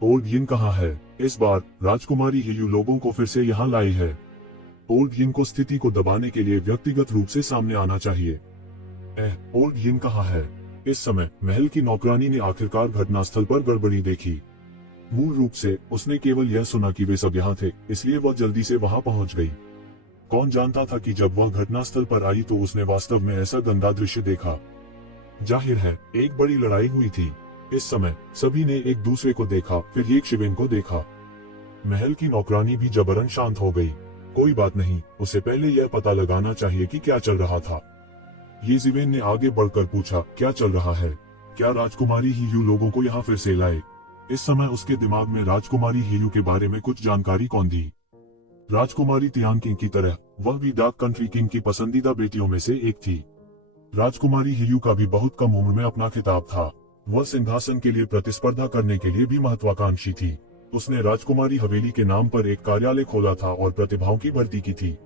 Old यिन कहाँ है? इस बार राजकुमारी हियू लोगों को फिर से यहाँ लाई है। ओल्ड यिन को स्थिति को दबाने के लिए व्यक्तिगत रूप से सामने आना चाहिए। ओल्ड यिन कहाँ है? इस समय महल की नौकरानी ने आखिरकार घटनास्थल पर गड़बड़ी देखी। मूल रूप से उसने केवल यह सुना कि वे सब यहाँ थे, इसलिए वह जल्दी से वहाँ पहुँच गई। कौन जानता था कि जब वह घटनास्थल पर आई तो उसने वास्तव में ऐसा गंदा दृश्य देखा। जाहिर है एक बड़ी लड़ाई हुई थी। इस समय सभी ने एक दूसरे को देखा, फिर ये शिवेन को देखा। महल की नौकरानी भी जबरन शांत हो गई। कोई बात नहीं, उसे पहले यह पता लगाना चाहिए कि क्या चल रहा था। ये जिवेन ने आगे बढ़कर पूछा, क्या चल रहा है? क्या राजकुमारी हियू लोगों को यहाँ फिर से लाए? इस समय उसके दिमाग में राजकुमारी हियू के बारे में कुछ जानकारी कौन दी। राजकुमारी तियान किंग की तरह वह भी डार्क कंट्री किंग की पसंदीदा बेटियों में से एक थी। राजकुमारी हियू का भी बहुत कम उम्र में अपना खिताब था। वह सिंहासन के लिए प्रतिस्पर्धा करने के लिए भी महत्वाकांक्षी थी। उसने राजकुमारी हवेली के नाम पर एक कार्यालय खोला था और प्रतिभाओं की भर्ती की थी।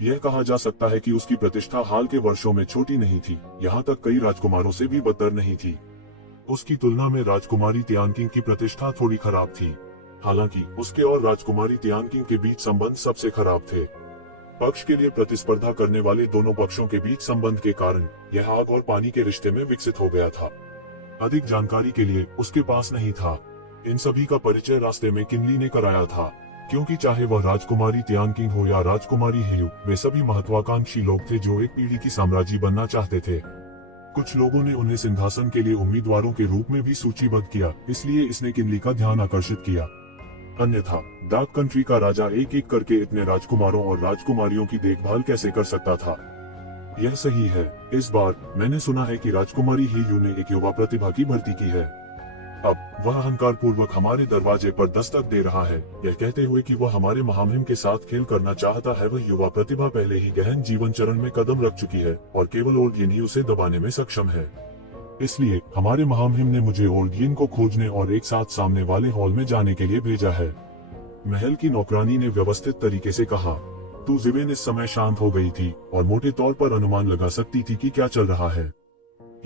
यह कहा जा सकता है कि उसकी प्रतिष्ठा हाल के वर्षों में छोटी नहीं थी, यहाँ तक कई राजकुमारों से भी बदतर नहीं थी। उसकी तुलना में राजकुमारी तियानकिंग की प्रतिष्ठा थोड़ी खराब थी। हालांकि उसके और राजकुमारी तियानकिंग के बीच संबंध सबसे खराब थे। पक्ष के लिए प्रतिस्पर्धा करने वाले दोनों पक्षों के बीच संबंध के कारण यह आग और पानी के रिश्ते में विकसित हो गया था। अधिक जानकारी के लिए उसके पास नहीं था। इन सभी का परिचय रास्ते में किनली ने कराया था, क्योंकि चाहे वह राजकुमारी तियानकिंग हो या राजकुमारी हेयू, वे सभी महत्वाकांक्षी लोग थे जो एक पीढ़ी की साम्राज्य बनना चाहते थे। कुछ लोगों ने उन्हें सिंहासन के लिए उम्मीदवारों के रूप में भी सूचीबद्ध किया, इसलिए इसने किनली का ध्यान आकर्षित किया। अन्यथा डार्क कंट्री का राजा एक एक करके इतने राजकुमारों और राजकुमारियों की देखभाल कैसे कर सकता था? यह सही है। इस बार मैंने सुना है कि राजकुमारी हियू ने एक युवा प्रतिभा की भर्ती की है। अब वह अहंकार पूर्वक हमारे दरवाजे पर दस्तक दे रहा है, यह कहते हुए कि वह हमारे महामहिम के साथ खेल करना चाहता है। वह युवा प्रतिभा पहले ही गहन जीवन चरण में कदम रख चुकी है और केवल ओल्ड यिन ही उसे दबाने में सक्षम है। इसलिए हमारे महामहिम ने मुझे ओल्ड यिन को खोजने और एक साथ सामने वाले हॉल में जाने के लिए भेजा है। महल की नौकरानी ने व्यवस्थित तरीके से कहा। तू जिवेन इस समय शांत हो गई थी और मोटे तौर पर अनुमान लगा सकती थी कि क्या चल रहा है।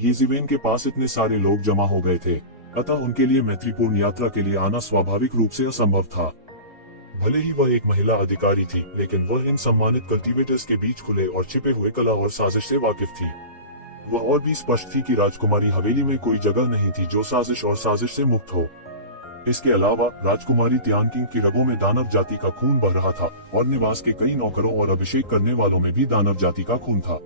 ये जिवेन के पास इतने सारे लोग जमा हो गए थे, अतः उनके लिए मैत्रीपूर्ण यात्रा के लिए आना स्वाभाविक रूप से असंभव था। भले ही वह एक महिला अधिकारी थी, लेकिन वह इन सम्मानित कल्टीवेटर्स के बीच खुले और छिपे हुए कला और साजिश से वाकिफ थी। वह और भी स्पष्ट थी कि राजकुमारी हवेली में कोई जगह नहीं थी जो साजिश और साजिश से मुक्त हो। इसके अलावा राजकुमारी तियानकिंग की रगों में दानव जाति का खून बह रहा था और निवास के कई नौकरों और अभिषेक करने वालों में भी दानव जाति का खून था।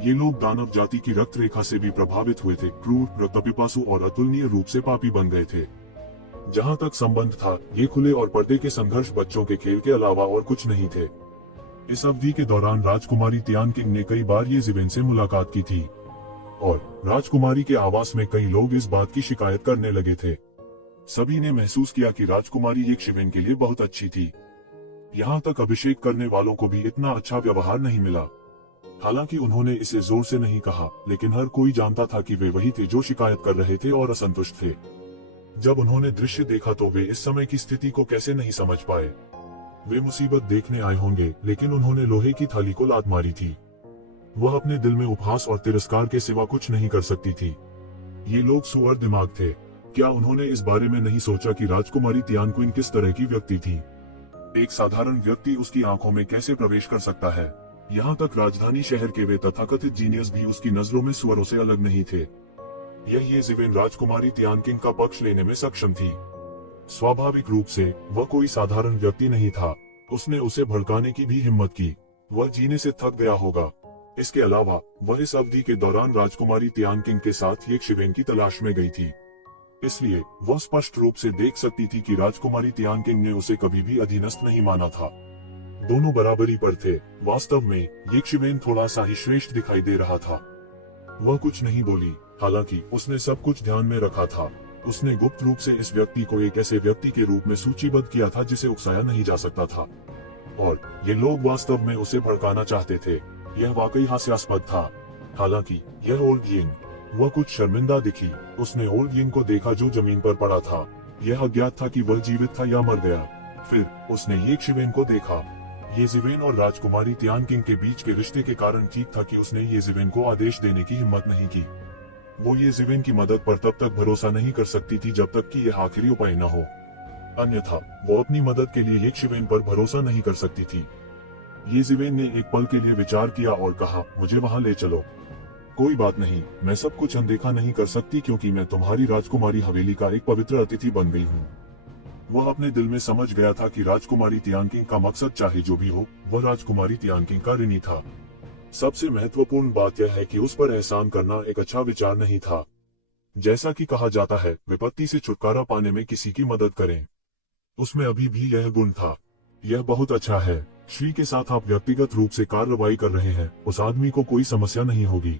ये लोग दानव जाति की रक्त रेखा से भी प्रभावित हुए थे, क्रूर, रक्तपिपासु और अतुलनीय रूप से पापी बन गए थे। जहाँ तक संबंध था, ये खुले और पर्दे के संघर्ष बच्चों के खेल के अलावा और कुछ नहीं थे। इस अवधि के दौरान राजकुमारी तियानकिंग ने कई बार ये जिवेन से मुलाकात की थी और राजकुमारी के आवास में कई लोग इस बात की शिकायत करने लगे थे। सभी ने महसूस किया कि राजकुमारी एक शिवेन के लिए बहुत अच्छी थी। यहाँ तक अभिषेक करने वालों को भी इतना अच्छा व्यवहार नहीं मिला। हालांकि उन्होंने इसे जोर से नहीं कहा, लेकिन हर कोई जानता था कि वे वही थे जो शिकायत कर रहे थे और असंतुष्ट थे। जब उन्होंने दृश्य देखा तो वे इस समय की स्थिति को कैसे नहीं समझ पाए। वे मुसीबत देखने आए होंगे, लेकिन उन्होंने लोहे की थाली को लात मारी थी। वह अपने दिल में उपहास और तिरस्कार के सिवा कुछ नहीं कर सकती थी। ये लोग सुअर दिमाग थे। क्या उन्होंने इस बारे में नहीं सोचा कि राजकुमारी तियानक्विन किस तरह की व्यक्ति थी? एक साधारण व्यक्ति उसकी आंखों में कैसे प्रवेश कर सकता है? यहाँ तक राजधानी शहर के वे तथाकथित जीनियस भी उसकी नजरों में सुअरों से अलग नहीं थे। ये जिवेन राजकुमारी तियानकिंग का पक्ष लेने में सक्षम थी। स्वाभाविक रूप से वह कोई साधारण व्यक्ति नहीं था। उसने उसे भड़काने की भी हिम्मत की। वह जीने से थक गया होगा। इसके अलावा वह इस अवधि के दौरान राजकुमारी तियानकिंग के साथ एक शिवेन की तलाश में गई थी, इसलिए वह स्पष्ट रूप से देख सकती थी कि राजकुमारी तियानकिंग ने उसे कभी भी अधीनस्थ नहीं माना था। दोनों बराबरी पर थे। वास्तव में ये शिवेन थोड़ा सा ही श्रेष्ठ दिखाई दे रहा था। वह कुछ नहीं बोली, हालांकि उसने सब कुछ ध्यान में रखा था। उसने गुप्त रूप से इस व्यक्ति को एक ऐसे व्यक्ति के रूप में सूचीबद्ध किया था जिसे उकसाया नहीं जा सकता था, और ये लोग वास्तव में उसे भड़काना चाहते थे। यह वाकई हास्यास्पद था। हालांकि यह ओल्ड यिन, वह कुछ शर्मिंदा दिखी। उसने ओल्ड यिन को देखा जो जमीन पर पड़ा था। यह अज्ञात था कि वह जीवित था या मर गया। फिर उसने ये शिवेन को देखा। ये जिवेन और राजकुमारी तियानकिंग के बीच के रिश्ते के कारण ठीक था कि उसने ये जिवेन को आदेश देने की हिम्मत नहीं की। वो ये जिवेन की मदद पर तब तक भरोसा नहीं कर सकती थी जब तक कि यह आखिरी उपाय न हो। अन्यथा वो अपनी मदद के लिए येशिवेन पर भरोसा नहीं कर सकती थी। येशिवेन ने एक पल के लिए विचार किया और कहा, मुझे वहां ले चलो। कोई बात नहीं, मैं सब कुछ अनदेखा नहीं कर सकती क्योंकि मैं तुम्हारी राजकुमारी हवेली का एक पवित्र अतिथि बन गई हूँ। वह अपने दिल में समझ गया था कि राजकुमारी तियानकिंग का मकसद चाहे जो भी हो, वह राजकुमारी तियानकिंग का ऋणी था। सबसे महत्वपूर्ण बात यह है कि उस पर एहसान करना एक अच्छा विचार नहीं था। जैसा कि कहा जाता है, विपत्ति से छुटकारा पाने में किसी की मदद करें। उसमें अभी भी यह गुण था। यह बहुत अच्छा है। श्री के साथ आप व्यक्तिगत रूप से कार्रवाई कर रहे हैं, उस आदमी को कोई समस्या नहीं होगी।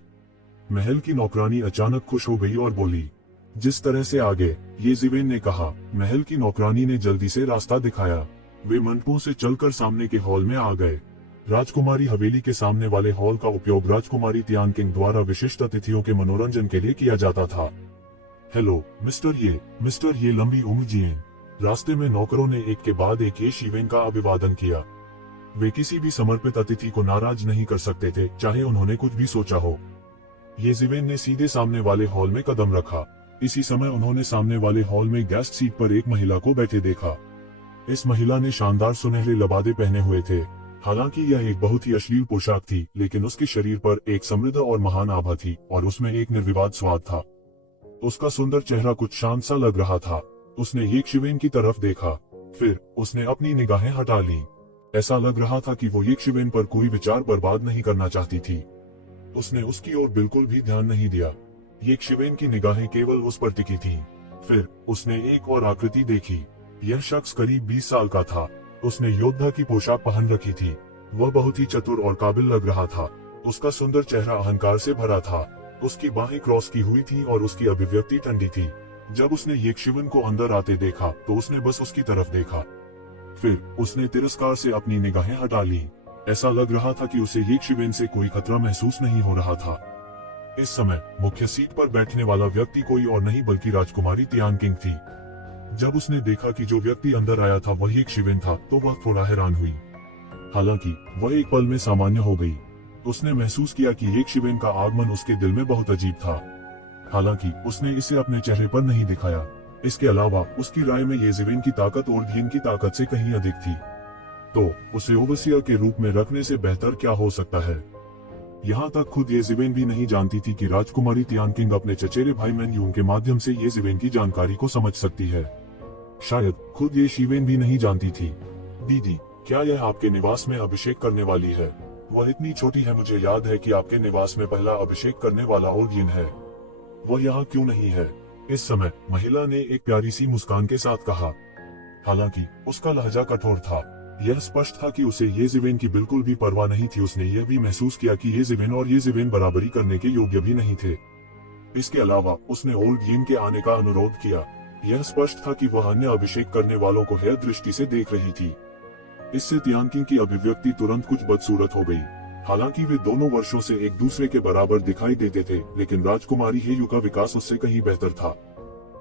महल की नौकरानी अचानक खुश हो गई और बोली, जिस तरह से आगे, येशिवेन ने कहा। महल की नौकरानी ने जल्दी से रास्ता दिखाया। वे मंडपों से चलकर सामने के हॉल में आ गए। राजकुमारी हवेली के सामने वाले हॉल का उपयोग राजकुमारी तियानकिंग द्वारा विशिष्ट अतिथियों के मनोरंजन के लिए किया जाता था। हेलो मिस्टर ये लंबी उम्र जिए। रास्ते में नौकरों ने एक के बाद एक येशिवेन का अभिवादन किया। वे किसी भी समर्पित अतिथि को नाराज नहीं कर सकते थे, चाहे उन्होंने कुछ भी सोचा हो। येशिवेन ने सीधे सामने वाले हॉल में कदम रखा। इसी समय उन्होंने सामने वाले हॉल में गेस्ट सीट पर एक महिला को बैठे देखा। इस महिला ने शानदार सुनहरे लबादे पहने हुए थे। हालांकि यह एक बहुत ही अश्लील पोशाक थी, लेकिन उसके शरीर पर एक समृद्ध और महान आभा थी और उसमें एक निर्विवाद स्वाद था। उसका सुंदर चेहरा कुछ शांत सा लग रहा था। उसने येशिवेन की तरफ देखा, फिर उसने अपनी निगाहें हटा ली। ऐसा लग रहा था कि वो येशिवेन पर कोई विचार बर्बाद नहीं करना चाहती थी। उसने उसकी ओर बिल्कुल भी ध्यान नहीं दिया। येशिवेन की निगाहें केवल उस पर टिकी थीं। फिर उसने एक और आकृति देखी। यह शख्स करीब 20 साल का था। उसने योद्धा की पोशाक पहन रखी थी। वह बहुत ही चतुर और काबिल लग रहा था। उसका सुंदर चेहरा अहंकार से भरा था। उसकी बाहें क्रॉस की हुई थी और उसकी अभिव्यक्ति ठंडी थी। जब उसने येशिवेन को अंदर आते देखा तो उसने बस उसकी तरफ देखा। फिर उसने तिरस्कार से अपनी निगाहें हटा ली। ऐसा लग रहा था कि उसे येशिवेन से कोई खतरा महसूस नहीं हो रहा था। इस समय मुख्य सीट पर बैठने वाला व्यक्ति कोई और नहीं बल्कि राजकुमारी तियानकिंग थी। जब उसने देखा कि जो व्यक्ति अंदर आया था वह येशिवेन था, तो वह थोड़ा हैरान हुई। हालांकि वह एक पल में सामान्य हो गई। उसने महसूस किया कि येशिवेन का आगमन उसके दिल में बहुत अजीब था। हालांकि उसने इसे अपने चेहरे पर नहीं दिखाया। इसके अलावा उसकी राय में येशिवेन की ताकत ओल्डहिन की ताकत से कहीं अधिक थी। तो उसे ओवरसियर के रूप में रखने से बेहतर क्या हो सकता है। यहाँ तक खुद येशिवेन भी नहीं जानती थी कि राजकुमारी तियानकिंग अपने चचेरे भाई मैन्यून के माध्यम से येशिवेन की जानकारी को समझ सकती है। शायद खुद येशिवेन भी नहीं जानती थी। दीदी, क्या यह आपके निवास में अभिषेक करने वाली है? वह इतनी छोटी है, मुझे याद है कि आपके निवास में पहला अभिषेक करने वाला ओल्डहिन है। वह यहाँ क्यों नहीं है? इस समय महिला ने एक प्यारी सी मुस्कान के साथ कहा। हालांकि उसका लहजा कठोर था। यह स्पष्ट था कि उसे येशिवेन की बिल्कुल भी परवाह नहीं थी। उसने यह भी महसूस किया कि येशिवेन बराबरी करने के योग्य भी नहीं थे। इसके अलावा उसने ओल्डहिन के आने का अनुरोध किया। यह स्पष्ट था कि वह अन्य अभिषेक करने वालों को हेय दृष्टि से देख रही थी। इससे तियानकिंग की अभिव्यक्ति तुरंत कुछ बदसूरत हो गई। हालांकि वे दोनों वर्षों से एक दूसरे के बराबर दिखाई देते थे, लेकिन राजकुमारी हेयू का विकास उससे कहीं बेहतर था।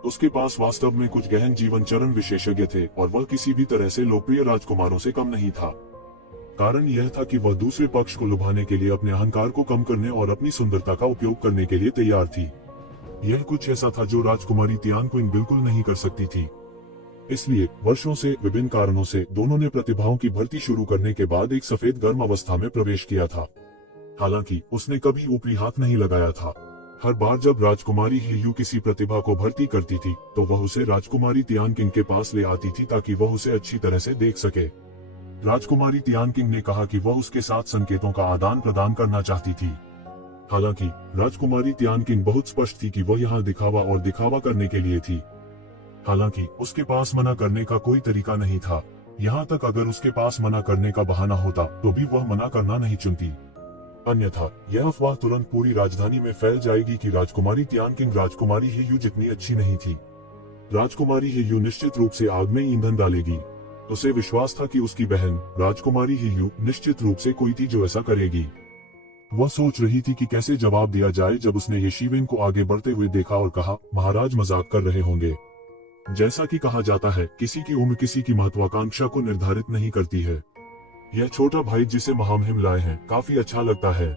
उसके पास वास्तव में कुछ गहन जीवन चरण विशेषज्ञ थे और वह किसी भी तरह से लोकप्रिय राजकुमारों से कम नहीं था। कारण यह था कि वह दूसरे पक्ष को लुभाने के लिए अपने अहंकार को कम करने और अपनी सुंदरता का उपयोग करने के लिए तैयार थी। यह कुछ ऐसा था जो राजकुमारी तियानकिंग बिल्कुल नहीं कर सकती थी। इसलिए वर्षों से विभिन्न कारणों से दोनों ने प्रतिभाओं की भर्ती शुरू करने के बाद एक सफेद गर्म अवस्था में प्रवेश किया था। हालांकि उसने कभी ऊपरी हाथ नहीं लगाया था। हर बार जब राजकुमारी हेयू किसी प्रतिभा को भर्ती करती थी तो वह उसे राजकुमारी तियानकिंग के पास ले आती थी ताकि वह उसे अच्छी तरह से देख सके। राजकुमारी तियानकिंग ने कहा कि वह उसके साथ संकेतों का आदान प्रदान करना चाहती थी। हालांकि राजकुमारी तियानकिंग बहुत स्पष्ट थी कि वह यहाँ दिखावा और दिखावा करने के लिए थी। हालांकि उसके पास मना करने का कोई तरीका नहीं था। यहाँ तक अगर उसके पास मना करने का बहाना होता तो भी वह मना करना नहीं चुनती। अन्यथा यह अफवाह तुरंत पूरी राजधानी में फैल जाएगी कि राजकुमारी तियानकिंग राजकुमारी हेयू जितनी अच्छी नहीं थी। राजकुमारी हेयू निश्चित रूप से आग में ईंधन डालेगी। उसे विश्वास था कि उसकी बहन राजकुमारी हेयू निश्चित रूप से कोई थी जो ऐसा करेगी। वह सोच रही थी कि कैसे जवाब दिया जाए जब उसने येशिवेन को आगे बढ़ते हुए देखा और कहा, महाराज मजाक कर रहे होंगे। जैसा कि कहा जाता है, किसी की उम्र किसी की महत्वाकांक्षा को निर्धारित नहीं करती है। यह छोटा भाई जिसे महामहिम लाए हैं काफी अच्छा लगता है।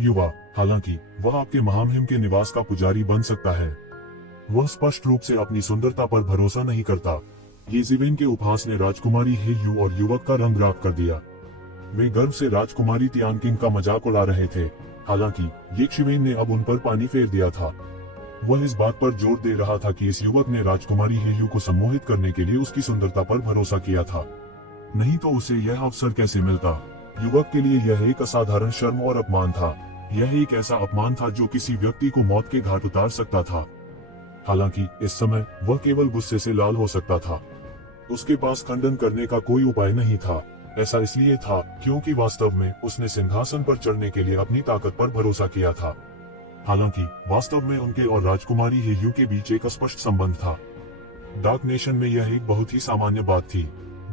युवा, हालांकि वह आपके महामहिम के निवास का पुजारी बन सकता है। वह स्पष्ट रूप से अपनी सुंदरता पर भरोसा नहीं करता। ये जिवेन के उपहास ने राजकुमारी हेयू और युवक का रंग राख कर दिया। वे गर्व से राजकुमारी तियानकिन का मजाक उड़ा रहे थे। हालांकि ये शिवेन ने अब उन पर पानी फेर दिया था। वह इस बात पर जोर दे रहा था कि इस युवक ने राजकुमारी हेयू को सम्मोहित करने के लिए उसकी सुंदरता पर भरोसा किया था, नहीं तो उसे यह अवसर कैसे मिलता। युवक के लिए यह एक असाधारण शर्म और अपमान था। यह एक ऐसा अपमान था जो किसी व्यक्ति को मौत के घाट उतार सकता था। हालांकि इस समय वह केवल गुस्से से लाल हो सकता था। उसके पास खंडन करने का कोई उपाय नहीं था। ऐसा इसलिए था क्योंकि वास्तव में उसने सिंहासन पर चढ़ने के लिए अपनी ताकत पर भरोसा किया था। हालांकि वास्तव में उनके और राजकुमारी हेयू के बीच एक स्पष्ट संबंध था। डार्क नेशन में यह एक बहुत ही सामान्य बात थी।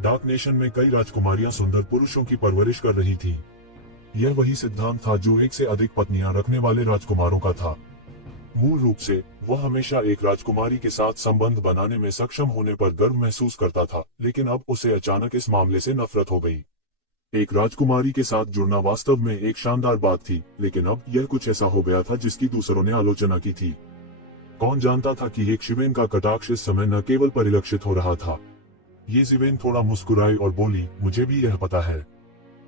डार्क नेशन में कई राजकुमारियां सुंदर पुरुषों की परवरिश कर रही थी। यह वही सिद्धांत था जो एक से अधिक पत्नियां रखने वाले राजकुमारों का था। मूल रूप से वह हमेशा एक राजकुमारी के साथ संबंध बनाने में सक्षम होने पर गर्व महसूस करता था, लेकिन अब उसे अचानक इस मामले से नफरत हो गई। एक राजकुमारी के साथ जुड़ना वास्तव में एक शानदार बात थी, लेकिन अब यह कुछ ऐसा हो गया था जिसकी दूसरों ने आलोचना की थी। कौन जानता था कि एक शिवेन का कटाक्ष इस समय न केवल परिलक्षित हो रहा था। ये जिवेन थोड़ा मुस्कुराई और बोली, मुझे भी यह पता है।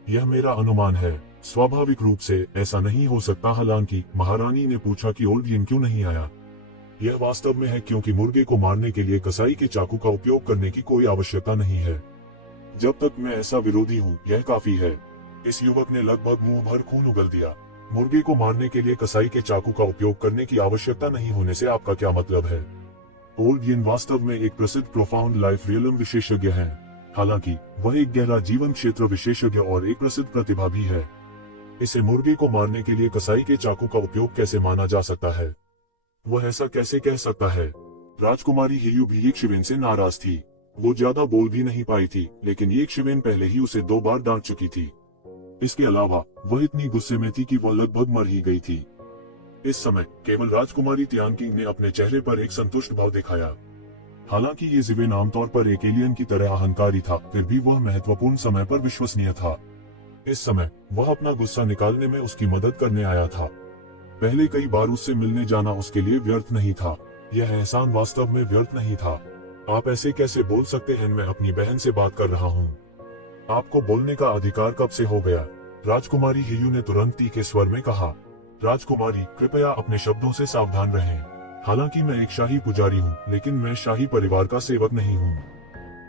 यह मेरा अनुमान है। स्वाभाविक रूप से ऐसा नहीं हो सकता। हालांकि महारानी ने पूछा कि ओल्ड यिन क्यों नहीं आया। यह वास्तव में है क्योंकि मुर्गे को मारने के लिए कसाई के चाकू का उपयोग करने की कोई आवश्यकता नहीं है। जब तक मैं ऐसा विरोधी हूँ यह काफी है। इस युवक ने लगभग मुंह भर खून उगल दिया। मुर्गे को मारने के लिए कसाई के चाकू का उपयोग करने की आवश्यकता नहीं होने से आपका क्या मतलब है? ओल्ड यिन वास्तव में एक प्रसिद्ध प्रोफाउंड लाइफ रियलम विशेषज्ञ हैं। हालांकि वह एक गहरा जीवन क्षेत्र विशेषज्ञ और एक प्रसिद्ध प्रतिभा भी है। इसे मुर्गे को मारने के लिए कसाई के चाकू का उपयोग कैसे माना जा सकता है? वह ऐसा कैसे कह सकता है? राजकुमारी हेयू भी एक शिवेन से नाराज थी। वो ज्यादा बोल भी नहीं पाई थी, लेकिन ये शिवेन पहले ही उसे 2 बार डांट चुकी थी। इसके अलावा वह इतनी गुस्से में थी कि वह लगभग मर ही गई थी। इस समय केवल राजकुमारी तियानकिन ने अपने चेहरे पर एक संतुष्ट भाव दिखाया। हालांकि ये जिवेन आमतौर पर एक एलियन की तरह अहंकारी था, फिर भी वह महत्वपूर्ण समय पर विश्वसनीय था। इस समय वह अपना गुस्सा निकालने में उसकी मदद करने आया था। पहले कई बार उससे मिलने जाना उसके लिए व्यर्थ नहीं था। यह एहसान वास्तव में व्यर्थ नहीं था। आप ऐसे कैसे बोल सकते हैं? मैं अपनी बहन से बात कर रहा हूँ। आपको बोलने का अधिकार कब से हो गया? राजकुमारी हेयू ने तुरंत तीखे स्वर में कहा। राजकुमारी, कृपया अपने शब्दों से सावधान रहें। हालांकि मैं एक शाही पुजारी हूँ, लेकिन मैं शाही परिवार का सेवक नहीं हूँ।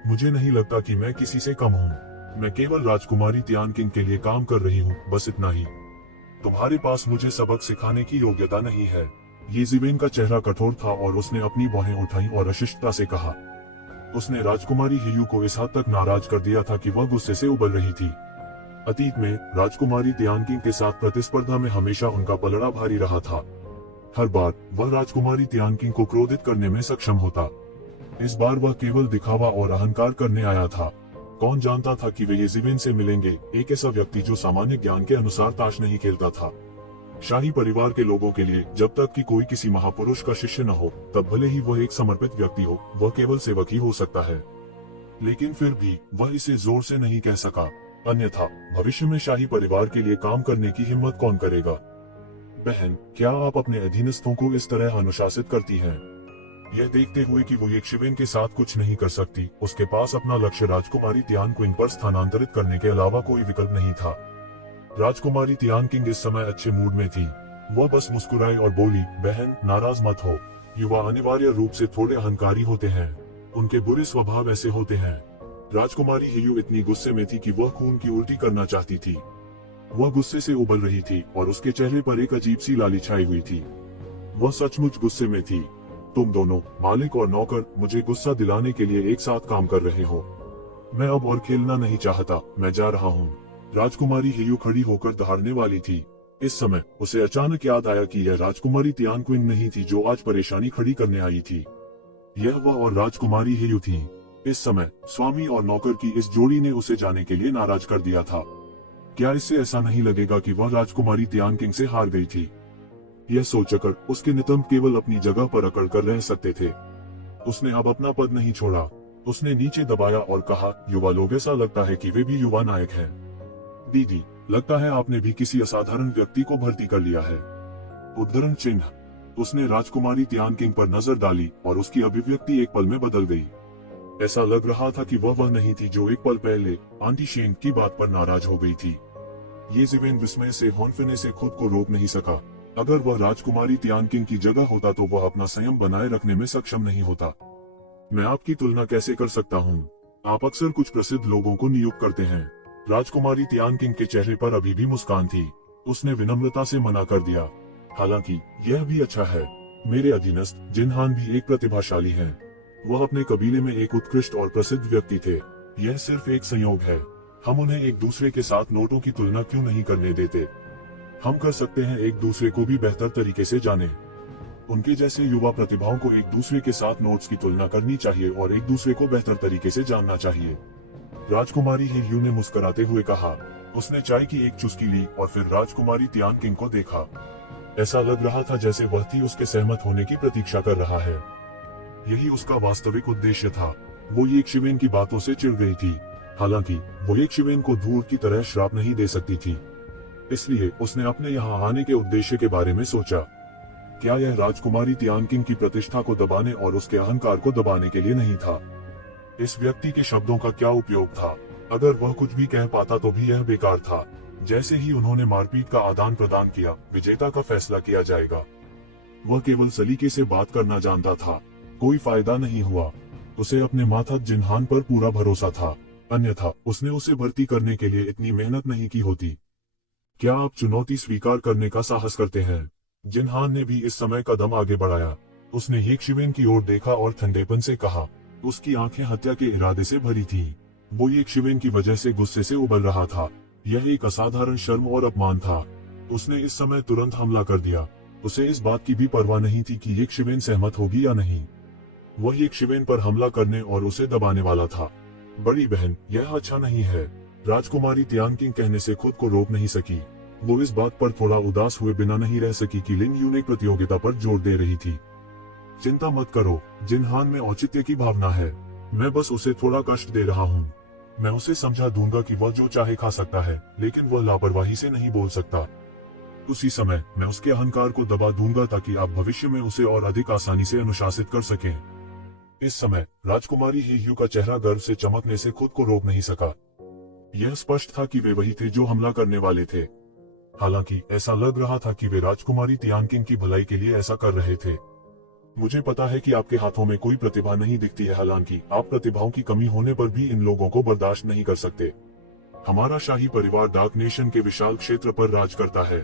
मुझे नहीं लगता कि मैं किसी से कम हूँ। मैं केवल राजकुमारी तियानकिन के लिए काम कर रही हूँ, बस इतना ही। तुम्हारे पास मुझे सबक सिखाने की योग्यता नहीं है। ये जिवेन का चेहरा कठोर था और उसने अपनी बाहें उठाई और अशिष्टता से कहा। उसने राजकुमारी हेयू को इस हद तक नाराज कर दिया था कि वह गुस्से से उबल रही थी। अतीत में राजकुमारी तियानकिन के साथ प्रतिस्पर्धा में हमेशा उनका पलड़ा भारी रहा था। हर बार वह राजकुमारी तियानकिन को क्रोधित करने में सक्षम होता। इस बार वह केवल दिखावा और अहंकार करने आया था। कौन जानता था कि वे ये जिवेन से मिलेंगे, एक ऐसा व्यक्ति जो सामान्य ज्ञान के अनुसार ताश नहीं खेलता था। शाही परिवार के लोगों के लिए जब तक कि कोई किसी महापुरुष का शिष्य न हो, तब भले ही वह एक समर्पित व्यक्ति हो, वह केवल सेवक ही हो सकता है। लेकिन फिर भी वह इसे जोर से नहीं कह सका, अन्यथा भविष्य में शाही परिवार के लिए काम करने की हिम्मत कौन करेगा? बहन, क्या आप अपने अधीनस्थों को इस तरह अनुशासित करती हैं? यह देखते हुए कि वो एक शिवेन के साथ कुछ नहीं कर सकती, उसके पास अपना लक्ष्य राजकुमारी तियानकिन पर स्थानांतरित करने के अलावा कोई विकल्प नहीं था। राजकुमारी तियानकिन इस समय अच्छे मूड में थी। वह बस मुस्कुराई और बोली, बहन, नाराज मत हो। युवा अनिवार्य रूप से थोड़े अहंकारी होते हैं। उनके बुरे स्वभाव ऐसे होते हैं। राजकुमारी हेयू इतनी गुस्से में थी कि वह खून की उल्टी करना चाहती थी। वह गुस्से से उबल रही थी और उसके चेहरे पर एक अजीब सी लाली छाई हुई थी। वह सचमुच गुस्से में थी। तुम दोनों, मालिक और नौकर, मुझे गुस्सा दिलाने के लिए एक साथ काम कर रहे हो। मैं अब और खेलना नहीं चाहता, मैं जा रहा हूँ। राजकुमारी हेयू खड़ी होकर दहाड़ने वाली थी। इस समय उसे अचानक याद आया कि यह राजकुमारी तियानकिन नहीं थी जो आज परेशानी खड़ी करने आई थी। यह वह और राजकुमारी हेयू थी। इस समय स्वामी और नौकर की इस जोड़ी ने उसे जाने के लिए नाराज कर दिया था। क्या इससे ऐसा नहीं लगेगा कि वह राजकुमारी तियानकिन से हार गई थी? यह सोचकर उसके नितंब केवल अपनी जगह पर अकड़ कर रह सकते थे। उसने अब अपना पद नहीं छोड़ा। उसने नीचे दबाया और कहा, युवा लोग, ऐसा लगता है कि वे भी युवा नायक हैं। दीदी, लगता है आपने भी किसी असाधारण व्यक्ति को भर्ती कर लिया है। उद्धरण चिन्ह। उसने राजकुमारी तियानकिन पर नजर डाली और उसकी अभिव्यक्ति एक पल में बदल गई। ऐसा लग रहा था कि वह नहीं थी जो एक पल पहले आंटी शेन की बात पर नाराज हो गई थी। ये जिवेन विस्मय से हौंफने से खुद को रोक नहीं सका। अगर वह राजकुमारी तियानकिंग की जगह होता तो वह अपना संयम बनाए रखने में सक्षम नहीं होता। मैं आपकी तुलना कैसे कर सकता हूँ? आप अक्सर कुछ प्रसिद्ध लोगों को नियुक्त करते हैं। राजकुमारी तियानकिंग के चेहरे पर अभी भी मुस्कान थी। उसने विनम्रता से मना कर दिया। हालांकि यह भी अच्छा है, मेरे अधीनस्थ जिनहान भी एक प्रतिभाशाली हैं। वह अपने कबीले में एक उत्कृष्ट और प्रसिद्ध व्यक्ति थे। यह सिर्फ एक संयोग है। हम उन्हें एक दूसरे के साथ नोटों की तुलना क्यों नहीं करने देते? हम कर सकते हैं एक दूसरे को भी बेहतर तरीके से जाने। उनके जैसे युवा प्रतिभाओं को एक दूसरे के साथ नोट्स की तुलना करनी चाहिए और एक दूसरे को बेहतर तरीके से जानना चाहिए। राजकुमारी हेयू ने मुस्कुराते हुए कहा। उसने चाय की एक चुस्की ली और फिर राजकुमारी तियानकिंग को देखा। ऐसा लग रहा था जैसे वह थी उसके सहमत होने की प्रतीक्षा कर रहा है। यही उसका वास्तविक उद्देश्य था। वो ये शिवेन की बातों से चिढ़ गई थी। हालांकि वो एक शिवेन को धूल की तरह श्राप नहीं दे सकती थी। इसलिए उसने अपने यहाँ आने के उद्देश्य के बारे में सोचा। क्या यह राजकुमारी तियानकिंग की प्रतिष्ठा को दबाने और उसके अहंकार को दबाने के लिए नहीं था? इस व्यक्ति के शब्दों का क्या उपयोग था? अगर वह कुछ भी कह पाता तो भी यह बेकार था। जैसे ही उन्होंने मारपीट का आदान प्रदान किया, विजेता का फैसला किया जाएगा। वह केवल सलीके से बात करना जानता था। कोई फायदा नहीं हुआ। उसे अपने माता जिनहान पर पूरा भरोसा था, अन्यथा उसने उसे भर्ती करने के लिए इतनी मेहनत नहीं की होती। क्या आप चुनौती स्वीकार करने का साहस करते हैं? जिनहान ने भी इस समय कदम आगे बढ़ाया। उसने येकशिवेन की ओर देखा और ठंडेपन से कहा। उसकी आंखें हत्या के इरादे से भरी थीं। वो येकशिवेन की वजह से गुस्से से उबल रहा था। यह एक असाधारण शर्म और अपमान था। उसने इस समय तुरंत हमला कर दिया। उसे इस बात की भी परवाह नहीं थी कि येकशिवेन सहमत होगी या नहीं। वह येकशिवेन पर हमला करने और उसे दबाने वाला था। बड़ी बहन, यह अच्छा नहीं है। राजकुमारी तियानकिंग कहने से खुद को रोक नहीं सकी। वो इस बात पर थोड़ा उदास हुए बिना नहीं रह सकी कि लिन यू ने प्रतियोगिता पर जोर दे रही थी। चिंता मत करो, जिनहान में औचित्य की भावना है। मैं बस उसे थोड़ा कष्ट दे रहा हूँ। मैं उसे समझा दूंगा कि वह जो चाहे खा सकता है, लेकिन वह लापरवाही से नहीं बोल सकता। उसी समय मैं उसके अहंकार को दबा दूंगा ताकि आप भविष्य में उसे और अधिक आसानी से अनुशासित कर सकें। इस समय राजकुमारी हेयू का चेहरा गर्व से चमकने से खुद को रोक नहीं सका। यह स्पष्ट था कि वे वही थे जो हमला करने वाले थे। हालांकि ऐसा लग रहा था कि वे राजकुमारी तियानकिंग की भलाई के लिए ऐसा कर रहे थे। मुझे पता है कि आपके हाथों में कोई प्रतिभा नहीं दिखती है, हालांकि आप प्रतिभाओं की कमी होने पर भी इन लोगों को बर्दाश्त नहीं कर सकते। हमारा शाही परिवार डार्क नेशन के विशाल क्षेत्र पर राज करता है।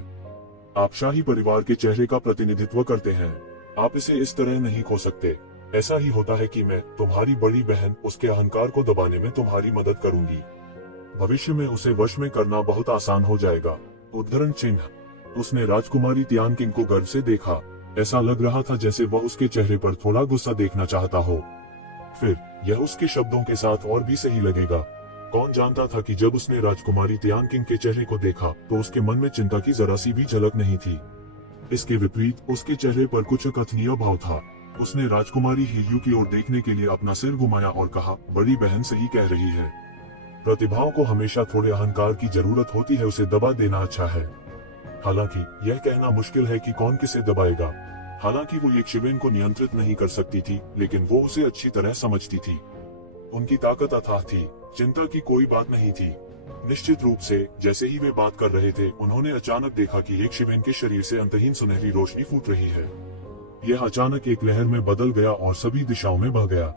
आप शाही परिवार के चेहरे का प्रतिनिधित्व करते हैं। आप इसे इस तरह नहीं खो सकते। ऐसा ही होता है कि मैं, तुम्हारी बड़ी बहन, उसके अहंकार को दबाने में तुम्हारी मदद करूंगी। भविष्य में उसे वश में करना बहुत आसान हो जाएगा। उद्धरण चिन्ह। उसने राजकुमारी तियानकिंग को गर्व से देखा। ऐसा लग रहा था जैसे वह उसके चेहरे पर थोड़ा गुस्सा देखना चाहता हो। फिर यह उसके शब्दों के साथ और भी सही लगेगा। कौन जानता था कि जब उसने राजकुमारी तियानकिंग के चेहरे को देखा तो उसके मन में चिंता की जरा सी भी झलक नहीं थी। इसके विपरीत उसके चेहरे पर कुछ अकथनीय भाव था। उसने राजकुमारी हेयू की ओर देखने के लिए अपना सिर घुमाया और कहा, बड़ी बहन सही कह रही है। प्रतिभाओं को हमेशा थोड़े अहंकार की जरूरत होती है, उसे दबा देना अच्छा है। हालांकि यह कहना मुश्किल है कि कौन किसे दबाएगा। हालांकि वो येकशिवेन को नियंत्रित नहीं कर सकती थी, लेकिन वो उसे अच्छी तरह समझती थी। उनकी ताकत अथाह थी। चिंता की कोई बात नहीं थी। निश्चित रूप से जैसे ही वे बात कर रहे थे, उन्होंने अचानक देखा कि येकशिवेन के शरीर से अंतहीन सुनहरी रोशनी फूट रही है। यह अचानक एक लहर में बदल गया और सभी दिशाओं में बह गया।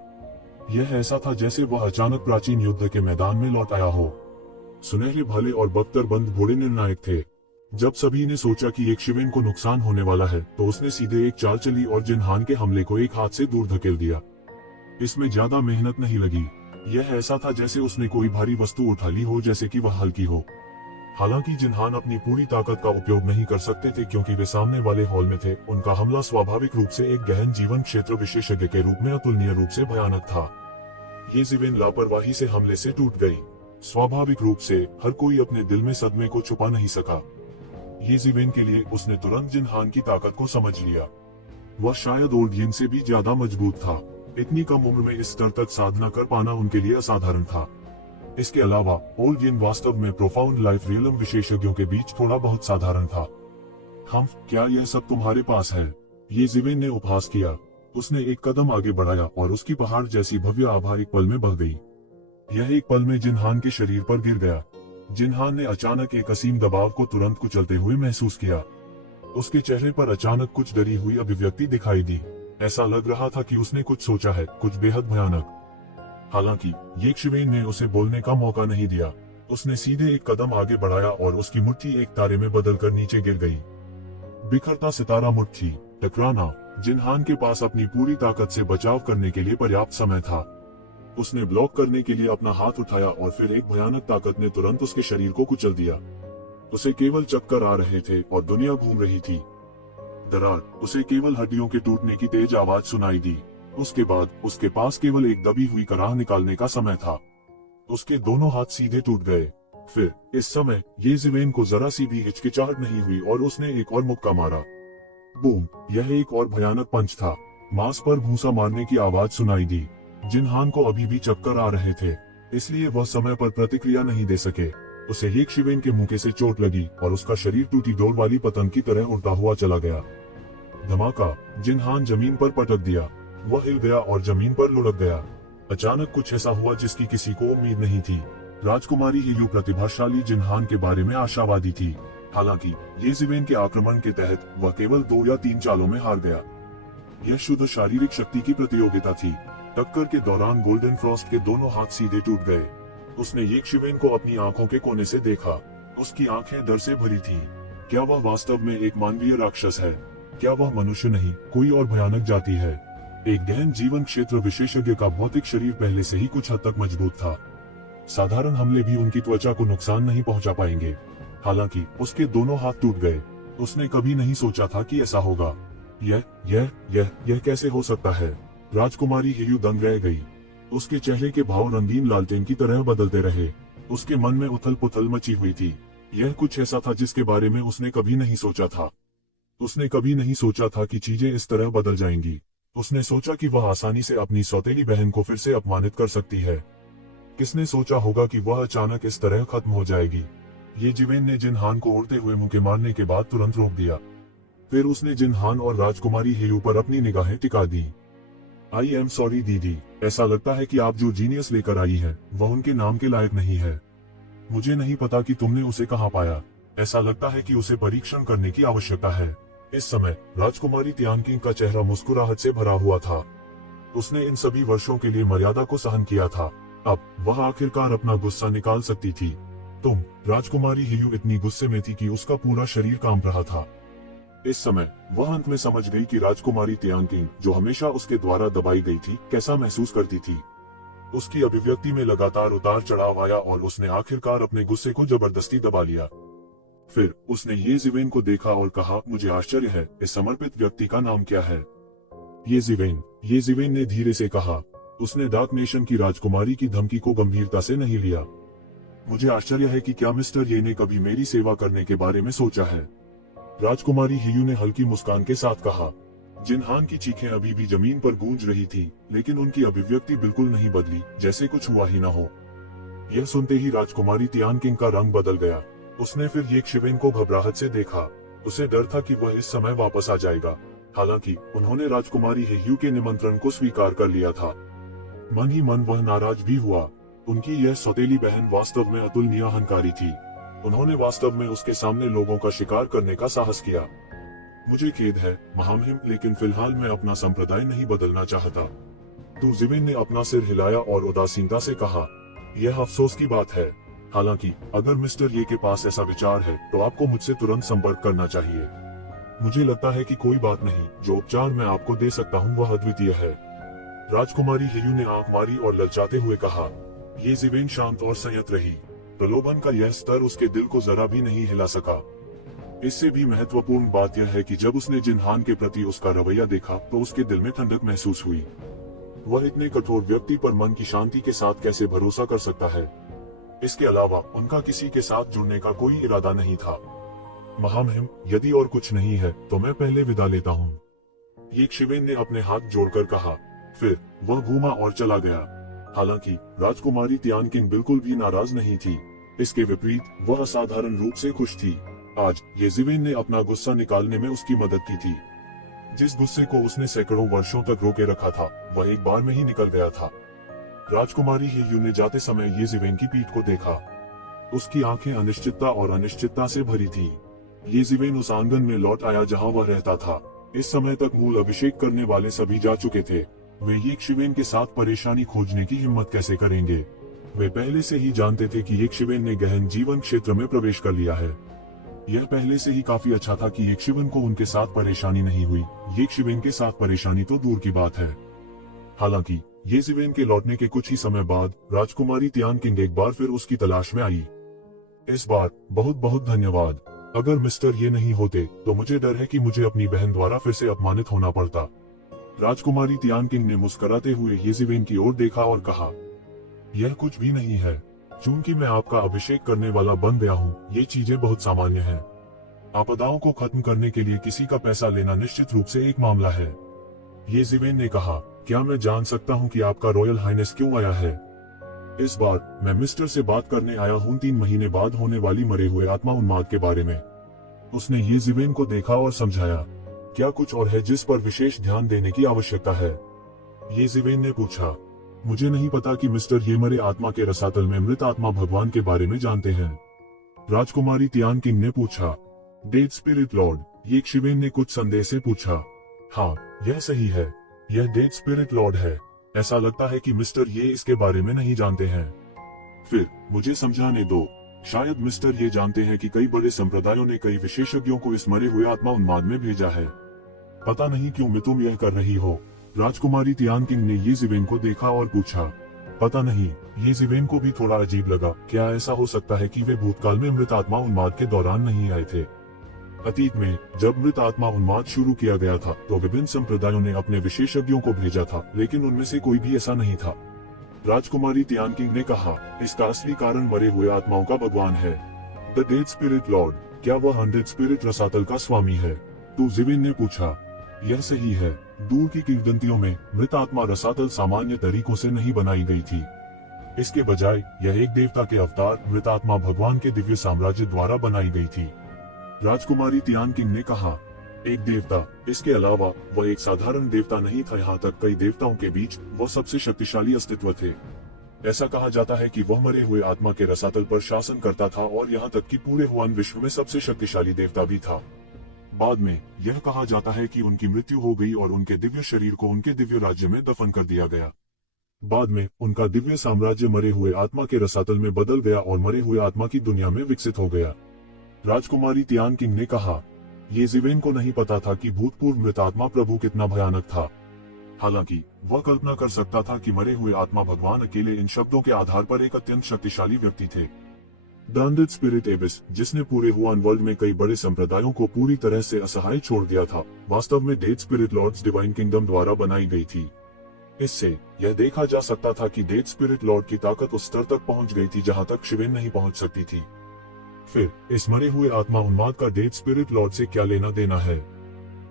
यह ऐसा था जैसे वह अचानक प्राचीन युद्ध के मैदान में लौट आया हो। सुनहरे भाले और बख्तरबंद घोड़े निर्णायक थे। जब सभी ने सोचा कि येकशिवेन को नुकसान होने वाला है, तो उसने सीधे एक चाल चली और जिनहान के हमले को एक हाथ से दूर धकेल दिया। इसमें ज्यादा मेहनत नहीं लगी। यह ऐसा था जैसे उसने कोई भारी वस्तु उठा ली हो, जैसे कि वह हल्की हो। हालांकि जिनहान अपनी पूरी ताकत का उपयोग नहीं कर सकते थे क्योंकि वे सामने वाले हॉल में थे। उनका हमला स्वाभाविक रूप से एक गहन जीवन क्षेत्र विशेषज्ञ के रूप में अतुलनीय रूप से भयानक था। ये जिवेन लापरवाही से हमले से टूट गई। स्वाभाविक रूप से हर कोई अपने दिल में सदमे को छुपा नहीं सका। ये जिवेन के लिए उसने तुरंत जिनहान की ताकत को समझ लिया। वह शायद ओल्ड यिन से भी ज्यादा मजबूत था। इतनी कम उम्र में इस स्तर तक साधना कर पाना उनके लिए असाधारण था। इसके अलावा ओल्ड यिन वास्तव में प्रोफाउंड लाइफ रियलम विशेषज्ञों के बीच थोड़ा बहुत साधारण था। क्या यह सब तुम्हारे पास है? ये जिवेन ने उपहास किया। उसने एक कदम आगे बढ़ाया और उसकी पहाड़ जैसी भव्य आभा एक पल में बह गई। यह एक पल में जिनहान के शरीर पर गिर गया। जिनहान ने अचानक एक असीम दबाव को तुरंत कुचलते हुए महसूस किया। उसके चेहरे पर अचानक कुछ डरी हुई अभिव्यक्ति दिखाई दी। ऐसा लग रहा था कि उसने कुछ सोचा है, कुछ बेहद भयानक। हालांकि ये शिवेन ने उसे बोलने का मौका नहीं दिया। उसने सीधे एक कदम आगे बढ़ाया और उसकी मुट्ठी एक तारे में बदलकर नीचे गिर गई। बिखरता सितारा मुट्ठी टकराना। जिनहान के पास अपनी पूरी ताकत से बचाव करने के लिए पर्याप्त समय था। उसने ब्लॉक करने के लिए अपना हाथ उठाया और फिर एक भयानक ताकत ने तुरंत उसके शरीर को कुचल दिया। उसे केवल चक्कर आ रहे थे और दुनिया घूम रही थी। दरार। उसे केवल हड्डियों के टूटने की तेज आवाज सुनाई दी। उसके बाद उसके पास केवल एक दबी हुई कराह निकालने का समय था। उसके दोनों हाथ सीधे टूट गए। फिर इस समय ये जिवेन को जरा सी भी हिचकिचाहट नहीं हुई और उसने एक और मुक्का मारा। बूम। यह एक और भयानक पंच था। मांस पर भूसा मारने की आवाज सुनाई दी। जिनहान को अभी भी चक्कर आ रहे थे, इसलिए वह समय पर प्रतिक्रिया नहीं दे सके। उसे एक शिवेन के मुंह से चोट लगी और उसका शरीर टूटी डोर वाली पतंग की तरह उड़ता हुआ चला गया। धमाका। जिनहान जमीन पर पटक दिया। वह हिल गया और जमीन पर लुढ़क गया। अचानक कुछ ऐसा हुआ जिसकी किसी को उम्मीद नहीं थी। राजकुमारी हीयू प्रतिभाशाली जिनहान के बारे में आशावादी थी। हालांकि ये जिवेन के आक्रमण के तहत वह केवल 2 या 3 चालों में हार गया। यह शुद्ध शारीरिक शक्ति की प्रतियोगिता थी। टक्कर के दौरान गोल्डन फ्रॉस्ट के दोनों हाथ सीधे टूट गए। उसने ये शिवेन को अपनी आंखों के कोने से देखा। उसकी आंखें डर से भरी थीं। क्या वह वास्तव में एक मानवीय राक्षस है? क्या वह मनुष्य नहीं, कोई और भयानक जाति है? एक गहन जीवन क्षेत्र विशेषज्ञ का भौतिक शरीर पहले से ही कुछ हद तक मजबूत था। साधारण हमले भी उनकी त्वचा को नुकसान नहीं पहुंचा पाएंगे। हालांकि उसके दोनों हाथ टूट गए। उसने कभी नहीं सोचा था कि ऐसा होगा। यह कैसे हो सकता है? राजकुमारी हीयू दंग रह गई। उसके चेहरे के भाव रंगीन लालटेन की तरह बदलते रहे। उसके मन में उथल पुथल मची हुई थी। यह कुछ ऐसा था जिसके बारे में उसने कभी नहीं सोचा था। उसने कभी नहीं सोचा था कि चीजें इस तरह बदल जाएंगी। उसने सोचा कि वह आसानी से अपनी सौतेली बहन को फिर से अपमानित कर सकती है। किसने सोचा होगा कि वह अचानक इस तरह खत्म हो जाएगी? ये जिवेन ने जिनहान को उड़ते हुए मुंह के मारने के बाद तुरंत रोक दिया। फिर उसने जिनहान और राजकुमारी हीयू पर अपनी निगाहें टिका दी। आई एम सॉरी दीदी, ऐसा लगता है कि आप जो जीनियस लेकर आई हैं, वह उनके नाम के लायक नहीं है। मुझे नहीं पता कि तुमने उसे कहाँ पाया। ऐसा लगता है कि उसे परीक्षण करने की आवश्यकता है। इस समय राजकुमारी तियानकिंग का चेहरा मुस्कुराहट से भरा हुआ था। उसने इन सभी वर्षों के लिए मर्यादा को सहन किया था। अब वह आखिरकार अपना गुस्सा निकाल सकती थी। राजकुमारी हीयू इतनी गुस्से में थी कि उसका पूरा शरीर कांप रहा था। इस समय वह अंत में समझ गई कि राजकुमारी तियानकिंग, जो हमेशा उसके द्वारा दबाई गई थी, कैसा महसूस करती थी। उसकी अभिव्यक्ति में लगातार उतार चढ़ाव आया और उसने आखिरकार अपने गुस्से को जबरदस्ती दबा लिया। फिर उसने ये जिवेन को देखा और कहा, मुझे आश्चर्य है, इस समर्पित व्यक्ति का नाम क्या है? ये जिवेन ने धीरे से कहा। उसने डार्क नेशन की राजकुमारी की धमकी को गंभीरता से नहीं लिया। मुझे आश्चर्य है कि क्या मिस्टर ये ने कभी मेरी सेवा करने के बारे में सोचा है? राजकुमारी हीयू ने हल्की मुस्कान के साथ कहा। जिनहान की चीखें अभी भी जमीन पर गूंज रही थी, लेकिन उनकी अभिव्यक्ति बिल्कुल नहीं बदली, जैसे कुछ हुआ ही न हो। यह सुनते ही राजकुमारी तियानकिंग का रंग बदल गया। उसने फिर ये शिवेन को घबराहट से देखा। उसे डर था कि वह इस समय वापस आ जाएगा। हालांकि उन्होंने राजकुमारी हीयू के निमंत्रण को स्वीकार कर लिया था। मन ही मन वह नाराज भी हुआ। उनकी यह सौतेली बहन वास्तव में अतुलनीय अहंकारी थी। उन्होंने वास्तव में उसके सामने लोगों का शिकार करने का साहस किया। मुझे खेद है महामहिम, लेकिन फिलहाल मैं अपना संप्रदाय नहीं बदलना चाहता। जिवेन ने अपना सिर हिलाया और उदासीनता से कहा, यह अफसोस की बात है। हालांकि अगर मिस्टर ये के पास ऐसा विचार है तो आपको मुझसे तुरंत संपर्क करना चाहिए। मुझे लगता है कि कोई बात नहीं, जो उपचार मैं आपको दे सकता हूँ वह अद्वितीय है। राजकुमारी हीयू ने आंख मारी और ललचाते हुए कहा। ये जिवेन शांत और संयत रही। प्रलोभन का यह स्तर उसके दिल को जरा भी नहीं हिला सका। इससे भी महत्वपूर्ण बात यह है कि जब उसने जिनहान के प्रति उसका रवैया देखा तो उसके दिल में ठंडक महसूस हुई। वह इतने कठोर व्यक्ति पर मन की शांति के साथ कैसे भरोसा कर सकता है? इसके अलावा उनका किसी के साथ जुड़ने का कोई इरादा नहीं था। महामहिम, यदि और कुछ नहीं है तो मैं पहले विदा लेता हूँ। ये शिवेन ने अपने हाथ जोड़कर कहा। फिर वह घूमा और चला गया। हालांकि राजकुमारी तियानकिंग बिल्कुल भी नाराज नहीं थी। इसके विपरीत वह असाधारण रूप से खुश थी। आज ये जिवेन ने अपना गुस्सा निकालने में उसकी मदद की थी। जिस गुस्से को उसने सैकड़ों वर्षों तक रोके रखा था वह एक बार में ही निकल गया था। राजकुमारी हेयू ने जाते समय येज़िवेन की पीठ को देखा। उसकी आंखें अनिश्चितता और अनिश्चितता से भरी थी। येज़िवेन उस आंगन में लौट आया जहां वह रहता था। इस समय तक मूल अभिषेक करने वाले सभी जा चुके थे। वे येशिवेन के साथ परेशानी खोजने की हिम्मत कैसे करेंगे? वे पहले से ही जानते थे कि येशिवेन ने गहन जीवन क्षेत्र में प्रवेश कर लिया है। यह पहले से ही काफी अच्छा था कि येशिवेन को उनके साथ परेशानी नहीं हुई। येशिवेन के साथ परेशानी तो दूर की बात है। हालांकि येज़िवेन के लौटने के कुछ ही समय बाद राजकुमारी तियानकिंग एक बार फिर उसकी तलाश में आई। इस बार बहुत बहुत धन्यवाद। अगर मिस्टर ये नहीं होते तो मुझे डर है कि मुझे अपनी बहन द्वारा फिर से अपमानित होना पड़ता। राजकुमारी तियानकिंग ने मुस्कुराते हुए येज़िवेन की ओर देखा और कहा, यह कुछ भी नहीं है। चूंकि मैं आपका अभिषेक करने वाला बन गया हूँ, ये चीजें बहुत सामान्य हैं। आपदाओं को खत्म करने के लिए किसी का पैसा लेना निश्चित रूप से एक मामला है। येज़िवेन ने कहा, क्या मैं जान सकता हूँ कि आपका रॉयल हाइनेस क्यों आया है? इस बार मैं मिस्टर से बात करने आया हूँ 3 महीने बाद होने वाली मरे हुए आत्मा उन्माद के बारे में। उसने येज़िवेन को देखा और समझाया, क्या कुछ और है जिस पर विशेष ध्यान देने की आवश्यकता है? येज़िवेन ने पूछा, मुझे नहीं पता कि मिस्टर ये मरे आत्मा के रसातल में मृत आत्मा भगवान के बारे में जानते हैं। राजकुमारी तियानकिंग ने पूछा। डेड स्पिरिट लॉर्ड, येशिवेन ने कुछ संदेह से पूछा। हाँ, यह सही है, यह डेड स्पिरिट लॉर्ड है। ऐसा लगता है कि मिस्टर ये इसके बारे में नहीं जानते हैं। फिर मुझे समझाने दो। शायद मिस्टर ये जानते हैं कि कई बड़े संप्रदायों ने कई विशेषज्ञों को इस मरे हुए आत्मा उन्माद में भेजा है। पता नहीं क्यों मैं तुम यह कर रही हो। राजकुमारी तियानकिंग ने येज़िवेन को देखा और पूछा। पता नहीं, येज़िवेन को भी थोड़ा अजीब लगा। क्या ऐसा हो सकता है कि वे भूतकाल में मृत आत्मा उन्माद के दौरान नहीं आए थे? अतीत में जब मृत आत्मा उन्माद शुरू किया गया था तो विभिन्न संप्रदायों ने अपने विशेषज्ञों को भेजा था, लेकिन उनमें से कोई भी ऐसा नहीं था। राजकुमारी तियानकिंग ने कहा, इसका असली कारण मरे हुए आत्माओं का भगवान है, द डेड स्पिरिट लॉर्ड। क्या वह अनडेड स्पिरिट रसातल का स्वामी है? तो ज़िवेन ने पूछा। यह सही है। दूर की किंवदंतियों में मृत आत्मा रसातल सामान्य तरीकों से नहीं बनाई गई थी। इसके बजाय यह एक देवता के अवतार मृत आत्मा भगवान के दिव्य साम्राज्य द्वारा बनाई गई थी। राजकुमारी तियानकिंग ने कहा, एक देवता, इसके अलावा वह एक साधारण देवता नहीं था। यहाँ तक कई देवताओं के बीच वह सबसे शक्तिशाली अस्तित्व थे। ऐसा कहा जाता है कि वह मरे हुए आत्मा के रसातल पर शासन करता था और यहाँ तक कि पूरे हुआन विश्व में सबसे शक्तिशाली देवता भी था। बाद में यह कहा जाता है कि उनकी मृत्यु हो गई और उनके दिव्य शरीर को उनके दिव्य राज्य में दफन कर दिया गया। बाद में उनका दिव्य साम्राज्य मरे हुए आत्मा के रसातल में बदल गया और मरे हुए आत्मा की दुनिया में विकसित हो गया। राजकुमारी तियानकिंग ने कहा, येज़िवेन को नहीं पता था कि भूतपूर्व मृत आत्मा प्रभु कितना भयानक था। हालांकि वह कल्पना कर सकता था कि मरे हुए आत्मा भगवान अकेले इन शब्दों के आधार पर एक अत्यंत शक्तिशाली व्यक्ति थे। द अनडेड स्पिरिट एबिस, जिसने पूरे हुआन वर्ल्ड में कई बड़े संप्रदायों को पूरी तरह से असहाय छोड़ दिया था, वास्तव में dead spirit lords divine kingdom द्वारा बनाई गई थी। इससे यह देखा जा सकता था कि डेड स्पिरिट लॉर्ड की ताकत उस स्तर तक पहुंच गई थी जहां तक शिवेन नहीं पहुंच सकती थी। फिर इस मरे हुए आत्मा उन्माद का डेड स्पिरिट लॉर्ड से क्या लेना देना है?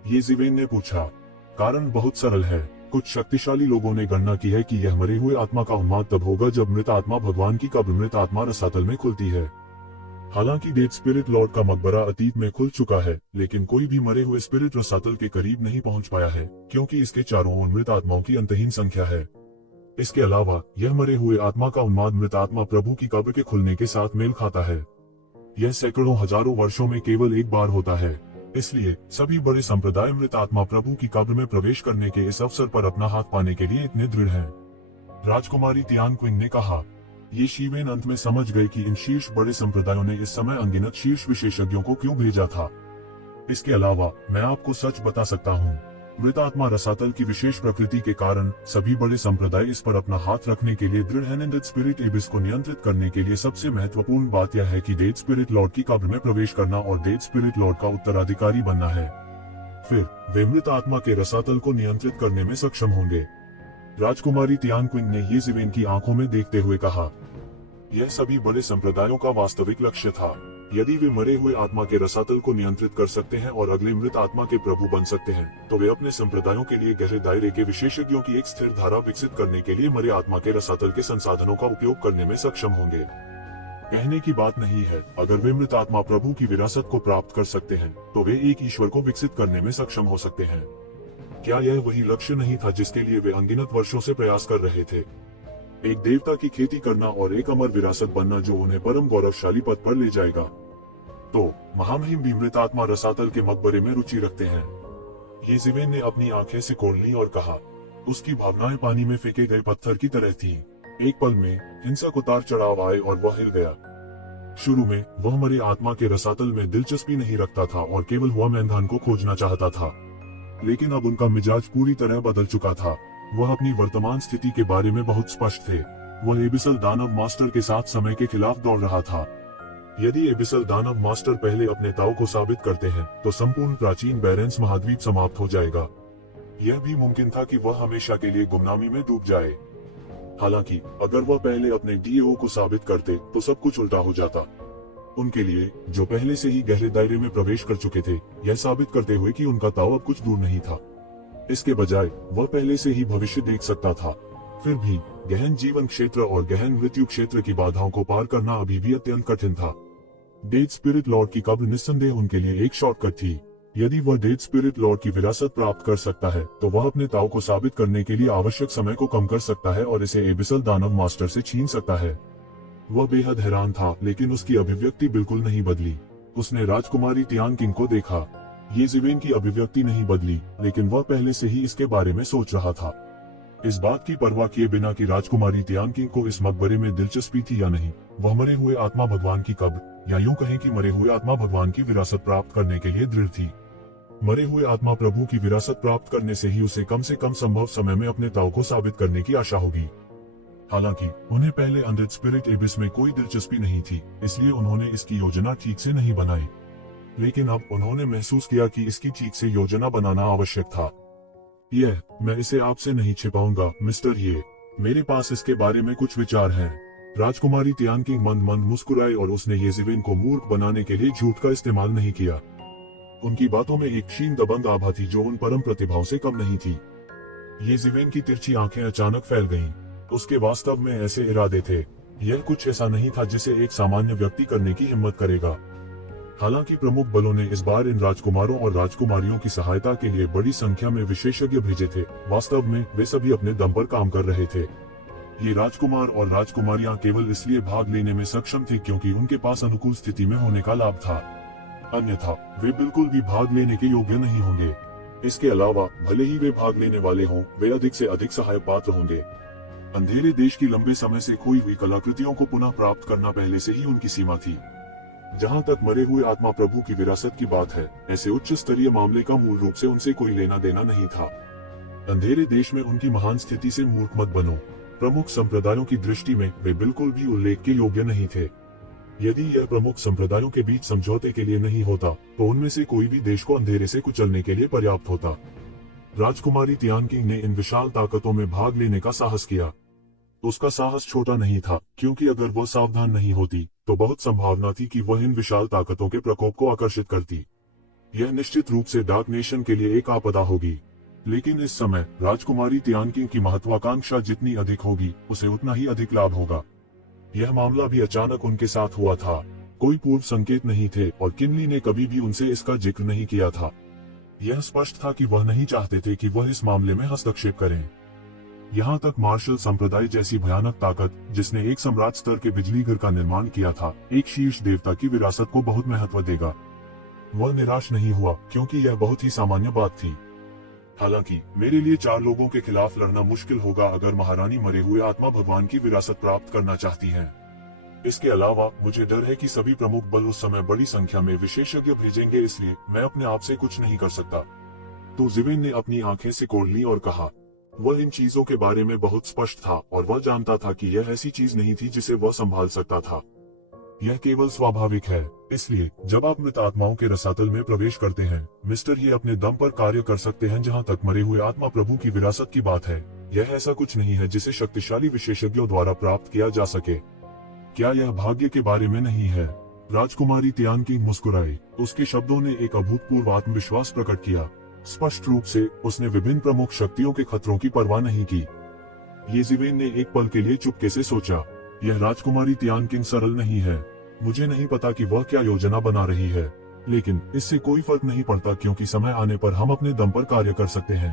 येज़िवेन ने पूछा। कारण बहुत सरल है। कुछ शक्तिशाली लोगों ने गणना की है कि यह मरे हुए आत्मा का उन्माद तब होगा जब मृत आत्मा भगवान की कब्र मृत आत्मा रसातल में खुलती है। हालांकि डेड स्पिरिट लॉर्ड का मकबरा अतीत में खुल चुका है, लेकिन कोई भी मरे हुए स्पिरिट रसातल के करीब नहीं पहुंच पाया है, क्योंकि इसके चारों ओर मृत आत्माओं की अंतहीन संख्या है। इसके अलावा यह मरे हुए आत्मा का उन्माद मृत आत्मा प्रभु की कब्र के खुलने के साथ मेल खाता है। यह सैकड़ों हजारों वर्षों में केवल एक बार होता है। इसलिए सभी बड़े संप्रदाय मृत आत्मा प्रभु की कब्र में प्रवेश करने के इस अवसर पर अपना हाथ पाने के लिए इतने दृढ़ हैं। राजकुमारी तियानकिंग ने कहा, येशिवेन अंत में समझ गए कि इन शीर्ष बड़े संप्रदायों ने इस समय अनगिनत शीर्ष विशेषज्ञों को क्यों भेजा था। इसके अलावा मैं आपको सच बता सकता हूँ, मृत आत्मा रसातल की विशेष प्रकृति के कारण सभी बड़े संप्रदाय इस पर अपना हाथ रखने के लिए दृढ़ हैं। डेड स्पिरिट एबिस को नियंत्रित करने के लिए सबसे महत्वपूर्ण बात यह है कि डेड स्पिरिट लॉर्ड की कब्र में प्रवेश करना और डेड स्पिरिट लॉर्ड का उत्तराधिकारी बनना है। फिर वे मृत आत्मा के रसातल को नियंत्रित करने में सक्षम होंगे। राजकुमारी तियानकिंग ने येज़िवेन की आंखों में देखते हुए कहा, यह सभी बड़े संप्रदायों का वास्तविक लक्ष्य था। यदि वे मरे हुए आत्मा के रसातल को नियंत्रित कर सकते हैं और अगले मृत आत्मा के प्रभु बन सकते हैं, तो वे अपने संप्रदायों के लिए गहरे दायरे के विशेषज्ञों की एक स्थिर धारा विकसित करने के लिए मरे आत्मा के रसातल के संसाधनों का उपयोग करने में सक्षम होंगे। कहने की बात नहीं है, अगर वे मृत आत्मा प्रभु की विरासत को प्राप्त कर सकते हैं, तो वे एक ईश्वर को विकसित करने में सक्षम हो सकते हैं। क्या यह वही लक्ष्य नहीं था जिसके लिए वे अनगिनत वर्षों से प्रयास कर रहे थे? एक देवता की खेती करना और एक अमर विरासत बनना जो उन्हें परम गौरवशाली पद पर ले जाएगा। तो महामहिम भीमृतात्मा रसातल के मकबरे में रुचि रखते हैं। येज़ेवेन ने अपनी आंखें सिकोड़ ली और कहा। उसकी भावनाएं पानी में फेंके गए पत्थर की तरह थीं। एक पल में हिंसक उतार चढ़ाव आए और वह हिल गया। शुरू में वह मरे आत्मा के रसातल में दिलचस्पी नहीं रखता था और केवल हुआ मैदान को खोजना चाहता था, लेकिन अब उनका मिजाज पूरी तरह बदल चुका था। वह अपनी वर्तमान स्थिति के बारे में बहुत स्पष्ट थे। वह एबिसल दानव मास्टर के साथ समय के खिलाफ दौड़ रहा था। यदि एबिसल दानव मास्टर पहले अपने दाव को साबित करते हैं तो संपूर्ण प्राचीन बैरेंस महाद्वीप समाप्त हो जाएगा। यह भी मुमकिन था कि वह हमेशा के लिए गुमनामी में डूब जाए। हालांकि अगर वह पहले अपने डीओ को साबित करते तो सब कुछ उल्टा हो जाता। उनके लिए, जो पहले से ही गहरे दायरे में प्रवेश कर चुके थे, यह साबित करते हुए कि उनका दाव अब कुछ दूर नहीं था। इसके बजाय वह पहले से ही भविष्य देख सकता था। फिर भी गहन जीवन क्षेत्र और गहन मृत्यु क्षेत्र की बाधाओं को पार करना अभी भी अत्यंत कठिन था। डेड स्पिरिट लॉर्ड की कब्र निस्संदेह उनके लिए एक शॉर्टकट थी। यदि वह डेड स्पिरिट लॉर्ड की विरासत प्राप्त कर सकता है तो वह अपने दाव को साबित करने के लिए आवश्यक समय को कम कर सकता है और इसे एबिसल दानव मास्टर से छीन सकता है। वह बेहद हैरान था, लेकिन उसकी अभिव्यक्ति बिल्कुल नहीं बदली। उसने राजकुमारी तियानकिंग को देखा। येज़ेवेन की अभिव्यक्ति नहीं बदली, लेकिन वह पहले से ही इसके बारे में सोच रहा था। इस बात की परवाह किए बिना कि राजकुमारी तियानकिंग को इस मकबरे में दिलचस्पी थी या नहीं, वह मरे हुए आत्मा भगवान की कब्र, या यूं कहें कि मरे हुए आत्मा भगवान की विरासत प्राप्त करने के लिए दृढ़ थी। मरे हुए आत्मा प्रभु की विरासत प्राप्त करने से ही उसे कम से कम संभव समय में अपने दाव को साबित करने की आशा होगी। हालांकि उन्हें पहले अनडेड स्पिरिट एबिस में कोई दिलचस्पी नहीं थी, इसलिए उन्होंने इसकी योजना ठीक से नहीं बनाई। लेकिन अब उन्होंने महसूस किया कि इसकी ठीक से योजना बनाना आवश्यक था। मैं इसे आपसे नहीं छिपाऊंगा मिस्टर ये, मेरे पास इसके बारे में कुछ विचार हैं। राजकुमारी तियानकिंग मंद मंद मुस्कुराई और उसने येज़ेवेन को मूर्ख बनाने के लिए झूठ का इस्तेमाल नहीं किया। उनकी बातों में एक क्षीण दबंग आभा थी जो उन परम प्रतिभाओं से कम नहीं थी। येज़ेवेन की तिरछी आंखें अचानक फैल गईं। उसके वास्तव में ऐसे इरादे थे। यह कुछ ऐसा नहीं था जिसे एक सामान्य व्यक्ति करने की हिम्मत करेगा। हालांकि प्रमुख बलों ने इस बार इन राजकुमारों और राजकुमारियों की सहायता के लिए बड़ी संख्या में विशेषज्ञ भेजे थे। वास्तव में वे सभी अपने दम पर काम कर रहे थे। ये राजकुमार और राजकुमारियां केवल इसलिए भाग लेने में सक्षम थे क्योंकि उनके पास अनुकूल स्थिति में होने का लाभ था, अन्यथा वे बिल्कुल भी भाग लेने के योग्य नहीं होंगे। इसके अलावा भले ही वे भाग लेने वाले हों, वे अधिक से अधिक सहाय पात्र होंगे। अंधेरे देश की लंबे समय से खोई हुई कलाकृतियों को पुनः प्राप्त करना पहले से ही उनकी सीमा थी। जहां तक मरे हुए आत्मा प्रभु की विरासत की बात है, ऐसे उच्च स्तरीय मामले का मूल रूप से उनसे कोई लेना देना नहीं था। अंधेरे देश में उनकी महान स्थिति से मूर्ख मत बनो। प्रमुख संप्रदायों की दृष्टि में वे बिल्कुल भी उल्लेख के योग्य नहीं थे। यदि यह प्रमुख संप्रदायों के बीच समझौते के लिए नहीं होता तो उनमें से कोई भी देश को अंधेरे से कुचलने के लिए पर्याप्त होता। राजकुमारी तियानकिंग ने इन विशाल ताकतों में भाग लेने का साहस किया। उसका साहस छोटा नहीं था, क्योंकि अगर वह सावधान नहीं होती तो बहुत संभावना थी कि वह इन विशाल ताकतों के प्रकोप को आकर्षित करती। यह निश्चित रूप से डार्क नेशन के लिए एक आपदा होगी। लेकिन इस समय राजकुमारी तियानकिंग की महत्वाकांक्षा जितनी अधिक होगी, उसे उतना ही अधिक लाभ होगा। यह मामला भी अचानक उनके साथ हुआ था। कोई पूर्व संकेत नहीं थे और किनली ने कभी भी उनसे इसका जिक्र नहीं किया था। यह स्पष्ट था कि वह नहीं चाहते थे कि वह इस मामले में हस्तक्षेप करें। यहाँ तक मार्शल संप्रदाय जैसी भयानक ताकत, जिसने एक सम्राट स्तर के बिजली घर का निर्माण किया था, एक शीर्ष देवता की विरासत को बहुत महत्व देगा। वह निराश नहीं हुआ, क्योंकि यह बहुत ही सामान्य बात थी। हालांकि मेरे लिए 4 लोगों के खिलाफ लड़ना मुश्किल होगा अगर महारानी मरे हुए आत्मा भगवान की विरासत प्राप्त करना चाहती हैं। इसके अलावा मुझे डर है कि सभी प्रमुख बल उस समय बड़ी संख्या में विशेषज्ञ भेजेंगे, इसलिए मैं अपने आप से कुछ नहीं कर सकता। तो ज़ेवेन ने अपनी आंखें सिकोड़ ली और कहा। वह इन चीजों के बारे में बहुत स्पष्ट था और वह जानता था कि यह ऐसी चीज नहीं थी जिसे वह संभाल सकता था। यह केवल स्वाभाविक है। इसलिए जब आप मृत आत्माओं के रसातल में प्रवेश करते हैं, मिस्टर ये अपने दम पर कार्य कर सकते हैं। जहां तक मरे हुए आत्मा प्रभु की विरासत की बात है, यह ऐसा कुछ नहीं है जिसे शक्तिशाली विशेषज्ञों द्वारा प्राप्त किया जा सके। क्या यह भाग्य के बारे में नहीं है? राजकुमारी तियानकिंग मुस्कुराई। उसके शब्दों ने एक अभूतपूर्व आत्मविश्वास प्रकट किया। स्पष्ट रूप से उसने विभिन्न प्रमुख शक्तियों के खतरों की परवाह नहीं की। येज़ेवेन ने एक पल के लिए चुपके से सोचा, यह राजकुमारी तियानकिंग सरल नहीं है। मुझे नहीं पता कि वह क्या योजना बना रही है, लेकिन इससे कोई फर्क नहीं पड़ता क्योंकि समय आने पर हम अपने दम पर कार्य कर सकते हैं।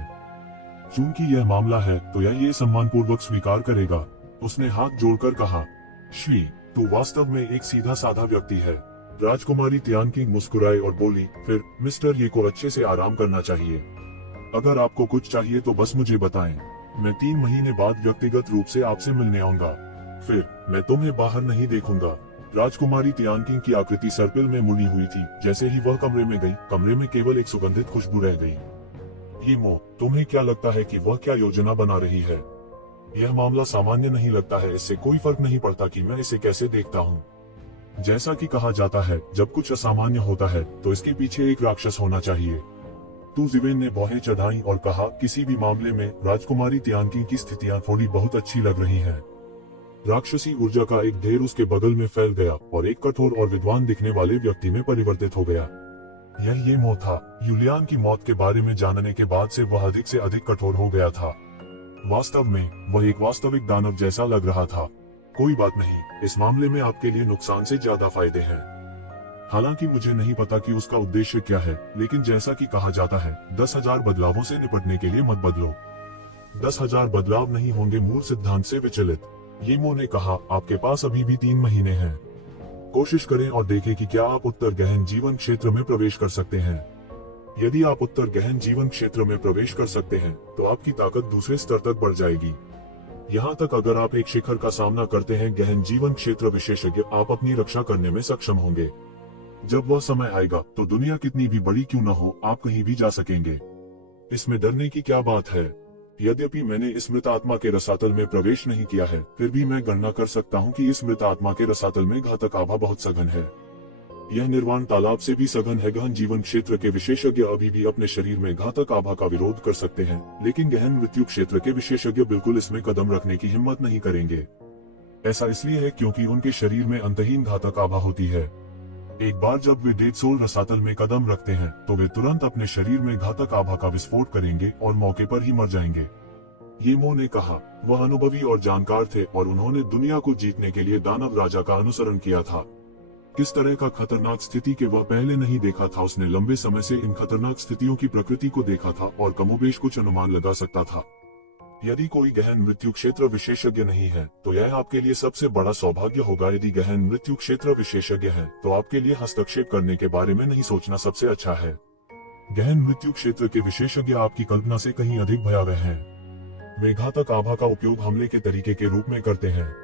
चूंकि यह मामला है तो यह ये सम्मानपूर्वक स्वीकार करेगा। उसने हाथ जोड़कर कहा, श्री, तू वास्तव में एक सीधा साधा व्यक्ति है। राजकुमारी तियानकिंग मुस्कुराए और बोली, फिर मिस्टर ये को अच्छे से आराम करना चाहिए। अगर आपको कुछ चाहिए तो बस मुझे बताएं। मैं 3 महीने बाद व्यक्तिगत रूप से आपसे मिलने आऊंगा। फिर मैं तुम्हें बाहर नहीं देखूंगा। राजकुमारी तियानकिंग की आकृति सर्पिल में मुड़ी हुई थी। जैसे ही वह कमरे में गई, कमरे में केवल एक सुगंधित खुशबू रह गई। हीमो, तुम्हें क्या लगता है कि वह क्या योजना बना रही है? यह मामला सामान्य नहीं लगता है। इससे कोई फर्क नहीं पड़ता कि मैं इसे कैसे देखता हूँ। जैसा कि कहा जाता है, जब कुछ असामान्य होता है तो इसके पीछे एक राक्षस होना चाहिए। तू जिवेन ने भौहें चढ़ाई और कहा, किसी भी मामले में राजकुमारी तियानकिंग की स्थितियां थोड़ी बहुत अच्छी लग रही हैं। राक्षसी ऊर्जा का एक ढेर उसके बगल में फैल गया और एक कठोर और विद्वान दिखने वाले व्यक्ति में परिवर्तित हो गया। यह ये मो था। यूलियान की मौत के बारे में जानने के बाद से वह अधिक से अधिक कठोर हो गया था। वास्तव में वह एक वास्तविक दानव जैसा लग रहा था। कोई बात नहीं, इस मामले में आपके लिए नुकसान से ज्यादा फायदे हैं। हालांकि मुझे नहीं पता कि उसका उद्देश्य क्या है, लेकिन जैसा कि कहा जाता है, 10,000 बदलावों से निपटने के लिए मत बदलो। 10,000 बदलाव नहीं होंगे मूल सिद्धांत से विचलित। येमो ने कहा, आपके पास अभी भी 3 महीने हैं। कोशिश करें और देखें कि क्या आप उत्तर गहन जीवन क्षेत्र में प्रवेश कर सकते हैं। यदि आप उत्तर गहन जीवन क्षेत्र में प्रवेश कर सकते हैं तो आपकी ताकत दूसरे स्तर तक बढ़ जाएगी। यहाँ तक अगर आप एक शिखर का सामना करते हैं गहन जीवन क्षेत्र विशेषज्ञ, आप अपनी रक्षा करने में सक्षम होंगे। जब वह समय आएगा तो दुनिया कितनी भी बड़ी क्यों न हो, आप कहीं भी जा सकेंगे। इसमें डरने की क्या बात है? यद्यपि मैंने इस मृत आत्मा के रसातल में प्रवेश नहीं किया है, फिर भी मैं गणना कर सकता हूँ कि इस मृत आत्मा के रसातल में घातक आभा बहुत सघन है। यह निर्वाण तालाब से भी सघन है। गहन जीवन क्षेत्र के विशेषज्ञ अभी भी अपने शरीर में घातक आभा का विरोध कर सकते हैं, लेकिन गहन मृत्यु क्षेत्र के विशेषज्ञ बिल्कुल इसमें कदम रखने की हिम्मत नहीं करेंगे। ऐसा इसलिए है क्योंकि उनके शरीर में अंतहीन घातक आभा होती है। एक बार जब वे डेड सोल रसातल में कदम रखते हैं तो वे तुरंत अपने शरीर में घातक आभा का विस्फोट करेंगे और मौके पर ही मर जाएंगे। येमो ने कहा, वह अनुभवी और जानकार थे और उन्होंने दुनिया को जीतने के लिए दानव राजा का अनुसरण किया था। किस तरह का खतरनाक स्थिति के वह पहले नहीं देखा था। उसने लंबे समय से इन खतरनाक स्थितियों की प्रकृति को देखा था और कमोबेश कुछ अनुमान लगा सकता था। यदि कोई गहन मृत्यु क्षेत्र विशेषज्ञ नहीं है तो यह आपके लिए सबसे बड़ा सौभाग्य होगा। यदि गहन मृत्यु क्षेत्र विशेषज्ञ है तो आपके लिए हस्तक्षेप करने के बारे में नहीं सोचना सबसे अच्छा है। गहन मृत्यु क्षेत्र के विशेषज्ञ आपकी कल्पना से कहीं अधिक भयावह हैं। वे घातक आभा का उपयोग हमले के तरीके के रूप में करते हैं।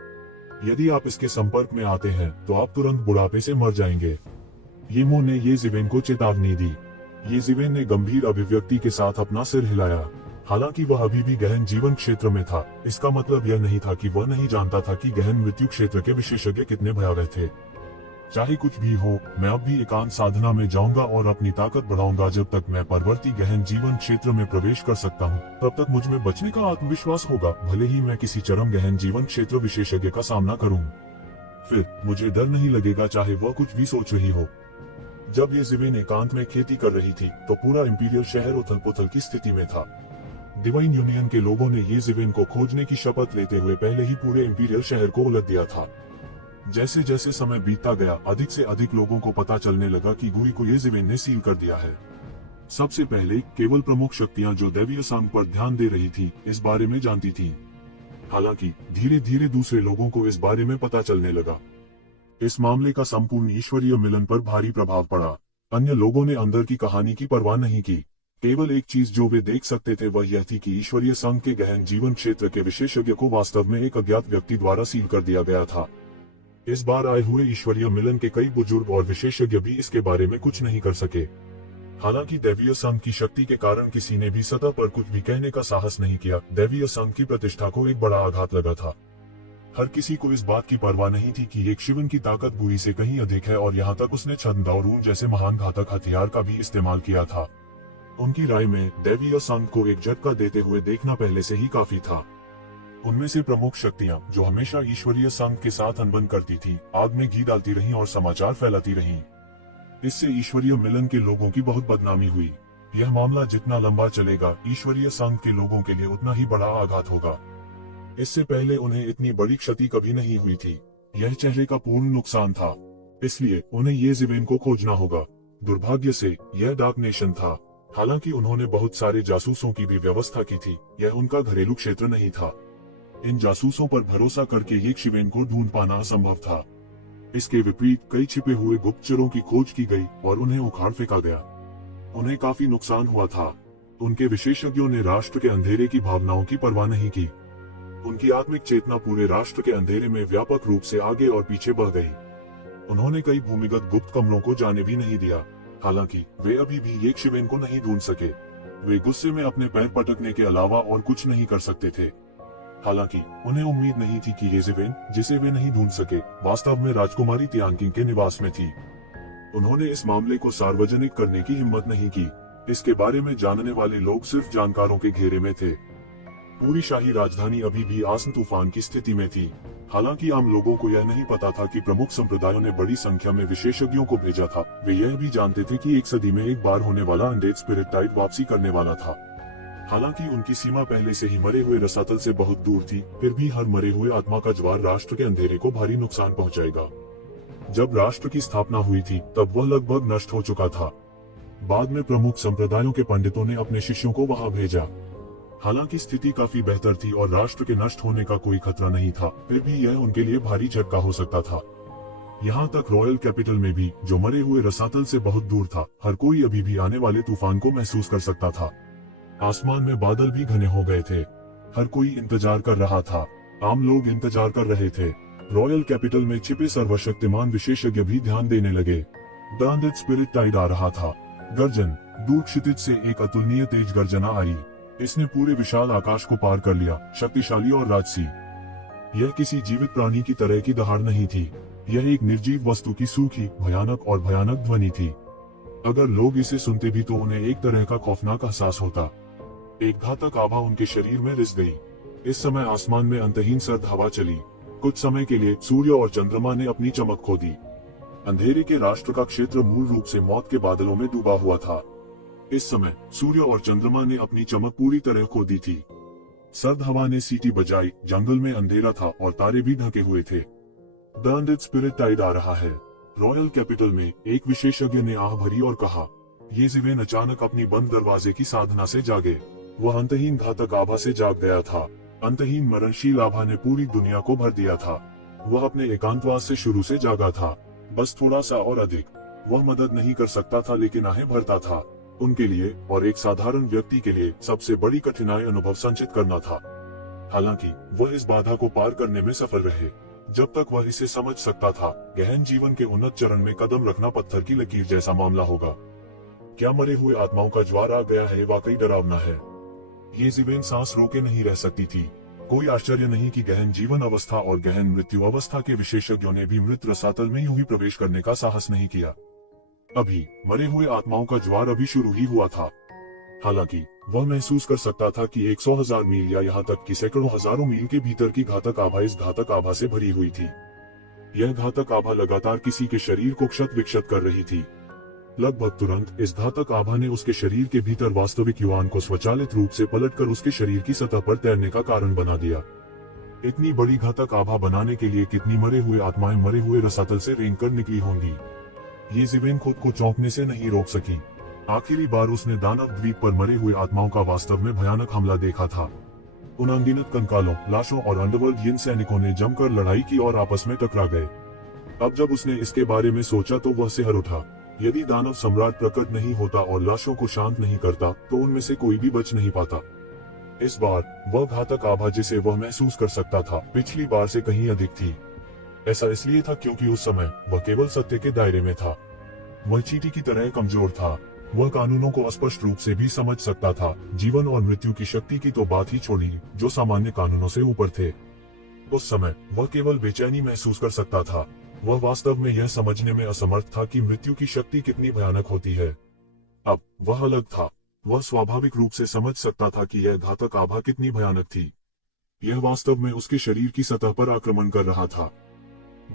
यदि आप इसके संपर्क में आते हैं तो आप तुरंत बुढ़ापे से मर जाएंगे। येमो ने ये जिवेन को चेतावनी दी। ये जिवेन ने गंभीर अभिव्यक्ति के साथ अपना सिर हिलाया। हालांकि वह अभी भी गहन जीवन क्षेत्र में था, इसका मतलब यह नहीं था कि वह नहीं जानता था कि गहन मृत्यु क्षेत्र के विशेषज्ञ कितने भयावह थे। चाहे कुछ भी हो, मैं अब भी एकांत साधना में जाऊंगा और अपनी ताकत बढ़ाऊंगा। जब तक मैं परवर्ती गहन जीवन क्षेत्र में प्रवेश कर सकता हूं, तब तक मुझ में बचने का आत्मविश्वास होगा, भले ही मैं किसी चरम गहन जीवन क्षेत्र विशेषज्ञ का सामना करूं। फिर मुझे डर नहीं लगेगा, चाहे वह कुछ भी सोच रही हो। जब ये जिवेन एकांत में खेती कर रही थी तो पूरा इंपीरियल शहर उथल पुथल की स्थिति में था। डिवाइन यूनियन के लोगों ने ये जिवेन को खोजने की शपथ लेते हुए पहले ही पूरे इंपीरियल शहर को उलट दिया था। जैसे जैसे समय बीतता गया, अधिक से अधिक लोगों को पता चलने लगा कि गुई को ये जिवेन ने सील कर दिया है। सबसे पहले केवल प्रमुख शक्तियां जो दैवीय संघ पर ध्यान दे रही थी इस बारे में जानती थी। हालांकि धीरे धीरे दूसरे लोगों को इस बारे में पता चलने लगा। इस मामले का संपूर्ण ईश्वरीय मिलन पर भारी प्रभाव पड़ा। अन्य लोगों ने अंदर की कहानी की परवाह नहीं की। केवल एक चीज जो वे देख सकते थे वह यह थी कि ईश्वरीय संघ के गहन जीवन क्षेत्र के विशेषज्ञ को वास्तव में एक अज्ञात व्यक्ति द्वारा सील कर दिया गया था। इस बार आए हुए ईश्वरीय मिलन के कई बुजुर्ग और विशेषज्ञ भी इसके बारे में कुछ नहीं कर सके। हालांकि दैवीय संघ की शक्ति के कारण किसी ने भी सतह पर कुछ भी कहने का साहस नहीं किया। दैवीय संघ की प्रतिष्ठा को एक बड़ा आघात लगा था। हर किसी को इस बात की परवाह नहीं थी कि एक शिवन की ताकत बुरी से कहीं अधिक है, और यहाँ तक उसने छद्म जैसे महान घातक हथियार का भी इस्तेमाल किया था। उनकी राय में दैवीय संघ को एक झटका देते हुए देखना पहले से ही काफी था। उनमें से प्रमुख शक्तियां जो हमेशा ईश्वरीय संघ के साथ अनबन करती थी, आग में घी डालती रहीं और समाचार फैलाती रहीं। इससे ईश्वरीय मिलन के लोगों की बहुत बदनामी हुई। यह मामला जितना लंबा चलेगा, ईश्वरीय संघ के लोगों के लिए उतना ही बड़ा आघात होगा। इससे पहले उन्हें इतनी बड़ी क्षति कभी नहीं हुई थी। यह चेहरे का पूर्ण नुकसान था, इसलिए उन्हें ये जिवेन को खोजना होगा। दुर्भाग्य से यह डार्क नेशन था। हालांकि उन्होंने बहुत सारे जासूसों की भी व्यवस्था की थी, यह उनका घरेलू क्षेत्र नहीं था। इन जासूसों पर भरोसा करके येशिवेन को ढूंढ पाना असंभव था। इसके विपरीत कई छिपे हुए गुप्तचरों की खोज की गई और उन्हें उखाड़ फेंका गया। उन्हें काफी नुकसान हुआ था। उनके विशेषज्ञों ने राष्ट्र के अंधेरे की भावनाओं की परवाह नहीं की। उनकी आत्मिक चेतना पूरे राष्ट्र के अंधेरे में व्यापक रूप से आगे और पीछे बढ़ गई। उन्होंने कई भूमिगत गुप्त कमरों को जाने भी नहीं दिया। हालांकि वे अभी भी येशिवेन को नहीं ढूंढ सके। वे गुस्से में अपने पैर पटकने के अलावा और कुछ नहीं कर सकते थे। हालांकि उन्हें उम्मीद नहीं थी कि येशिवेन, जिसे वे नहीं ढूंढ सके, वास्तव में राजकुमारी तियानकिंग के निवास में थी। उन्होंने इस मामले को सार्वजनिक करने की हिम्मत नहीं की। इसके बारे में जानने वाले लोग सिर्फ जानकारों के घेरे में थे। पूरी शाही राजधानी अभी भी आसन तूफान की स्थिति में थी। हालांकि आम लोगों को यह नहीं पता था कि प्रमुख संप्रदायों ने बड़ी संख्या में विशेषज्ञों को भेजा था। वे यह भी जानते थे कि एक सदी में एक बार होने वाला अनडेड स्पिरिट टाइड वापसी करने वाला था। हालांकि उनकी सीमा पहले से ही मरे हुए रसातल से बहुत दूर थी, फिर भी हर मरे हुए आत्मा का ज्वार राष्ट्र के अंधेरे को भारी नुकसान पहुंचाएगा। जब राष्ट्र की स्थापना हुई थी तब वह लगभग नष्ट हो चुका था। बाद में प्रमुख संप्रदायों के पंडितों ने अपने शिष्यों को वहां भेजा। हालांकि स्थिति काफी बेहतर थी और राष्ट्र के नष्ट होने का कोई खतरा नहीं था, फिर भी यह उनके लिए भारी झटका हो सकता था। यहाँ तक रॉयल कैपिटल में भी, जो मरे हुए रसातल से बहुत दूर था, हर कोई अभी भी आने वाले तूफान को महसूस कर सकता था। आसमान में बादल भी घने हो गए थे। हर कोई इंतजार कर रहा था। आम लोग इंतजार कर रहे थे। रॉयल कैपिटल में छिपे सर्वशक्तिमान विशेषज्ञ भी ध्यान देने लगे। द अनडेड स्पिरिट टाइड आ रहा था। गर्जन, दूर क्षितिज से एक अतुलनीय तेज गर्जना आई। इसने पूरे विशाल आकाश को पार कर लिया, शक्तिशाली और राजसी। यह किसी जीवित प्राणी की तरह की दहाड़ नहीं थी। यह एक निर्जीव वस्तु की सूखी, भयानक और भयानक ध्वनि थी। अगर लोग इसे सुनते भी तो उन्हें एक तरह का खौफनाक एहसास होता। एक घातक आभा उनके शरीर में रिस गई। इस समय आसमान में अंतहीन सर्द हवा चली। कुछ समय के लिए सूर्य और चंद्रमा ने अपनी चमक खो दी। अंधेरे के राष्ट्र का क्षेत्र मूल रूप से मौत के बादलों में डूबा हुआ था। इस समय सूर्य और चंद्रमा ने अपनी चमक पूरी तरह खो दी थी। सर्द हवा ने सीटी बजाई, जंगल में अंधेरा था और तारे भी ढके हुए थे। द अनडेड स्पिरिट टाइड आ रहा है। रॉयल कैपिटल में एक विशेषज्ञ ने आह भरी और कहा। येशिवेन अचानक अपनी बंद दरवाजे की साधना से जागे। वह अंतहीन घातक आभा से जाग गया था। अंतहीन मरणशील आभा ने पूरी दुनिया को भर दिया था। वह अपने एकांतवास से शुरू से जागा था, बस थोड़ा सा और अधिक। वह मदद नहीं कर सकता था, लेकिन आहें भरता था। उनके लिए और एक साधारण व्यक्ति के लिए सबसे बड़ी कठिनाई अनुभव संचित करना था। हालांकि वह इस बाधा को पार करने में सफल रहे। जब तक वह इसे समझ सकता था, गहन जीवन के उन्नत चरण में कदम रखना पत्थर की लकीर जैसा मामला होगा। क्या मरे हुए आत्माओं का ज्वार आ गया है? वाकई डरावना है। येशिवेन सांस रोके नहीं रह सकती थी। कोई आश्चर्य नहीं कि गहन जीवन अवस्था और गहन मृत्यु अवस्था के विशेषज्ञों ने भी मृत रसातल में यूं ही प्रवेश करने का साहस नहीं किया। अभी मरे हुए आत्माओं का ज्वार अभी शुरू ही हुआ था। हालांकि वह महसूस कर सकता था कि 100,000 मील या यहाँ तक कि सैकड़ों हजारों मील के भीतर की घातक आभा इस घातक आभा से भरी हुई थी। यह घातक आभा लगातार किसी के शरीर को क्षत विक्षत कर रही थी। लगभग तुरंत इस घातक आभा ने उसके शरीर के भीतर वास्तविक युवान को स्वचालित रूप से पलटकर उसके शरीर की सतह पर तैरने का कारण बना दिया। इतनी बड़ी घातक आभा बनाने के लिए कितनी मरे हुए आत्माएं मरे हुए रसातल से रेंग कर निकली होंगी। येशिवेन खुद को चौंकने से नहीं रोक सकी। आखिरी बार उसने दानव द्वीप पर मरे हुए आत्माओं का वास्तव में भयानक हमला देखा था। उन अनगिनत कंकालों, लाशों और अंडरवर्ल्ड यिन सैनिकों ने जमकर लड़ाई की और आपस में टकरा गए। अब जब उसने इसके बारे में सोचा तो वह सिहर उठा। यदि दानव सम्राट प्रकट नहीं होता और लाशों को शांत नहीं करता तो उनमें से कोई भी बच नहीं पाता। इस बार वह घातक आभा जिसे वह महसूस कर सकता था, पिछली बार से कहीं अधिक थी। ऐसा इसलिए था क्योंकि उस समय वह केवल सत्य के दायरे में था। वह चींटी की तरह कमजोर था। वह कानूनों को स्पष्ट रूप से भी समझ सकता था। जीवन और मृत्यु की शक्ति की तो बात ही छोड़ी, जो सामान्य कानूनों से ऊपर थे। उस समय वह केवल बेचैनी महसूस कर सकता था। वह वास्तव में यह समझने में असमर्थ था कि मृत्यु की शक्ति कितनी भयानक होती है। अब वह अलग था। वह स्वाभाविक रूप से समझ सकता था कि यह घातक आभा कितनी भयानक थी। यह वास्तव में उसके शरीर की सतह पर आक्रमण कर रहा था।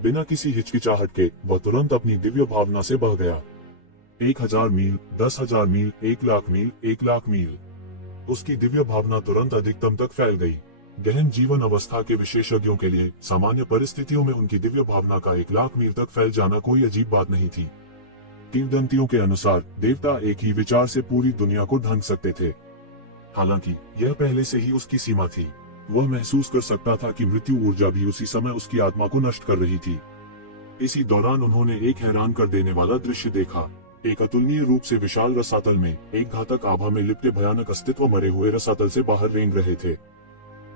बिना किसी हिचकिचाहट के वह तुरंत अपनी दिव्य भावना से बह गया। 1000 मील, 10,000 मील, 1,00,000 मील, 1,00,000 मील। उसकी दिव्य भावना तुरंत अधिकतम तक फैल गई। गहन जीवन अवस्था के विशेषज्ञों के लिए सामान्य परिस्थितियों में उनकी दिव्य भावना का 1,00,000 मील तक फैल जाना कोई अजीब बात नहीं थी। किंवदंतियों के अनुसार देवता एक ही विचार से पूरी दुनिया को ढंक सकते थे। हालांकि यह पहले से ही उसकी सीमा थी। वह महसूस कर सकता था कि मृत्यु ऊर्जा भी उसी समय उसकी आत्मा को नष्ट कर रही थी। इसी दौरान उन्होंने एक हैरान कर देने वाला दृश्य देखा। एक अतुलनीय रूप से विशाल रसातल में एक घातक आभा में लिपटे भयानक अस्तित्व मरे हुए रसातल से बाहर रेंग रहे थे।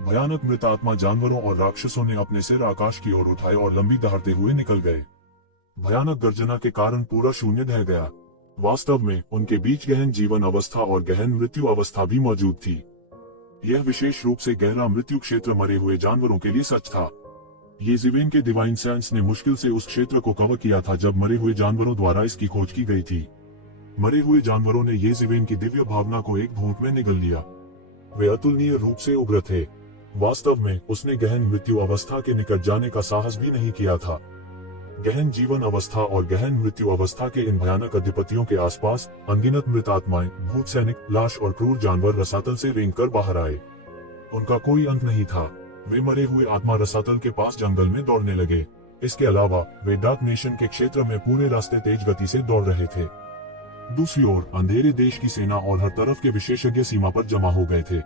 भयानक मृत आत्मा जानवरों और राक्षसों ने अपने सिर आकाश की ओर उठाए और लंबी दहाड़ते हुए निकल गए। भयानक गर्जना के कारण पूरा शून्य ढह गया। वास्तव में उनके बीच गहन जीवन अवस्था और गहन मृत्यु अवस्था भी मौजूद थी। यह विशेष रूप से गहरा मृत्यु क्षेत्र मरे हुए जानवरों के लिए सच था। येज़िवेन के डिवाइन साइंस ने मुश्किल से उस क्षेत्र को कवर किया था जब मरे हुए जानवरों द्वारा इसकी खोज की गई थी। मरे हुए जानवरों ने येज़िवेन की दिव्य भावना को एक घूंट में निगल लिया। वे अतुलनीय रूप से उग्र थे। वास्तव में उसने गहन मृत्यु अवस्था के निकट जाने का साहस भी नहीं किया था। गहन जीवन अवस्था और गहन मृत्यु अवस्था के इन भयानक अधिपतियों के आसपास अनगिनत मृत आत्माएं, भूत सैनिक, लाश और क्रूर जानवर रसातल से रेंगकर बाहर आए। उनका कोई अंत नहीं था। वे मरे हुए आत्मा रसातल के पास जंगल में दौड़ने लगे। इसके अलावा वे डार्क नेशन के क्षेत्र में पूरे रास्ते तेज गति से दौड़ रहे थे। दूसरी ओर अंधेरे देश की सेना और हर तरफ के विशेषज्ञ सीमा पर जमा हो गए थे।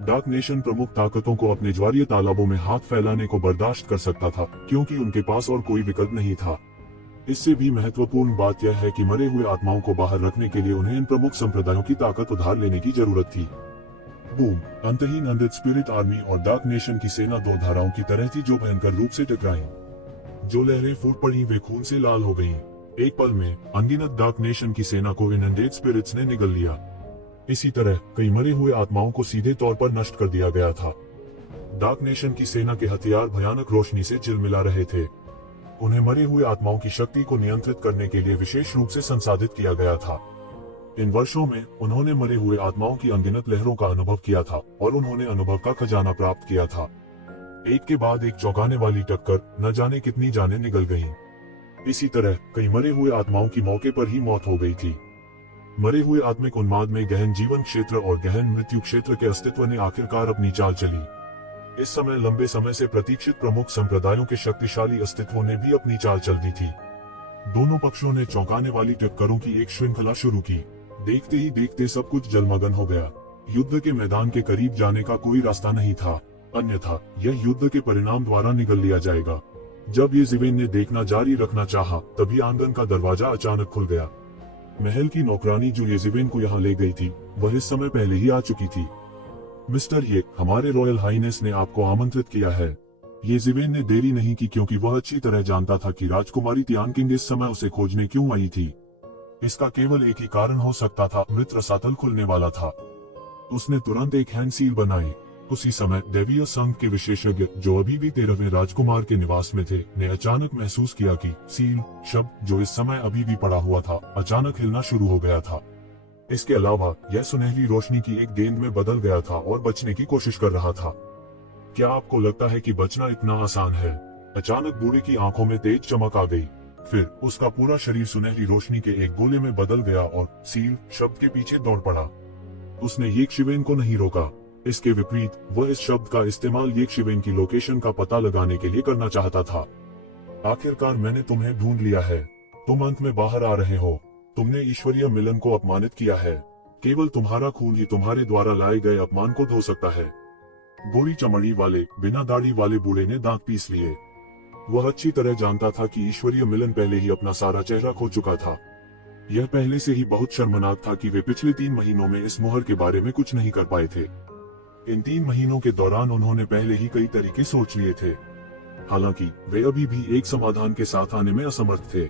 डार्क नेशन प्रमुख ताकतों को अपने ज्वारीय तालाबों में हाथ फैलाने को बर्दाश्त कर सकता था, क्योंकि उनके पास और कोई विकल्प नहीं था। इससे भी महत्वपूर्ण बात यह है कि मरे हुए आत्माओं को बाहर रखने के लिए उन्हें इन प्रमुख संप्रदायों की ताकत उधार लेने की जरूरत थी। बूम! अंतहीन अनडेड स्पिरिट आर्मी और डार्क नेशन की सेना दो धाराओं की तरह थी जो भयंकर रूप से टकराई। जो लहरें फूट पड़ी वे खून से लाल हो गईं। एक पल में अनगिनत डार्क नेशन की सेना को इन अनडेड स्पिरिट्स ने निगल लिया। इसी तरह कई मरे हुए आत्माओं को सीधे तौर पर नष्ट कर दिया गया था। डार्क नेशन की सेना के हथियार भयानक रोशनी से झिलमिला रहे थे। उन्हें मरे हुए आत्माओं की शक्ति को नियंत्रित करने के लिए विशेष रूप से संसाधित किया गया था। इन वर्षों में उन्होंने मरे हुए आत्माओं की अनगिनत लहरों का अनुभव किया था और उन्होंने अनुभव का खजाना प्राप्त किया था। एक के बाद एक चौंकाने वाली टक्कर, न जाने कितनी जानें निगल गईं। इसी तरह कई मरे हुए आत्माओं की मौके पर ही मौत हो गई थी। मरे हुए आत्मिक उन्माद में गहन जीवन क्षेत्र और गहन मृत्यु क्षेत्र के अस्तित्व ने आखिरकार अपनी चाल चली। इस समय लंबे समय से प्रतीक्षित प्रमुख संप्रदायों के शक्तिशाली अस्तित्वों ने भी अपनी चाल चल दी थी। दोनों पक्षों ने चौंकाने वाली टक्करों की एक श्रृंखला शुरू की। देखते ही देखते सब कुछ जलमग्न हो गया। युद्ध के मैदान के करीब जाने का कोई रास्ता नहीं था, अन्यथा यह युद्ध के परिणाम द्वारा निगल लिया जाएगा। जब येज़िवेन ने देखना जारी रखना चाहा, तभी आंगन का दरवाजा अचानक खुल गया। महल की नौकरानी जो येज़िवेन को यहाँ ले गई थी, वह इस समय पहले ही आ चुकी थी। मिस्टर ये, हमारे रॉयल हाइनेस ने आपको आमंत्रित किया है। येज़िवेन ने देरी नहीं की क्योंकि वह अच्छी तरह जानता था कि राजकुमारी तियानकिंग इस समय उसे खोजने क्यों आई थी। इसका केवल एक ही कारण हो सकता था, मृत रसातल खुलने वाला था। उसने तुरंत एक हैंड सील बनाई। उसी समय दैवीय संघ के विशेषज्ञ जो अभी भी 13वें राजकुमार के निवास में थे, ने अचानक महसूस किया कि सील शब्द जो इस समय अभी भी पड़ा हुआ था, अचानक हिलना शुरू हो गया था। इसके अलावा यह सुनहरी रोशनी की एक गेंद में बदल गया था और बचने की कोशिश कर रहा था। क्या आपको लगता है कि बचना इतना आसान है? अचानक बूढ़े की आंखों में तेज चमक आ गई। फिर उसका पूरा शरीर सुनहरी रोशनी के एक गोले में बदल गया और सील शब्द के पीछे दौड़ पड़ा। उसने येज़िवेन को नहीं रोका। इसके विपरीत वह इस शब्द का इस्तेमाल येज़िवेन की लोकेशन का पता लगाने के लिए करना चाहता था। आखिरकार मैंने तुम्हें ढूंढ लिया है। तुम अंत में बाहर आ रहे हो। तुमने ईश्वरीय मिलन को अपमानित किया है। केवल तुम्हारा खून ही तुम्हारे द्वारा लाए गए अपमान को धो सकता है। गोरी चमड़ी वाले, बिना दाढ़ी वाले बूढ़े ने दांत पीस लिए। वह अच्छी तरह जानता था कि ईश्वरीय मिलन पहले ही अपना सारा चेहरा खो चुका था। यह पहले से ही बहुत शर्मनाक था कि वे पिछले 3 महीनों में इस मुहर के बारे में कुछ नहीं कर पाए थे। इन 3 महीनों के दौरान उन्होंने पहले ही कई तरीके सोच लिए थे। हालांकि वे अभी भी एक समाधान के साथ आने में असमर्थ थे।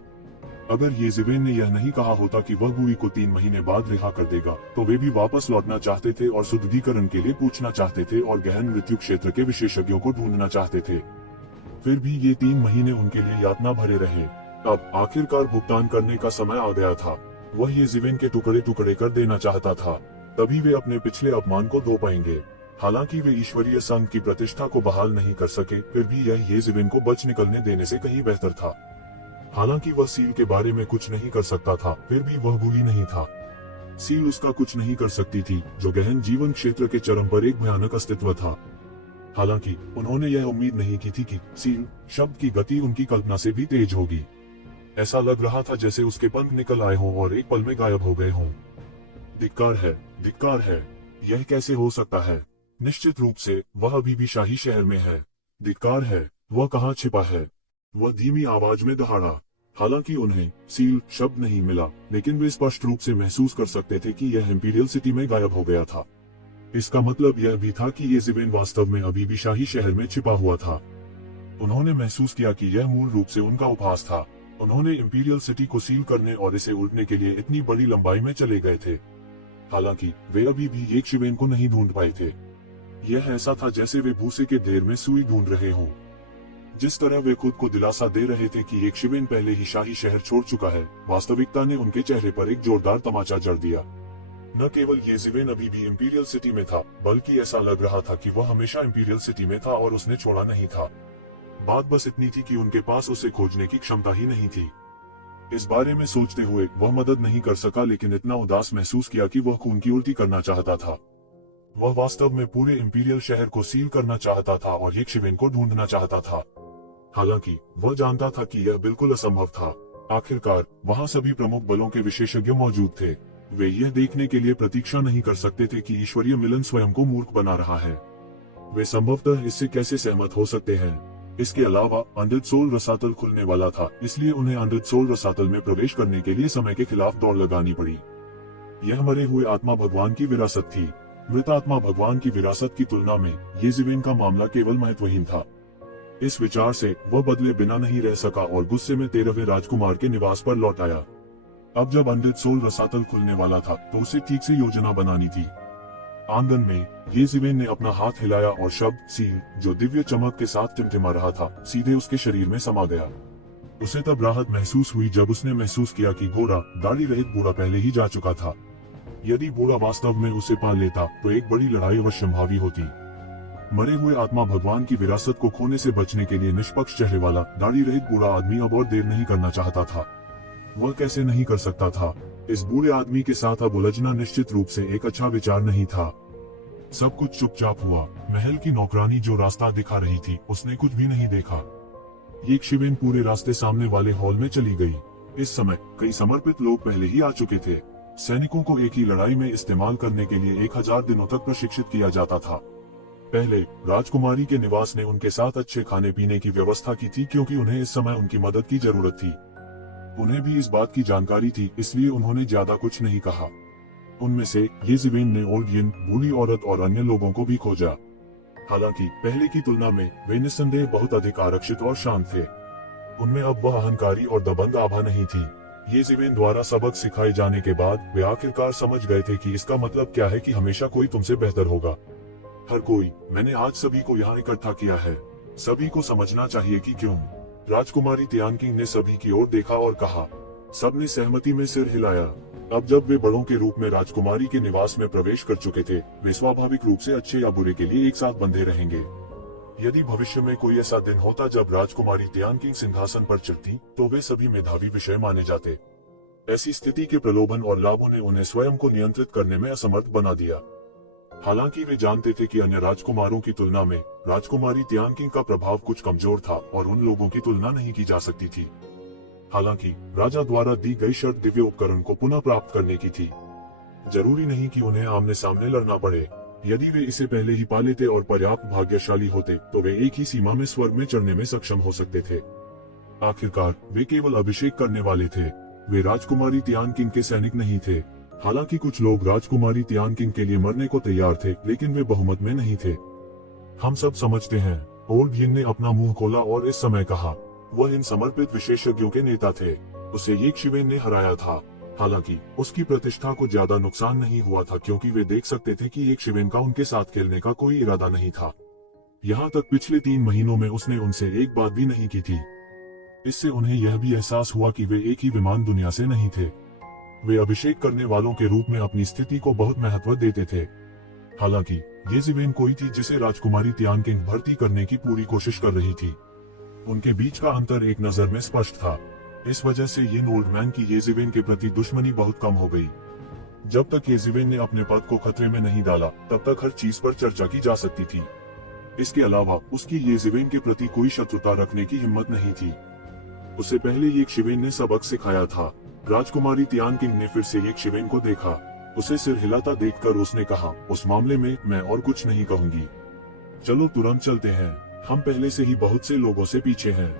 अगर येज़िवेन ने यह नहीं कहा होता कि वह बूढ़ी को 3 महीने बाद रिहा कर देगा, तो वे भी वापस लौटना चाहते थे और शुद्धिकरण के लिए पूछना चाहते थे और गहन मृत्यु क्षेत्र के विशेषज्ञों को ढूंढना चाहते थे। फिर भी ये 3 महीने उनके लिए यातना भरे रहे। अब आखिरकार भुगतान करने का समय आ गया था। वह येज़िवेन के टुकड़े टुकड़े कर देना चाहता था, तभी वे अपने पिछले अपमान को धो पाएंगे। हालांकि वे ईश्वरीय संघ की प्रतिष्ठा को बहाल नहीं कर सके, फिर भी यह येज़िवेन को बच निकलने देने से कहीं बेहतर था। हालांकि वह सील के बारे में कुछ नहीं कर सकता था, फिर भी वह बुरी नहीं था। सील उसका कुछ नहीं कर सकती थी, जो गहन जीवन क्षेत्र के चरम पर एक भयानक अस्तित्व था। हालांकि उन्होंने यह उम्मीद नहीं की थी कि सील शब्द की गति उनकी कल्पना से भी तेज होगी। ऐसा लग रहा था जैसे उसके पंख निकल आए हों और एक पल में गायब हो गए हों। धिक्कार है, धिक्कार है। यह कैसे हो सकता है? निश्चित रूप से वह अभी भी शाही शहर में है। धिक्कार है। वह कहाँ छिपा है? वह धीमी आवाज में दहाड़ा। हालांकि उन्हें सील शब्द नहीं मिला, लेकिन वे स्पष्ट रूप से महसूस कर सकते थे कि यह इंपीरियल सिटी में गायब हो गया था। इसका मतलब यह भी था कि येज़िवेन वास्तव में अभी भी शाही शहर में छिपा हुआ था। उन्होंने महसूस किया कि यह मूल रूप से उनका उपहास था। उन्होंने इंपीरियल सिटी को सील करने और इसे उलटने के लिए इतनी बड़ी लंबाई में चले गए थे। हालांकि वे अभी भी येज़िवेन को नहीं ढूंढ पाए थे। यह ऐसा था जैसे वे भूसे के ढेर में सुई ढूंढ रहे हों। जिस तरह वे खुद को दिलासा दे रहे थे कि येज़िवेन पहले ही शाही शहर छोड़ चुका है, वास्तविकता ने उनके चेहरे पर एक जोरदार तमाचा जड़ दिया। न केवल येज़िवेन अभी भी इंपीरियल सिटी में था, बल्कि ऐसा लग रहा था कि वह हमेशा इंपीरियल सिटी में था और उसने छोड़ा नहीं था। बात बस इतनी थी कि उनके पास उसे खोजने की क्षमता ही नहीं थी। इस बारे में सोचते हुए वह मदद नहीं कर सका, लेकिन इतना उदास महसूस किया कि वह खून की उल्टी करना चाहता था। वह वास्तव में पूरे इंपीरियल शहर को सील करना चाहता था और येज़िवेन को ढूंढना चाहता था। हालांकि वह जानता था कि यह बिल्कुल असंभव था। आखिरकार वहां सभी प्रमुख बलों के विशेषज्ञ मौजूद थे। वे यह देखने के लिए प्रतीक्षा नहीं कर सकते थे कि ईश्वरीय मिलन स्वयं को मूर्ख बना रहा है। वे संभवतः इससे कैसे सहमत हो सकते हैं? इसके अलावा अमृत सोल रसातल खुलने वाला था, इसलिए उन्हें अमृत सोल रसातल में प्रवेश करने के लिए समय के खिलाफ दौड़ लगानी पड़ी। यह मरे हुए आत्मा भगवान की विरासत थी। मृत आत्मा भगवान की विरासत की तुलना में येज़िवेन का मामला केवल महत्वहीन था। इस विचार से वह बदले बिना नहीं रह सका और गुस्से में 13वें राजकुमार के निवास पर लौट आया। अब जब अमृत सोल रसातल खुलने वाला था तो उसे ठीक से योजना बनानी थी। आंगन में येज़िवेन ने अपना हाथ हिलाया और शब्द सील, जो दिव्य चमक के साथ टिमटिमा रहा था, सीधे उसके शरीर में समा गया। उसे तब राहत महसूस हुई जब उसने महसूस किया कि गोरा दाढ़ी रहित बूढ़ा पहले ही जा चुका था। यदि बूढ़ा वास्तव में उसे पा लेता तो एक बड़ी लड़ाई अवश्यंभावी होती। मरे हुए आत्मा भगवान की विरासत को खोने से बचने के लिए निष्पक्ष चेहरे वाला दाढ़ी रहित बूढ़ा आदमी अब और देर नहीं करना चाहता था। वह कैसे नहीं कर सकता था? इस बूढ़े आदमी के साथ अब उलझना निश्चित रूप से एक अच्छा विचार नहीं था। सब कुछ चुपचाप हुआ। महल की नौकरानी जो रास्ता दिखा रही थी, उसने कुछ भी नहीं देखा। येज़िवेन पूरे रास्ते सामने वाले हॉल में चली गई। इस समय कई समर्पित लोग पहले ही आ चुके थे। सैनिकों को एक ही लड़ाई में इस्तेमाल करने के लिए 1000 दिनों तक प्रशिक्षित किया जाता था। पहले राजकुमारी के निवास ने उनके साथ अच्छे खाने पीने की व्यवस्था की थी, क्योंकि उन्हें इस समय उनकी मदद की जरूरत थी। उन्हें भी इस बात की जानकारी थी, इसलिए उन्होंने ज्यादा कुछ नहीं कहा। उनमें से येज़िवेन ने ओल्गियन, बूढ़ी औरत और अन्य लोगों को भी खोजा। हालांकि पहले की तुलना में वे निस्संदेह बहुत अधिक आरक्षित और शांत थे। उनमें अब वह अहंकारी और दबंग आभा नहीं थी। येज़िवेन द्वारा सबक सिखाए जाने के बाद वे आखिरकार समझ गए थे कि इसका मतलब क्या है कि हमेशा कोई तुमसे बेहतर होगा। हर कोई, मैंने आज सभी को यहाँ इकट्ठा किया है। सभी को समझना चाहिए कि क्यों। राजकुमारी तियानकिंग ने सभी की ओर देखा और कहा। सबने सहमति में सिर हिलाया। अब जब वे बड़ों के रूप में राजकुमारी के निवास में प्रवेश कर चुके थे, वे स्वाभाविक रूप से अच्छे या बुरे के लिए एक साथ बंधे रहेंगे। यदि भविष्य में कोई ऐसा दिन होता जब राजकुमारी तियानकिंग सिंहासन पर चढ़ती, तो वे सभी मेधावी विषय माने जाते। ऐसी स्थिति के प्रलोभन और लाभों ने उन्हें स्वयं को नियंत्रित करने में असमर्थ बना दिया। हालांकि वे जानते थे कि अन्य राजकुमारों की तुलना में राजकुमारी तियानकिंग का प्रभाव कुछ कमजोर था और उन लोगों की तुलना नहीं की जा सकती थी। हालांकि राजा द्वारा दी गई शर्त दिव्य उपकरण को पुनः प्राप्त करने की थी। जरूरी नहीं कि उन्हें आमने सामने लड़ना पड़े। यदि वे इसे पहले ही पा लेते और पर्याप्त भाग्यशाली होते, तो वे एक ही सीमा में स्वर्ग में चढ़ने में सक्षम हो सकते थे। आखिरकार वे केवल अभिषेक करने वाले थे। वे राजकुमारी तियानकिंग के सैनिक नहीं थे। हालांकि कुछ लोग राजकुमारी तियानकिंग के लिए मरने को तैयार थे, लेकिन वे बहुमत में नहीं थे। हम सब समझते हैं। ओल्गियन ने अपना मुंह खोला और इस समय कहा। वह इन समर्पित विशेषज्ञों के नेता थे। उसे येज़िवेन ने हराया था। हालांकि उसकी प्रतिष्ठा को ज्यादा नुकसान नहीं हुआ था, क्योंकि वे देख सकते थे कि येज़िवेन का उनके साथ खेलने का कोई इरादा नहीं था। यहाँ तक पिछले 3 महीनों में उसने उनसे एक बात भी नहीं की थी। इससे उन्हें यह भी एहसास हुआ कि वे एक ही विमान दुनिया से नहीं थे। वे अभिषेक करने वालों के रूप में अपनी स्थिति को बहुत महत्व देते थे। हालांकि येज़िवेन कोई थी जिसे राजकुमारी तियानकिंग भर्ती करने की पूरी कोशिश कर रही थी। उनके बीच का अंतर एक नजर में स्पष्ट था। इस वजह से यिन ओल्ड मैन की येज़िवेन के प्रति दुश्मनी बहुत कम हो गई। जब तक येज़िवेन ने अपने पद को खतरे में नहीं डाला, तब तक हर चीज पर चर्चा की जा सकती थी। इसके अलावा उसकी येज़िवेन के प्रति कोई शत्रुता रखने की हिम्मत नहीं थी। उसे पहले ये शिवेन ने सबक सिखाया था। राजकुमारी तियानकिंग ने फिर से ये शिवेन को देखा। उसे सिर हिलाता देखकर उसने कहा, उस मामले में मैं और कुछ नहीं कहूंगी। चलो तुरंत चलते हैं, हम पहले से ही बहुत से लोगों से पीछे हैं।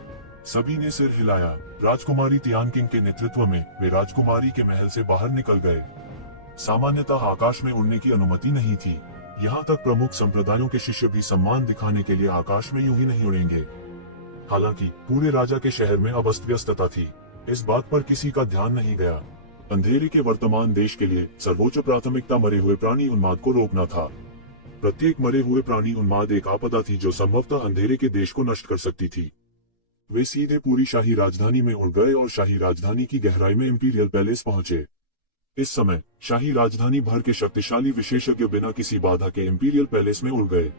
सभी ने सिर हिलाया। राजकुमारी तियानकिंग के नेतृत्व में वे राजकुमारी के महल से बाहर निकल गए। सामान्यतः आकाश में उड़ने की अनुमति नहीं थी। यहाँ तक प्रमुख संप्रदायों के शिष्य भी सम्मान दिखाने के लिए आकाश में यूं ही नहीं उड़ेंगे। हालांकि पूरे राजा के शहर में अस्त व्यस्तता थी। इस बात पर किसी का ध्यान नहीं गया। अंधेरे के वर्तमान देश के लिए सर्वोच्च प्राथमिकता मरे हुए प्राणी उन्माद को रोकना था। प्रत्येक मरे हुए प्राणी उन्माद एक आपदा थी जो संभवतः अंधेरे के देश को नष्ट कर सकती थी। वे सीधे पूरी शाही राजधानी में उड़ गए और शाही राजधानी की गहराई में इंपीरियल पैलेस पहुंचे। इस समय शाही राजधानी भर के शक्तिशाली विशेषज्ञ बिना किसी बाधा के इंपीरियल पैलेस में उड़ गए।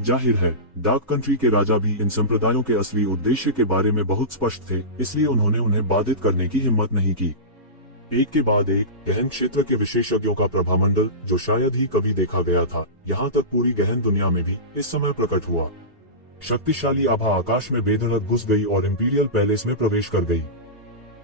जाहिर है डार्क कंट्री के राजा भी इन संप्रदायों के असली उद्देश्य के बारे में बहुत स्पष्ट थे, इसलिए उन्होंने उन्हें बाधित करने की हिम्मत नहीं की। एक के बाद एक गहन क्षेत्र के विशेषज्ञों का प्रभामंडल, जो शायद ही कभी देखा गया था, यहाँ तक पूरी गहन दुनिया में भी इस समय प्रकट हुआ। शक्तिशाली आभा आकाश में बेधड़क घुस गई और इंपीरियल पैलेस में प्रवेश कर गई।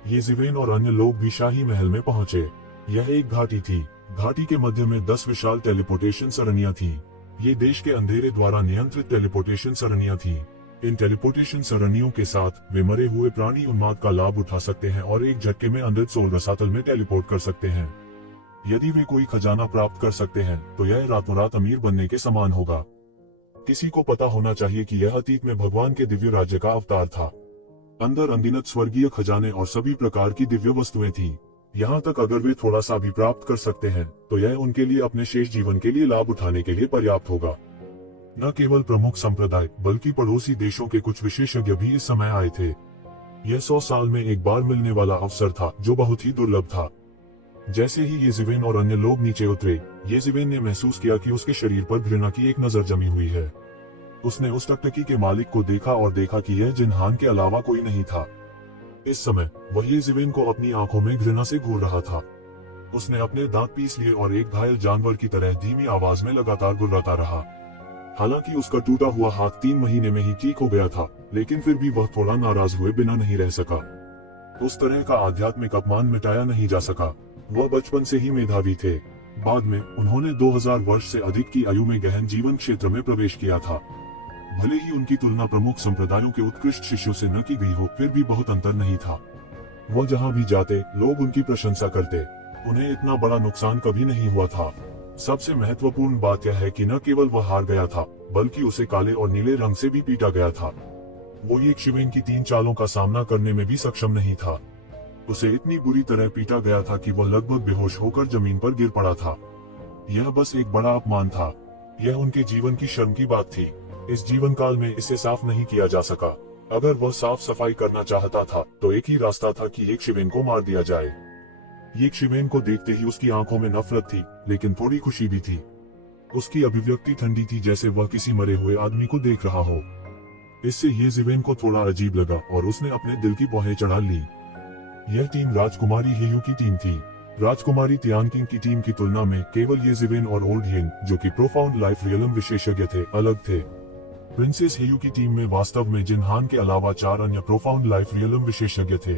ये जिवेन और अन्य लोग भी शाही महल में पहुंचे। यह एक घाटी थी। घाटी के मध्य में 10 विशाल टेलीपोर्टेशन सरणियां थीं। ये देश के अंधेरे द्वारा नियंत्रित टेलीपोर्टेशन सरणियां थीं। इन टेलीपोर्टेशन सरणियों के साथ वे मरे हुए प्राणी उन्माद का लाभ उठा सकते हैं और एक झटके में अमृत सोल रसातल में टेलीपोर्ट कर सकते हैं। यदि वे कोई खजाना प्राप्त कर सकते हैं तो यह रातों रात अमीर बनने के समान होगा। किसी को पता होना चाहिए कि यह अतीत में भगवान के दिव्य राज्य का अवतार था। अंदर अनगिनत स्वर्गीय खजाने और सभी प्रकार की दिव्य वस्तुएं थीं। यहाँ तक अगर वे थोड़ा सा भी प्राप्त कर सकते हैं तो यह उनके लिए अपने शेष जीवन के लिए लाभ उठाने के लिए पर्याप्त होगा। न केवल प्रमुख संप्रदाय बल्कि पड़ोसी देशों के कुछ विशेषज्ञ भी इस समय आए थे। यह 100 साल में एक बार मिलने वाला अवसर था जो बहुत ही दुर्लभ था। जैसे ही ये जिवेन और अन्य लोग नीचे उतरे, ये जिवेन ने महसूस किया कि उसके शरीर पर घृणा की एक नजर जमी हुई है। उसने उस टकटकी के मालिक को देखा और देखा कि यह जिनहान के अलावा कोई नहीं था। इस समय वह ये जिवेन को अपनी आंखों में घृणा से घूर रहा था। उसने अपने दांत पीस लिए और एक घायल जानवर की तरह धीमी आवाज में लगातार गुर्राता रहा। हालांकि उसका टूटा हुआ हाथ 3 महीने में ही ठीक हो गया था, लेकिन फिर भी वह थोड़ा नाराज हुए बिना नहीं रह सका। उस तरह का आध्यात्मिक अपमान मिटाया नहीं जा सका। वह बचपन से ही मेधावी थे। बाद में उन्होंने 2000 वर्ष से अधिक की आयु में गहन जीवन क्षेत्र में प्रवेश किया था। भले ही उनकी तुलना प्रमुख संप्रदायों के उत्कृष्ट शिष्यों से न की गई हो, फिर भी बहुत अंतर नहीं था। वह जहाँ भी जाते लोग उनकी प्रशंसा करते। उन्हें इतना बड़ा नुकसान कभी नहीं हुआ था। सबसे महत्वपूर्ण बात यह है कि न केवल वह हार गया था, बल्कि उसे काले और नीले रंग से भी पीटा गया था। वो ये शिवेन की 3 चालों का सामना करने में भी सक्षम नहीं था। उसे इतनी बुरी तरह पीटा गया था कि वह लगभग बेहोश होकर जमीन पर गिर पड़ा था। यह बस एक बड़ा अपमान था। यह उनके जीवन की शर्म की बात थी। इस जीवन काल में इसे साफ नहीं किया जा सका। अगर वह साफ सफाई करना चाहता था तो एक ही रास्ता था कि एक शिवेन को मार दिया जाए। ये शिवेन को देखते ही उसकी आंखों में नफरत थी, लेकिन थोड़ी खुशी भी थी। उसकी अभिव्यक्ति ठंडी थी, जैसे वह किसी मरे हुए आदमी को देख रहा हो। इससे ये जिवेन को थोड़ा अजीब लगा और उसने अपने दिल की भौहें चढ़ा ली। यह टीम राजकुमारी हेयू की टीम थी। राजकुमारी तियानकिंग की टीम की तुलना में केवल ये जिवेन और ओल्ड हिन, जो कि प्रोफाउंड लाइफ रियलम विशेषज्ञ थे, अलग थे। प्रिंसेस हेयू की टीम में वास्तव में जिनहान के अलावा 4 अन्य प्रोफाउंड लाइफ रियलम विशेषज्ञ थे।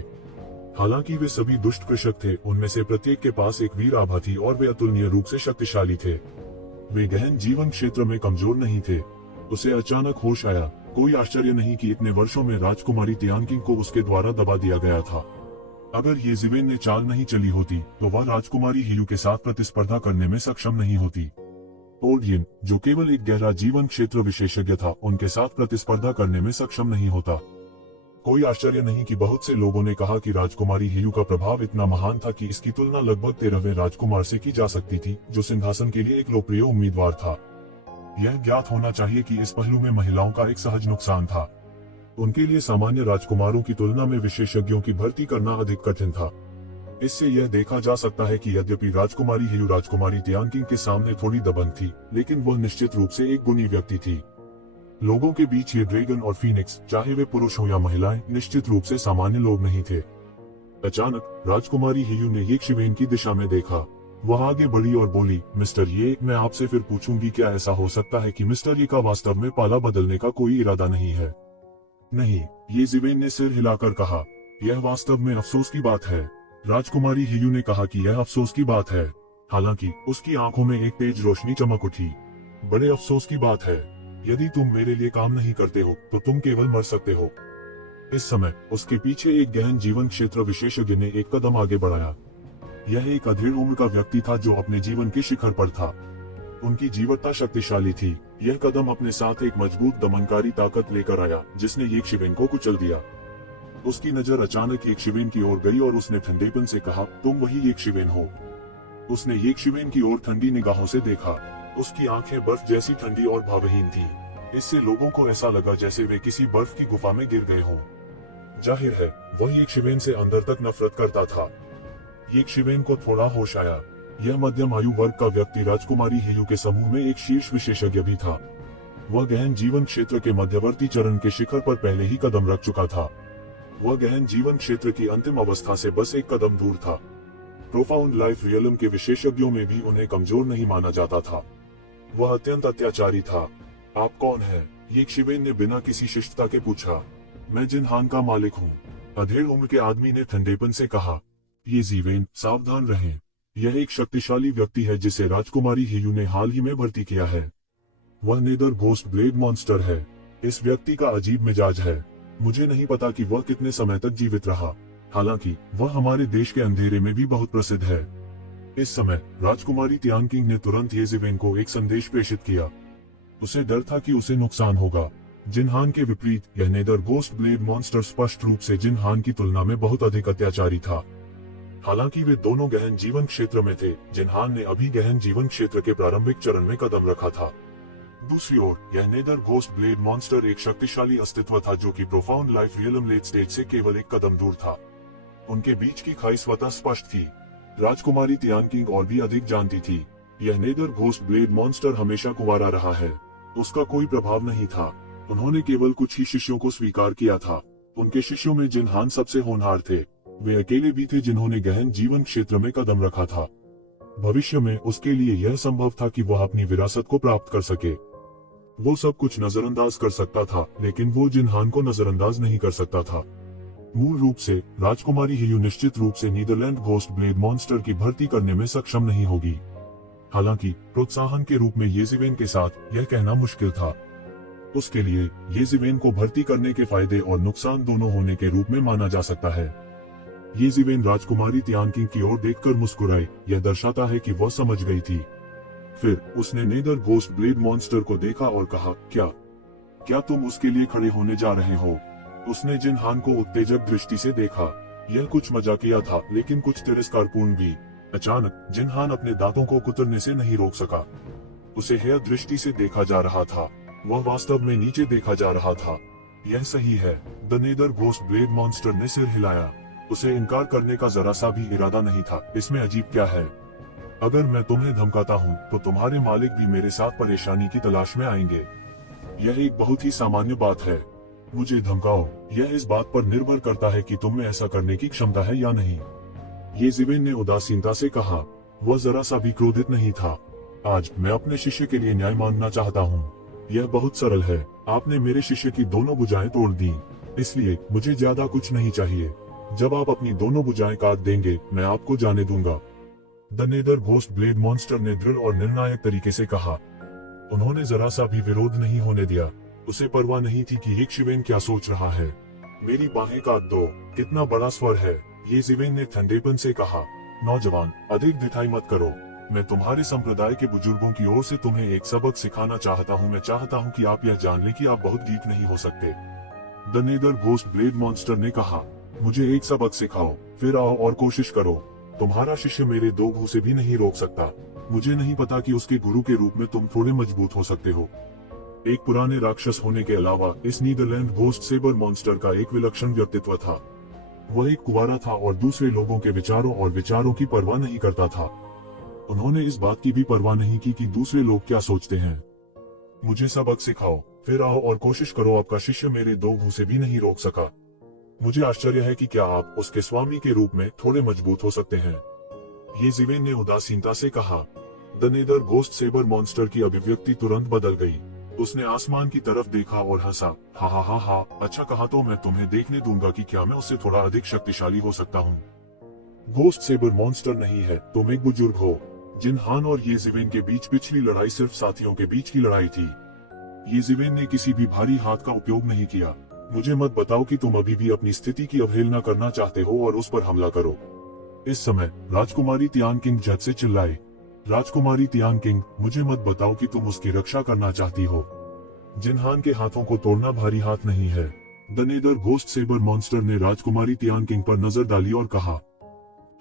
हालांकि वे सभी दुष्ट कृषक थे, उनमें से प्रत्येक के पास एक वीर आभा थी और वे अतुलनीय रूप से शक्तिशाली थे। वे गहन जीवन क्षेत्र में कमजोर नहीं थे। उसे अचानक होश आया। कोई आश्चर्य नहीं कि इतने वर्षों में राजकुमारी तियानकिंग को उसके द्वारा दबा दिया गया था। अगर ये जिवेन ने चाल नहीं चली होती तो वह राजकुमारी हेयू के साथ प्रतिस्पर्धा करने में सक्षम नहीं होती। ओल्ड हिन, जो केवल एक गहरा जीवन क्षेत्र विशेषज्ञ था, उनके साथ प्रतिस्पर्धा करने में सक्षम नहीं होता। कोई आश्चर्य नहीं कि बहुत से लोगों ने कहा कि राजकुमारी हेयू का प्रभाव इतना महान था कि इसकी तुलना लगभग 13वें राजकुमार से की जा सकती थी, जो सिंहासन के लिए एक लोकप्रिय उम्मीदवार था। यह ज्ञात होना चाहिए कि इस पहलू में महिलाओं का एक सहज नुकसान था। उनके लिए सामान्य राजकुमारों की तुलना में विशेषज्ञों की भर्ती करना अधिक कठिन था। इससे यह देखा जा सकता है कि यद्यपि राजकुमारी हेयू राजकुमारी तियानकिंग के सामने थोड़ी दबंग थी, लेकिन वह निश्चित रूप से एक गुणी व्यक्ति थी। लोगों के बीच ये ड्रैगन और फीनिक्स, चाहे वे पुरुष हो या महिलाएं, निश्चित रूप से सामान्य लोग नहीं थे। अचानक राजकुमारी हेयू ने ये शिवेन की दिशा में देखा। वह आगे बढ़ी और बोली, मिस्टर ये, मैं आपसे फिर पूछूंगी, क्या ऐसा हो सकता है कि मिस्टर ये का वास्तव में पाला बदलने का कोई इरादा नहीं है? नहीं, ये जिवेन ने सिर हिलाकर कहा। यह वास्तव में अफसोस की बात है। राजकुमारी हियू ने कहा कि यह अफसोस की बात है, हालांकि उसकी आंखों में एक तेज रोशनी चमक उठी। बड़े अफसोस की बात है। यदि तुम मेरे लिए काम नहीं करते हो तो तुम केवल मर सकते हो। इस समय उसके पीछे एक गहन जीवन क्षेत्र विशेषज्ञ ने एक कदम आगे बढ़ाया। यह एक अधेड़ उम्र का व्यक्ति था जो अपने जीवन के शिखर पर था। उनकी जीवटता शक्तिशाली थी। यह कदम अपने साथ एक मजबूत दमनकारी ताकत लेकर आया जिसने येकशिवेन को कुचल दिया। उसकी नजर अचानक येकशिवेन की ओर गई और उसने ठंडेपन से कहा, तुम वही येकशिवेन हो। उसने येकशिवेन की ओर ठंडी निगाहों से देखा। उसकी आंखें बर्फ जैसी ठंडी और भावहीन थी। इससे लोगों को ऐसा लगा जैसे वे किसी बर्फ की गुफा में गिर गए हों। जाहिर है वह येकशिवेन से अंदर तक नफरत करता था। येकशिवेन को थोड़ा होश आया। यह मध्यम आयु वर्ग का व्यक्ति राजकुमारी हियू के समूह में एक शीर्ष विशेषज्ञ भी था। वह गहन जीवन क्षेत्र के मध्यवर्ती चरण के शिखर पर पहले ही कदम रख चुका था। वह गहन जीवन क्षेत्र की अंतिम अवस्था से बस एक कदम दूर था। प्रोफाउंड लाइफ रियलम के विशेषज्ञों में भी उन्हें कमजोर नहीं माना जाता था। वह अत्यंत अत्याचारी था। आप कौन हैं? येकशिवेन ने बिना किसी शिष्टता के पूछा। मैं जिनहान का मालिक हूँ, अधेड़ उम्र के आदमी ने ठंडेपन से कहा। ये जीवेन, सावधान रहें। यह एक शक्तिशाली व्यक्ति है जिसे राजकुमारी हियू ने हाल ही में भर्ती किया है। वह नेदर घोस्ट ब्लेड मॉन्स्टर है। इस व्यक्ति का अजीब मिजाज है। मुझे नहीं पता कि वह कितने समय तक जीवित रहा, हालांकि वह हमारे देश के अंधेरे में भी बहुत प्रसिद्ध है। इस समय राजकुमारी तियानकिंग ने तुरंत येजीवेन को एक संदेश प्रेषित किया। उसे डर था कि उसे नुकसान होगा। जिनहान के विपरीत यह नेदर घोस्ट ब्लेड मॉन्स्टर स्पष्ट रूप से जिनहान की तुलना में बहुत अधिक अत्याचारी था। हालांकि वे दोनों गहन जीवन क्षेत्र में थे, जिनहान ने अभी गहन जीवन क्षेत्र के प्रारंभिक चरण में कदम रखा था। दूसरी ओर यह नेदर घोस्ट ब्लेड मॉन्स्टर एक शक्तिशाली अस्तित्व था जो कि profound life realm late stage से केवल एक कदम दूर था। उनके बीच की खाई स्वतः स्पष्ट थी। राजकुमारी तियानकिंग और भी अधिक जानती थी। यह नेदर घोस्ट ब्लेड मॉन्स्टर हमेशा कुंवारा रहा है। उसका कोई प्रभाव नहीं था। उन्होंने केवल कुछ ही शिष्यों को स्वीकार किया था। उनके शिष्यों में जिनहान सबसे होनहार थे। वे अकेले भी थे जिन्होंने गहन जीवन क्षेत्र में कदम रखा था। भविष्य में उसके लिए यह संभव था कि वह अपनी विरासत को प्राप्त कर सके। वो सब कुछ नजरअंदाज कर सकता था, लेकिन वो जिनहान को नजरअंदाज नहीं कर सकता था। मूल रूप से राजकुमारी हियू निश्चित रूप से नीदरलैंड घोस्ट ब्लेड मॉन्स्टर की भर्ती करने में सक्षम नहीं होगी। हालांकि प्रोत्साहन के रूप में येजीवेन के साथ यह कहना मुश्किल था। उसके लिए येजीवेन को भर्ती करने के फायदे और नुकसान दोनों होने के रूप में माना जा सकता है। येजीवेन राजकुमारी तियानकिंग की ओर देखकर मुस्कुराई। यह दर्शाता है कि वह समझ गई थी। फिर उसने नेदर घोस्ट ब्लेड मॉन्स्टर को देखा और कहा, क्या तुम उसके लिए खड़े होने जा रहे हो? उसने जिनहान को उत्तेजक दृष्टि से देखा। यह कुछ मजाकिया था, लेकिन कुछ तिरस्कारपूर्ण भी। अचानक जिनहान अपने दांतों को कुतरने से नहीं रोक सका। उसे हेय दृष्टि से देखा जा रहा था। वह वास्तव में नीचे देखा जा रहा था। यह सही है। The nether ghost blade monster ने सिर हिलाया। उसे इनकार करने का जरा सा भी इरादा नहीं था। इसमें अजीब क्या है? अगर मैं तुम्हें धमकाता हूँ तो तुम्हारे मालिक भी मेरे साथ परेशानी की तलाश में आएंगे। यह एक बहुत ही सामान्य बात है। मुझे धमकाओ। यह इस बात पर निर्भर करता है कि तुम में ऐसा करने की क्षमता है या नहीं। येजीवेन ने उदासीनता से कहा। वह जरा सा भी क्रोधित नहीं था। आज मैं अपने शिष्य के लिए न्याय मांगना चाहता हूँ। यह बहुत सरल है। आपने मेरे शिष्य की दोनों भुजाएं तोड़ दी, इसलिए मुझे ज्यादा कुछ नहीं चाहिए। जब आप अपनी दोनों भुजाएं काट देंगे, मैं आपको जाने दूंगा। The nether ghost blade monster ने दृढ़ और निर्णायक तरीके से कहा। उन्होंने जरा सा भी विरोध नहीं होने दिया। उसे परवाह नहीं थी कि येकशिवेन क्या सोच रहा है। मेरी बाहें काट दो। कितना बड़ा स्वर है, येजीवेन ने ठंडेपन से कहा। नौजवान, अधिक ढिठाई मत करो। मैं तुम्हारे संप्रदाय के बुजुर्गों की ओर से तुम्हें एक सबक सिखाना चाहता हूँ। मैं चाहता हूँ कि आप यह जान लें कि आप बहुत गीक नहीं हो सकते। The nether ghost blade monster ने कहा, मुझे एक सबक सिखाओ, फिर आओ और कोशिश करो। तुम्हारा शिष्य मेरे दो घूंसे भी नहीं रोक सकता। मुझे नहीं पता कि उसके गुरु के रूप में तुम थोड़े मजबूत हो सकते हो। एक पुराने राक्षस होने के अलावा इस नीदरलैंड घोस्ट सेबर मॉन्स्टर का एक विलक्षण व्यक्तित्व था। वह एक कुंवारा था और दूसरे लोगों के विचारों और विचारों की परवाह नहीं करता था। उन्होंने इस बात की भी परवाह नहीं की कि दूसरे लोग क्या सोचते हैं। मुझे सबक सिखाओ, फिर आओ और कोशिश करो। आपका शिष्य मेरे दो घूंसे भी नहीं रोक सका। मुझे आश्चर्य है कि क्या आप उसके स्वामी के रूप में थोड़े मजबूत हो सकते हैं। येजीवेन ने उदासीनता से कहा। The nether ghost sabre monster की अभिव्यक्ति तुरंत बदल गई। उसने आसमान की तरफ देखा और हंसा। हा हा हा हा, अच्छा कहा, तो मैं तुम्हें देखने दूंगा कि क्या मैं उससे थोड़ा अधिक शक्तिशाली हो सकता हूँ। घोस्ट सेबर मॉन्स्टर नहीं है, तुम एक बुजुर्ग हो। जिनहान और येजिवेन के बीच पिछली लड़ाई सिर्फ साथियों के बीच की लड़ाई थी। येजिवेन ने किसी भी भारी हाथ का उपयोग नहीं किया। मुझे मत बताओ कि तुम अभी भी अपनी स्थिति की अवहेलना करना चाहते हो और उस पर हमला करो। इस समय राजकुमारी तियानकिंग झट से चिल्लाए। राजकुमारी तियानकिंग, मुझे मत बताओ कि तुम उसकी रक्षा करना चाहती हो। जिनहान के हाथों को तोड़ना भारी हाथ नहीं है। The nether ghost sabre monster ने राजकुमारी तियानकिंग पर नजर डाली और कहा।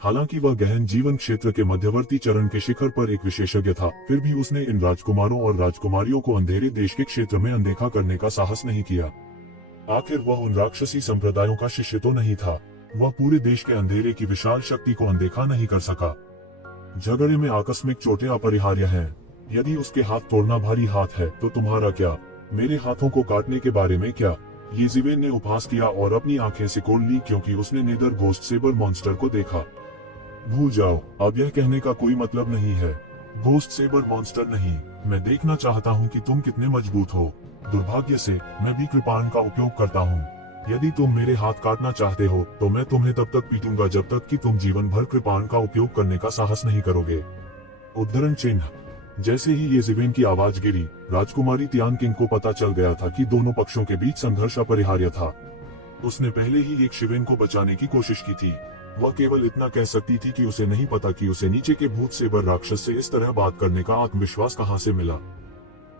हालांकि वह गहन जीवन क्षेत्र के मध्यवर्ती चरण के शिखर पर एक विशेषज्ञ था, फिर भी उसने इन राजकुमारों और राजकुमारियों को अंधेरे देश के क्षेत्र में अनदेखा करने का साहस नहीं किया। आखिर वह उन राक्षसी संप्रदायों का शिष्य तो नहीं था। वह पूरे देश के अंधेरे की विशाल शक्ति को अनदेखा नहीं कर सका। झगड़े में आकस्मिक चोटें अपरिहार्य हैं। यदि उसके हाथ तोड़ना भारी हाथ है तो तुम्हारा क्या, मेरे हाथों को काटने के बारे में क्या? येजिवेन ने उपहास किया और अपनी आंखें सिकोड़ ली क्योंकि उसने नेदर घोस्ट सेबर मॉन्स्टर को देखा। भूल जाओ, अब यह कहने का कोई मतलब नहीं है। घोस्ट सेबर मॉन्स्टर नहीं, मैं देखना चाहता हूँ कि तुम कितने मजबूत हो। दुर्भाग्य से मैं भी कृपाण का उपयोग करता हूँ। यदि तुम मेरे हाथ काटना चाहते हो तो मैं तुम्हें तब तक पीटूंगा जब तक कि तुम जीवन भर कृपाण का उपयोग करने का साहस नहीं करोगे। उद्धरण चिन्ह। जैसे ही येजिवेन की आवाज गिरी, राजकुमारी तियानकिंग को पता चल गया था कि दोनों पक्षों के बीच संघर्ष अपरिहार्य था। उसने पहले ही एक शिवेन को बचाने की कोशिश की थी। वह केवल इतना कह सकती थी कि उसे नहीं पता कि उसे नीचे के भूत सेबर राक्षस से इस तरह बात करने का आत्मविश्वास कहां से मिला।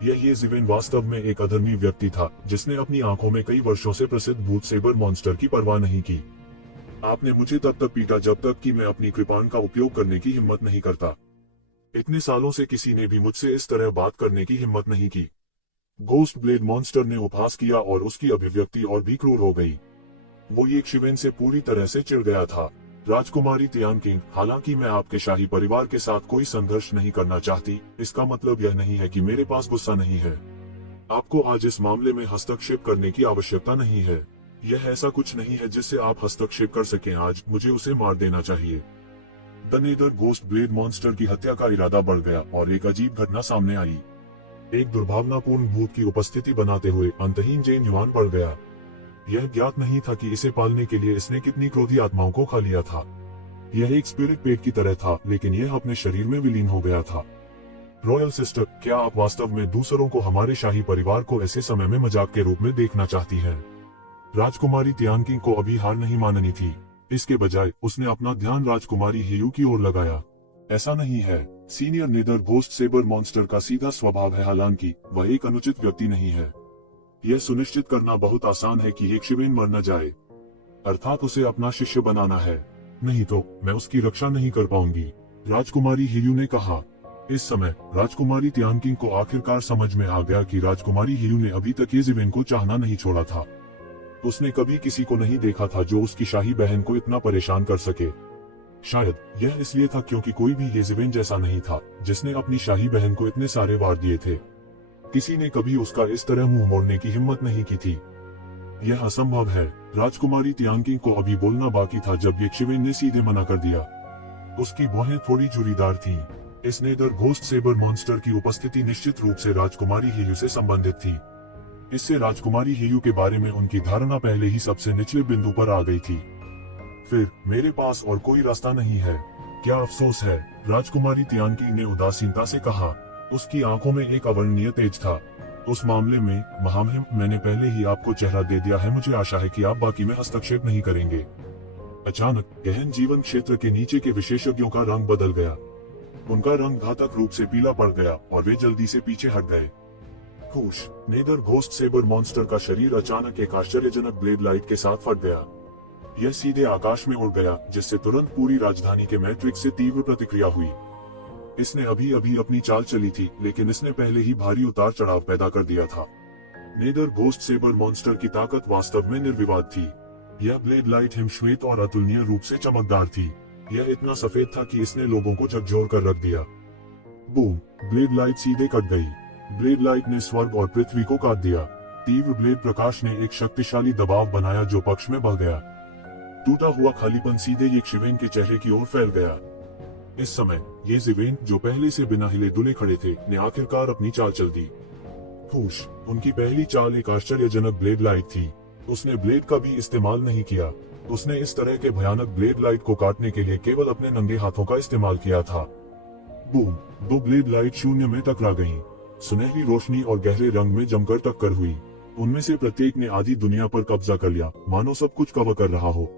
यह येजिवेन वास्तव में एक अधर्मी व्यक्ति था जिसने अपनी आंखों में कई वर्षों से प्रसिद्ध भूत सेबर मॉन्स्टर की परवाह नहीं की। आपने मुझे तब तक पीटा जब तक कि मैं अपनी कृपाण का उपयोग करने की हिम्मत नहीं करता। इतने सालों से किसी ने भी मुझसे इस तरह बात करने की हिम्मत नहीं की। घोस्ट ब्लेड मॉन्स्टर ने उपहास किया और उसकी अभिव्यक्ति और भी क्रूर हो गई। वो एक शिवेन से पूरी तरह से चिढ़ गया था। राजकुमारी तियानकिंग, हालांकि मैं आपके शाही परिवार के साथ कोई संघर्ष नहीं करना चाहती, इसका मतलब यह नहीं है कि मेरे पास गुस्सा नहीं है। आपको आज इस मामले में हस्तक्षेप करने की आवश्यकता नहीं है। यह ऐसा कुछ नहीं है जिससे आप हस्तक्षेप कर सकें। आज मुझे उसे मार देना चाहिए। The nether ghost blade monster की हत्या का इरादा बढ़ गया और एक अजीब घटना सामने आई। एक दुर्भावनापूर्ण भूत की उपस्थिति बनाते हुए अंतहीन जैन युवान बढ़ गया। यह ज्ञात नहीं था कि इसे पालने के लिए इसने कितनी क्रोधी आत्माओं को खा लिया था। यह एक स्पिरिट पेट की तरह था, लेकिन यह अपने शरीर में विलीन हो गया था। रॉयल सिस्टर, क्या आप वास्तव में दूसरों को हमारे शाही परिवार को ऐसे समय में मजाक के रूप में देखना चाहती हैं? राजकुमारी तियानकिंग को अभी हार नहीं माननी थी। इसके बजाय उसने अपना ध्यान राजकुमारी हेयू की ओर लगाया। ऐसा नहीं है। Senior nether ghost sabre monster का सीधा स्वभाव है, हालांकि वह एक अनुचित व्यक्ति नहीं है। यह सुनिश्चित करना बहुत आसान है कि एक शिवेन मर न जाए, अर्थात उसे अपना शिष्य बनाना है। नहीं तो मैं उसकी रक्षा नहीं कर पाऊंगी, राजकुमारी हेयू ने कहा। इस समय राजकुमारी तियानकिंग को आखिरकार समझ में आ गया कि राजकुमारी हेयू ने अभी तक येजिवेन को चाहना नहीं छोड़ा था। उसने कभी किसी को नहीं देखा था जो उसकी शाही बहन को इतना परेशान कर सके। शायद यह इसलिए था क्योंकि कोई भी येजिवेन जैसा नहीं था जिसने अपनी शाही बहन को इतने सारे वार दिए थे। किसी ने कभी उसका इस तरह मुंह मोड़ने की हिम्मत नहीं की थी। यह असंभव है। राजकुमारी तियानकिंग को अभी बोलना बाकी था जब येशिवेन ने सीधे मना कर दिया। उसकी भौहें थोड़ी झुर्रीदार थीं। इस नेदर घोस्ट सेबर मॉन्स्टर की उपस्थिति निश्चित रूप से राजकुमारी हेयू से संबंधित थी। इससे राजकुमारी हेयू के बारे में उनकी धारणा पहले ही सबसे निचले बिंदु पर आ गई थी। फिर मेरे पास और कोई रास्ता नहीं है। क्या अफसोस है, राजकुमारी तियानकिंग ने उदासीनता से कहा। उसकी आंखों में एक अवर्णनीय तेज था। उस मामले में महामहिम, मैंने पहले ही आपको चेहरा दे दिया है। मुझे आशा है कि आप बाकी में हस्तक्षेप नहीं करेंगे। अचानक गहन जीवन क्षेत्र के नीचे के विशेषज्ञों का रंग बदल गया। उनका रंग घातक रूप से पीला पड़ गया और वे जल्दी से पीछे हट गए। खुश नेदर घोस्ट सेबर मॉन्स्टर का शरीर अचानक एक आश्चर्यजनक ब्लेड लाइट के साथ फट गया। यह सीधे आकाश में उड़ गया, जिससे तुरंत पूरी राजधानी के मैट्रिक्स से तीव्र प्रतिक्रिया हुई। इसने अभी अभी अपनी चाल चली थी, लेकिन इसने पहले ही भारी उतार चढ़ाव पैदा कर दिया था। नेदर घोस्ट सेबर मॉन्स्टर की ताकत वास्तव में निर्विवाद थी। यह ब्लेड लाइट हिमश्वेत और अतुलनीय रूप से चमकदार थी। यह इतना सफेद था कि इसने लोगों को झकझोर कर रख दिया। बूम! ब्लेड लाइट सीधे कट गई। ब्लेड लाइट ने स्वर्ग और पृथ्वी को काट दिया। तीव्र ब्लेड प्रकाश ने एक शक्तिशाली दबाव बनाया जो पक्ष में बह गया। टूटा हुआ खालीपन सीधे येशिवेन के चेहरे की ओर फैल गया। इस समय येशिवेन, जो पहले से बिना हिले डुले खड़े थे, ने आखिरकार अपनी चाल चल दी। खुश, उनकी पहली चाल एक आश्चर्यजनक ब्लेड लाइट थी। उसने ब्लेड का भी इस्तेमाल नहीं किया। उसने इस तरह के भयानक ब्लेड लाइट को काटने के लिए केवल अपने नंगे हाथों का इस्तेमाल किया था। बूम! दो ब्लेड लाइट शून्य में टकरा गईं। सुनहरी रोशनी और गहरे रंग में जमकर टक्कर हुई। उनमें से प्रत्येक ने आधी दुनिया पर कब्जा कर लिया, मानो सब कुछ कवर कर रहा हो।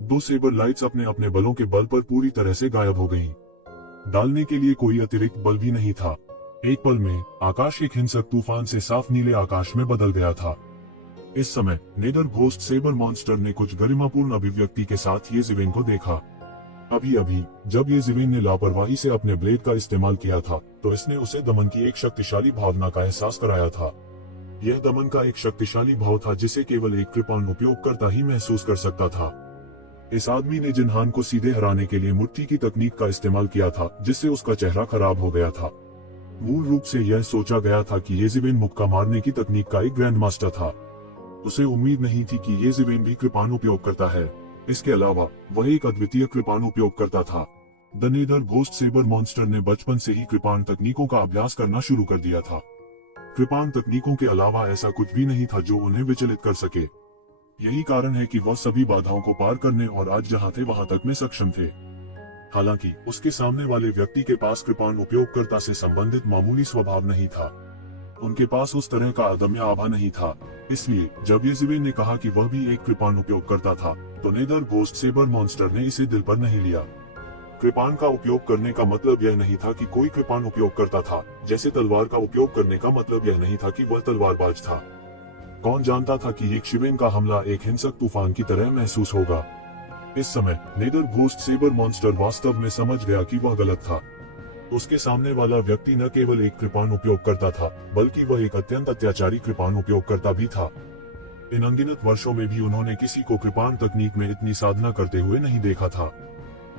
दो सेबर लाइट्स अपने अपने बलों के बल पर पूरी तरह से गायब हो गईं। डालने के लिए कोई अतिरिक्त बल भी नहीं था। एक पल में आकाश एक हिंसक तूफान से साफ नीले आकाश में बदल गया था। इस समय नेदर घोस्ट सेबर मॉन्स्टर ने कुछ गरिमापूर्ण अभिव्यक्ति के साथ येज़िवेन को देखा। अभी अभी जब येज़िवेन ने लापरवाही से अपने ब्लेड का इस्तेमाल किया था, तो इसने उसे दमन की एक शक्तिशाली भावना का एहसास कराया था। यह दमन का एक शक्तिशाली भाव था जिसे केवल एक कृपाण उपयोगकर्ता ही महसूस कर सकता था। इस आदमी ने जिन्हान को सीधे हराने के लिए मुट्ठी की तकनीक का इस्तेमाल किया था, जिससे उसका चेहरा खराब हो गया था। मूल रूप से यह सोचा गया था कि येज़िवेन मुक्का मारने की तकनीक का एक ग्रैंड मास्टर था। उसे उम्मीद नहीं थी कि येज़िवेन भी कृपाण उपयोग करता है। इसके अलावा वह एक अद्वितीय कृपाण उपयोग करता था। The nether ghost sabre monster ने बचपन से ही कृपाण तकनीकों का अभ्यास करना शुरू कर दिया था। कृपाण तकनीकों के अलावा ऐसा कुछ भी नहीं था जो उन्हें विचलित कर सके। यही कारण है कि वह सभी बाधाओं को पार करने और आज जहां थे वहां तक में सक्षम थे। हालांकि उसके सामने वाले व्यक्ति के पास कृपाण उपयोगकर्ता से संबंधित मामूली स्वभाव नहीं था। उनके पास उस तरह का अदम्य आभा नहीं था। इसलिए जब येज़िवेन ने कहा कि वह भी एक कृपाण उपयोगकर्ता था, तो नेदर घोस्ट सेबर मॉन्स्टर ने इसे दिल पर नहीं लिया। कृपाण का उपयोग करने का मतलब यह नहीं था कि कोई कृपाण उपयोग करता था, जैसे तलवार का उपयोग करने का मतलब यह नहीं था कि वह तलवारबाज था। कौन जानता था कि येज़िवेन का हमला एक हिंसक तूफान की तरह महसूस होगा। इस समय नेदर घोस्ट सेबर मॉन्स्टर वास्तव में समझ गया कि वह गलत था। उसके सामने वाला व्यक्ति न केवल एक कृपाण उपयोगकर्ता था, बल्कि वह एक अत्यंत अत्याचारी कृपाण उपयोगकर्ता भी था। इन अनगिनत वर्षों में भी उन्होंने किसी को कृपाण तकनीक में इतनी साधना करते हुए नहीं देखा था।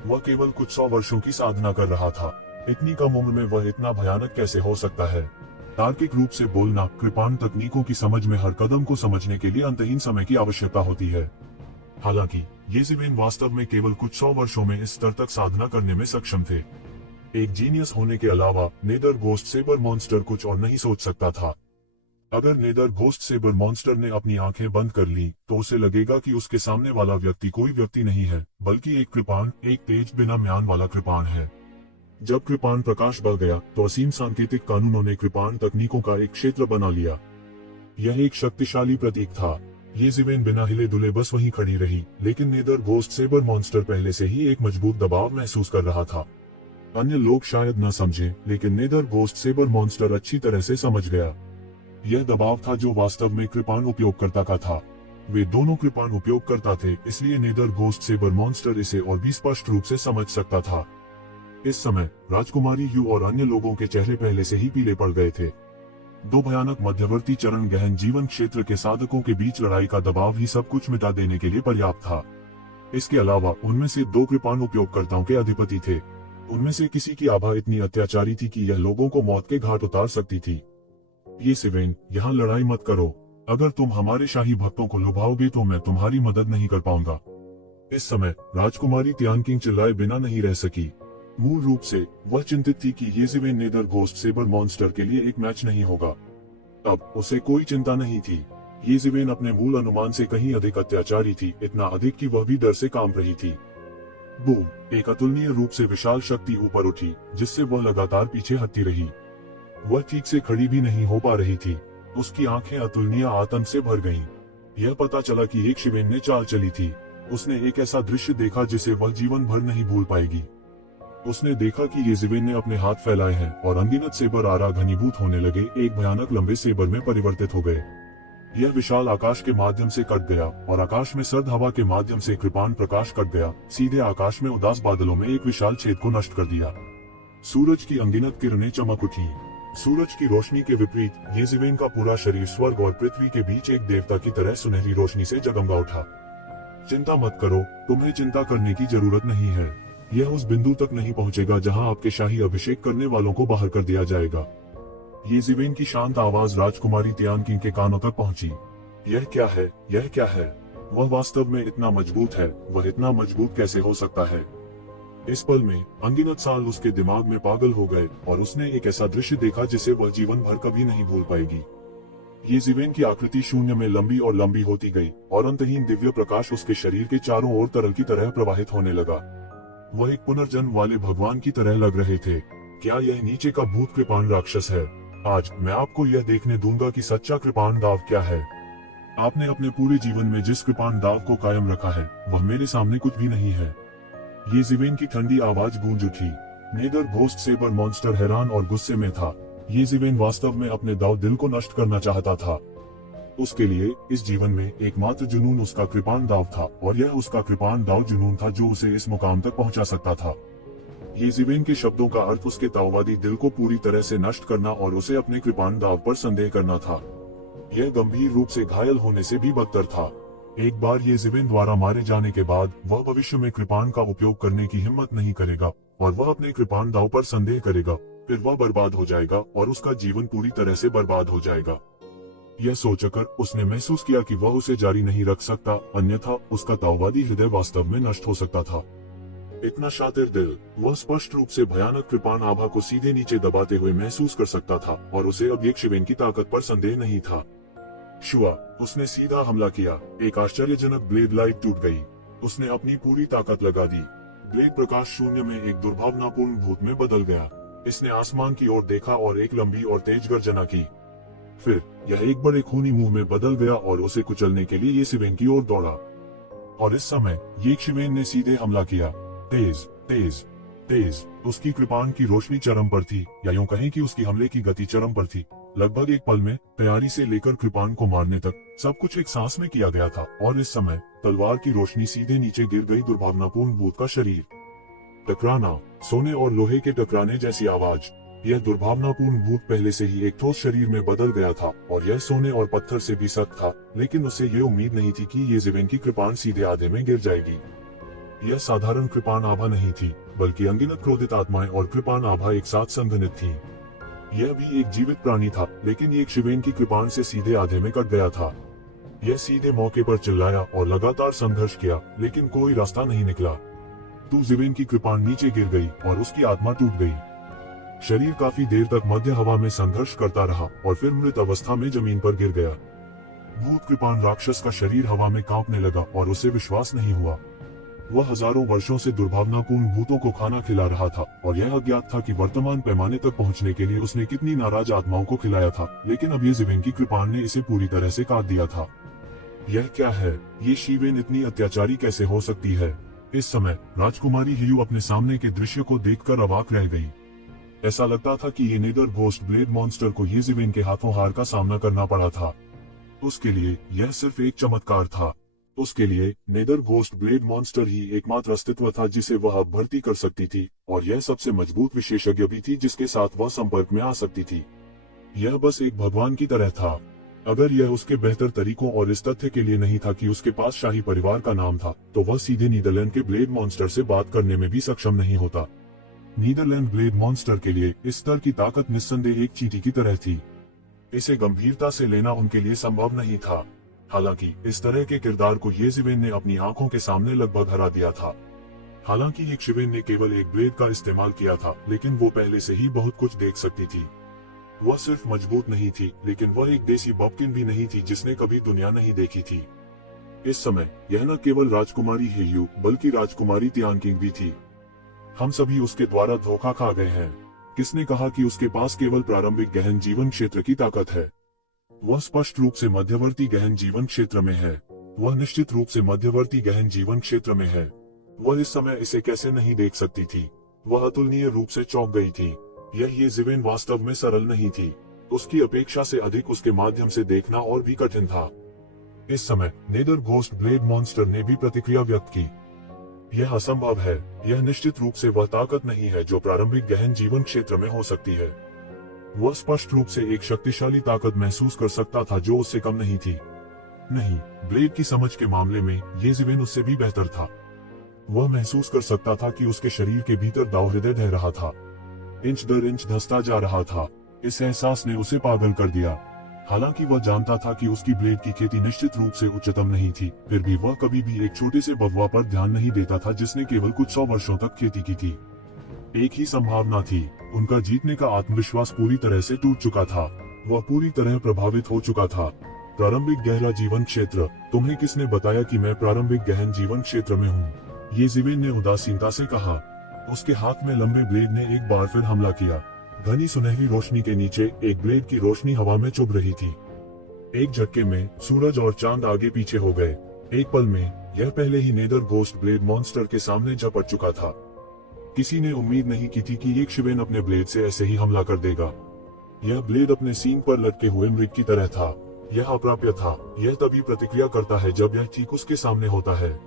वह केवल कुछ 100 वर्षों की साधना कर रहा था। इतनी कम उम्र में वह इतना भयानक कैसे हो सकता है? तार्किक रूप से बोलना, कृपाण तकनीकों की समझ में हर कदम को समझने के लिए अंतहीन समय की आवश्यकता होती है। हालांकि येज़िवेन वास्तव में केवल कुछ 100 वर्षों में इस स्तर तक साधना करने में सक्षम थे। एक जीनियस होने के अलावा नेदर घोस्ट सेबर मॉन्स्टर कुछ और नहीं सोच सकता था। अगर नेदर घोस्ट सेबर मॉन्स्टर ने अपनी आंखें बंद कर ली, तो उसे लगेगा कि उसके सामने वाला व्यक्ति कोई व्यक्ति नहीं है, बल्कि एक कृपाण, एक तेज बिना म्यान वाला कृपाण है। जब कृपाण प्रकाश बढ़ गया, तो असीम सांकेतिक कानूनों ने कृपाण तकनीकों का एक क्षेत्र बना लिया। यह एक शक्तिशाली प्रतीक था। येज़िवेन बिना हिले डुले बस वहीं खड़ी रही, लेकिन नेदर घोस्ट सेबर मॉन्स्टर पहले से ही एक मजबूत दबाव महसूस कर रहा था। अन्य लोग शायद न समझें, लेकिन नेदर घोस्ट सेबर मॉन्स्टर अच्छी तरह से समझ गया। यह दबाव था जो वास्तव में कृपाण उपयोगकर्ता का था। वे दोनों कृपाण उपयोगकर्ता थे, इसलिए नेदर घोस्ट सेबर मॉन्स्टर इसे और भी स्पष्ट रूप से समझ सकता था। इस समय राजकुमारी यू और अन्य लोगों के चेहरे पहले से ही पीले पड़ गए थे। दो भयानक मध्यवर्ती चरण गहन जीवन क्षेत्र के साधकों के बीच लड़ाई का दबाव ही सब कुछ मिटा देने के लिए पर्याप्त था। इसके अलावा उनमें से 2 कृपाण उपयोगकर्ताओं के अधिपति थे। उनमें से किसी की आभा इतनी अत्याचारी थी कि यह लोगों को मौत के घाट उतार सकती थी। येज़िवेन, यहाँ लड़ाई मत करो। अगर तुम हमारे शाही भक्तों को लुभाओगे तो मैं तुम्हारी मदद नहीं कर पाऊंगा। इस समय राजकुमारी तियानकिंग चिल्लाए बिना नहीं रह सकी। मूल रूप से वह चिंतित थी कि येज़िवेन नेदर घोस्ट सेबर मॉन्स्टर के लिए एक मैच नहीं होगा। अब उसे कोई चिंता नहीं थी। येज़िवेन अपने मूल अनुमान से कहीं अधिक अत्याचारी थी, इतना अधिक कि वह भी डर से कांप रही थी। बूम! एक अतुलनीय रूप से विशाल शक्ति ऊपर उठी, जिससे वह लगातार पीछे हटती रही। वह ठीक से खड़ी भी नहीं हो पा रही थी। उसकी आंखें अतुलनीय आतंक से भर गईं। यह पता चला कि येज़िवेन ने चाल चली थी। उसने एक ऐसा दृश्य देखा जिसे वह जीवन भर नहीं भूल पाएगी। उसने देखा कि येज़िवेन ने अपने हाथ फैलाए हैं और अनगिनत सेबर आरा घनीभूत होने लगे, एक भयानक लंबे सेबर में परिवर्तित हो गए। यह विशाल आकाश के माध्यम से कट गया और आकाश में सर्द हवा के माध्यम से कृपाण प्रकाश कट गया, सीधे आकाश में उदास बादलों में एक विशाल छेद को नष्ट कर दिया। सूरज की अनगिनत किरणें चमक उठी। सूरज की रोशनी के विपरीत येज़िवेन का पूरा शरीर स्वर्ग और पृथ्वी के बीच एक देवता की तरह सुनहरी रोशनी से जगमगा उठा। चिंता मत करो, तुम्हें चिंता करने की जरूरत नहीं है। यह उस बिंदु तक नहीं पहुंचेगा जहां आपके शाही अभिषेक करने वालों को बाहर कर दिया जाएगा। येज़िवेन की शांत आवाज राजकुमारी तियानकिंग के कानों तक पहुंची। यह क्या है? यह क्या है? वह वास्तव में इतना मजबूत है। वह इतना मजबूत कैसे हो सकता है? इस पल में अनगिनत साल उसके दिमाग में पागल हो गए और उसने एक ऐसा दृश्य देखा जिसे वह जीवन भर कभी नहीं भूल पाएगी। ये जीवेन की आकृति शून्य में लंबी और लंबी होती गई और अंतहीन दिव्य प्रकाश उसके शरीर के चारों ओर तरल की तरह प्रवाहित होने लगा। वह एक पुनर्जन्म वाले भगवान की तरह लग रहे थे। क्या यह नीचे का भूत कृपाण राक्षस है? आज मैं आपको यह देखने दूंगा कि सच्चा कृपाण दाव क्या है। आपने अपने पूरे जीवन में जिस कृपाण दाव को कायम रखा है वह मेरे सामने कुछ भी नहीं है। ये जीवेन की ठंडी आवाज गूंज उठी। नेदर घोस्ट सेबर मॉन्स्टर हैरान और गुस्से में था। ये जीवेन वास्तव में अपने दाव दिल को नष्ट करना चाहता था। उसके लिए इस जीवन में एकमात्र जुनून उसका कृपाण दाव था और यह उसका कृपाण दाव जुनून था जो उसे इस मुकाम तक पहुंचा सकता था। ये जीवेन के शब्दों का अर्थ उसके ताओवादी दिल को पूरी तरह से नष्ट करना और उसे अपने कृपाण दाव पर संदेह करना था। यह गंभीर रूप से घायल होने से भी बदतर था। एक बार ये जीवेन द्वारा मारे जाने के बाद वह भविष्य में कृपाण का उपयोग करने की हिम्मत नहीं करेगा और वह अपने कृपाण दाव पर संदेह करेगा। फिर वह बर्बाद हो जाएगा और उसका जीवन पूरी तरह से बर्बाद हो जाएगा। यह सोचकर उसने महसूस किया कि वह उसे जारी नहीं रख सकता, अन्यथा उसका ताओवादी हृदय वास्तव में नष्ट हो सकता था। इतना शातिर दिल, वह स्पष्ट रूप से भयानक कृपाण आभा को सीधे नीचे दबाते हुए महसूस कर सकता था और उसे अब यक्षिवेन की ताकत पर संदेह नहीं था। शुआ, उसने सीधा हमला किया। एक आश्चर्यजनक ब्लेड लाइट टूट गई। उसने अपनी पूरी ताकत लगा दी। ब्लेड प्रकाश शून्य में एक दुर्भावनापूर्ण भूत में बदल गया। इसने आसमान की ओर देखा और एक लंबी और तेज गर्जना की। फिर यह एक बड़े खूनी मुंह में बदल गया और उसे कुचलने के लिए ये शिवेन की ओर दौड़ा। और इस समय ये शिवेन ने सीधे हमला किया। तेज तेज तेज। उसकी कृपाण की रोशनी चरम पर थी, या यूं कहें कि उसकी हमले की गति चरम पर थी। लगभग एक पल में तैयारी से लेकर कृपाण को मारने तक सब कुछ एक सांस में किया गया था। और इस समय तलवार की रोशनी सीधे नीचे गिर गई। दुर्भावनापूर्ण भूत का शरीर टकराना, सोने और लोहे के टकराने जैसी आवाज। यह दुर्भावनापूर्ण भूत पहले से ही एक ठोस शरीर में बदल गया था और यह सोने और पत्थर से भी सख्त था, लेकिन उसे ये उम्मीद नहीं थी कि ये जीवेन की कृपाण सीधे आधे में गिर जाएगी। यह साधारण कृपाण आभा नहीं थी, बल्कि अनगिनत क्रोधित आत्माएं और कृपाण आभा एक साथ संघनित थी। यह भी एक जीवित प्राणी था, लेकिन ये शिवेन की कृपाण से सीधे आधे में कट गया था। यह सीधे मौके पर चिल्लाया और लगातार संघर्ष किया, लेकिन कोई रास्ता नहीं निकला। जीवेन की कृपाण नीचे गिर गई और उसकी आत्मा टूट गई। शरीर काफी देर तक मध्य हवा में संघर्ष करता रहा और फिर मृत अवस्था में जमीन पर गिर गया। भूत कृपाण राक्षस का शरीर हवा में कांपने लगा और उसे विश्वास नहीं हुआ। वह हजारों वर्षों से दुर्भावनापूर्ण भूतों को खाना खिला रहा था और यह अज्ञात था कि वर्तमान पैमाने तक पहुंचने के लिए उसने कितनी नाराज आत्माओं को खिलाया था, लेकिन अब ये जीवेन की कृपाण ने इसे पूरी तरह से काट दिया था। यह क्या है? ये शिवेन इतनी अत्याचारी कैसे हो सकती है? इस समय राजकुमारी हियू अपने सामने के दृश्य को देखकर अवाक रह गई। ऐसा लगता था कि ये नेदर घोस्ट ब्लेड मॉन्स्टर को ये जीवेन के हाथों हार का सामना करना पड़ा था। उसके लिए यह सिर्फ एक चमत्कार था। उसके लिए नेदर घोस्ट ब्लेड मॉन्स्टर ही एकमात्र अस्तित्व था जिसे वह अब भर्ती कर सकती थी, और यह सबसे मजबूत विशेषज्ञ भी थी जिसके साथ वह संपर्क में आ सकती थी। यह बस एक भगवान की तरह था। अगर यह उसके बेहतर तरीकों और इस तथ्य के लिए नहीं था कि उसके पास शाही परिवार का नाम था, तो वह सीधे नीदरलैंड के ब्लेड मॉन्स्टर से बात करने में भी सक्षम नहीं होता। नीदरलैंड ब्लेड मॉन्स्टर के लिए इस स्तर की ताकत निस्संदेह एक चींटी की तरह थी। इसे गंभीरता से लेना उनके लिए संभव नहीं था। हालांकि इस तरह के किरदार को ये शिवेन ने अपनी आंखों के सामने लगभग हरा दिया था। हालांकि ये शिवेन ने केवल एक ब्लेड का इस्तेमाल किया था, लेकिन वो पहले से ही बहुत कुछ देख सकती थी। वह सिर्फ मजबूत नहीं थी, लेकिन वह एक देसी बॉबकिन भी नहीं थी जिसने कभी दुनिया नहीं देखी थी। इस समय यह न केवल राजकुमारी हेयू बल्कि राजकुमारी तियानकिंग भी थी। हम सभी उसके द्वारा धोखा खा गए हैं। किसने कहा कि उसके पास केवल प्रारंभिक गहन जीवन क्षेत्र की ताकत है? वह स्पष्ट रूप से मध्यवर्ती गहन जीवन क्षेत्र में है। वह निश्चित रूप से मध्यवर्ती गहन जीवन क्षेत्र में है। वह इस समय इसे कैसे नहीं देख सकती थी? वह अतुलनीय रूप से चौंक गई थी। ये जीवेन वास्तव में सरल नहीं थी। उसकी अपेक्षा से अधिक उसके माध्यम से देखना और भी कठिन था। इस समय नेदर घोस्ट ब्लेड मॉन्स्टर ने भी प्रतिक्रिया व्यक्त की। यह असंभव है। यह निश्चित रूप से वह ताकत नहीं है जो प्रारंभिक गहन जीवन क्षेत्र में हो सकती है। वह स्पष्ट रूप से एक शक्तिशाली ताकत महसूस कर सकता था जो उससे कम नहीं थी। नहीं, ब्लेड की समझ के मामले में ये जीवेन उससे भी बेहतर था। वह महसूस कर सकता था कि उसके शरीर के भीतर दाव हृदय ढह रहा था, इंच दर इंच धंसता जा रहा था। इस एहसास ने उसे पागल कर दिया। हालांकि वह जानता था कि उसकी ब्लेड की खेती निश्चित रूप से उच्चतम नहीं थी, फिर भी वह कभी भी एक छोटे से बवुआ पर ध्यान नहीं देता था जिसने केवल कुछ 100 वर्षों तक खेती की थी। एक ही संभावना थी, उनका जीतने का आत्मविश्वास पूरी तरह से टूट चुका था। वह पूरी तरह प्रभावित हो चुका था। प्रारंभिक गहरा जीवन क्षेत्र। तुम्हें किसने बताया कि मैं प्रारंभिक गहन जीवन क्षेत्र में हूँ? येज़ेबेल ने उदासीनता से कहा। उसके हाथ में लंबे ब्लेड ने एक बार फिर हमला किया। घनी सुनहरी रोशनी के नीचे एक ब्लेड की रोशनी हवा में चुभ रही थी। एक झटके में सूरज और चांद आगे पीछे हो गए। एक पल में यह पहले ही नेदर घोस्ट ब्लेड मॉन्स्टर के सामने झपट चुका था। किसी ने उम्मीद नहीं की थी कि एक शिवेन अपने ब्लेड से ऐसे ही हमला कर देगा। यह ब्लेड अपने सींग पर लटके हुए मृग की तरह था। यह अप्राप्य था। यह तभी प्रतिक्रिया करता है जब यह ठीक उसके सामने होता है।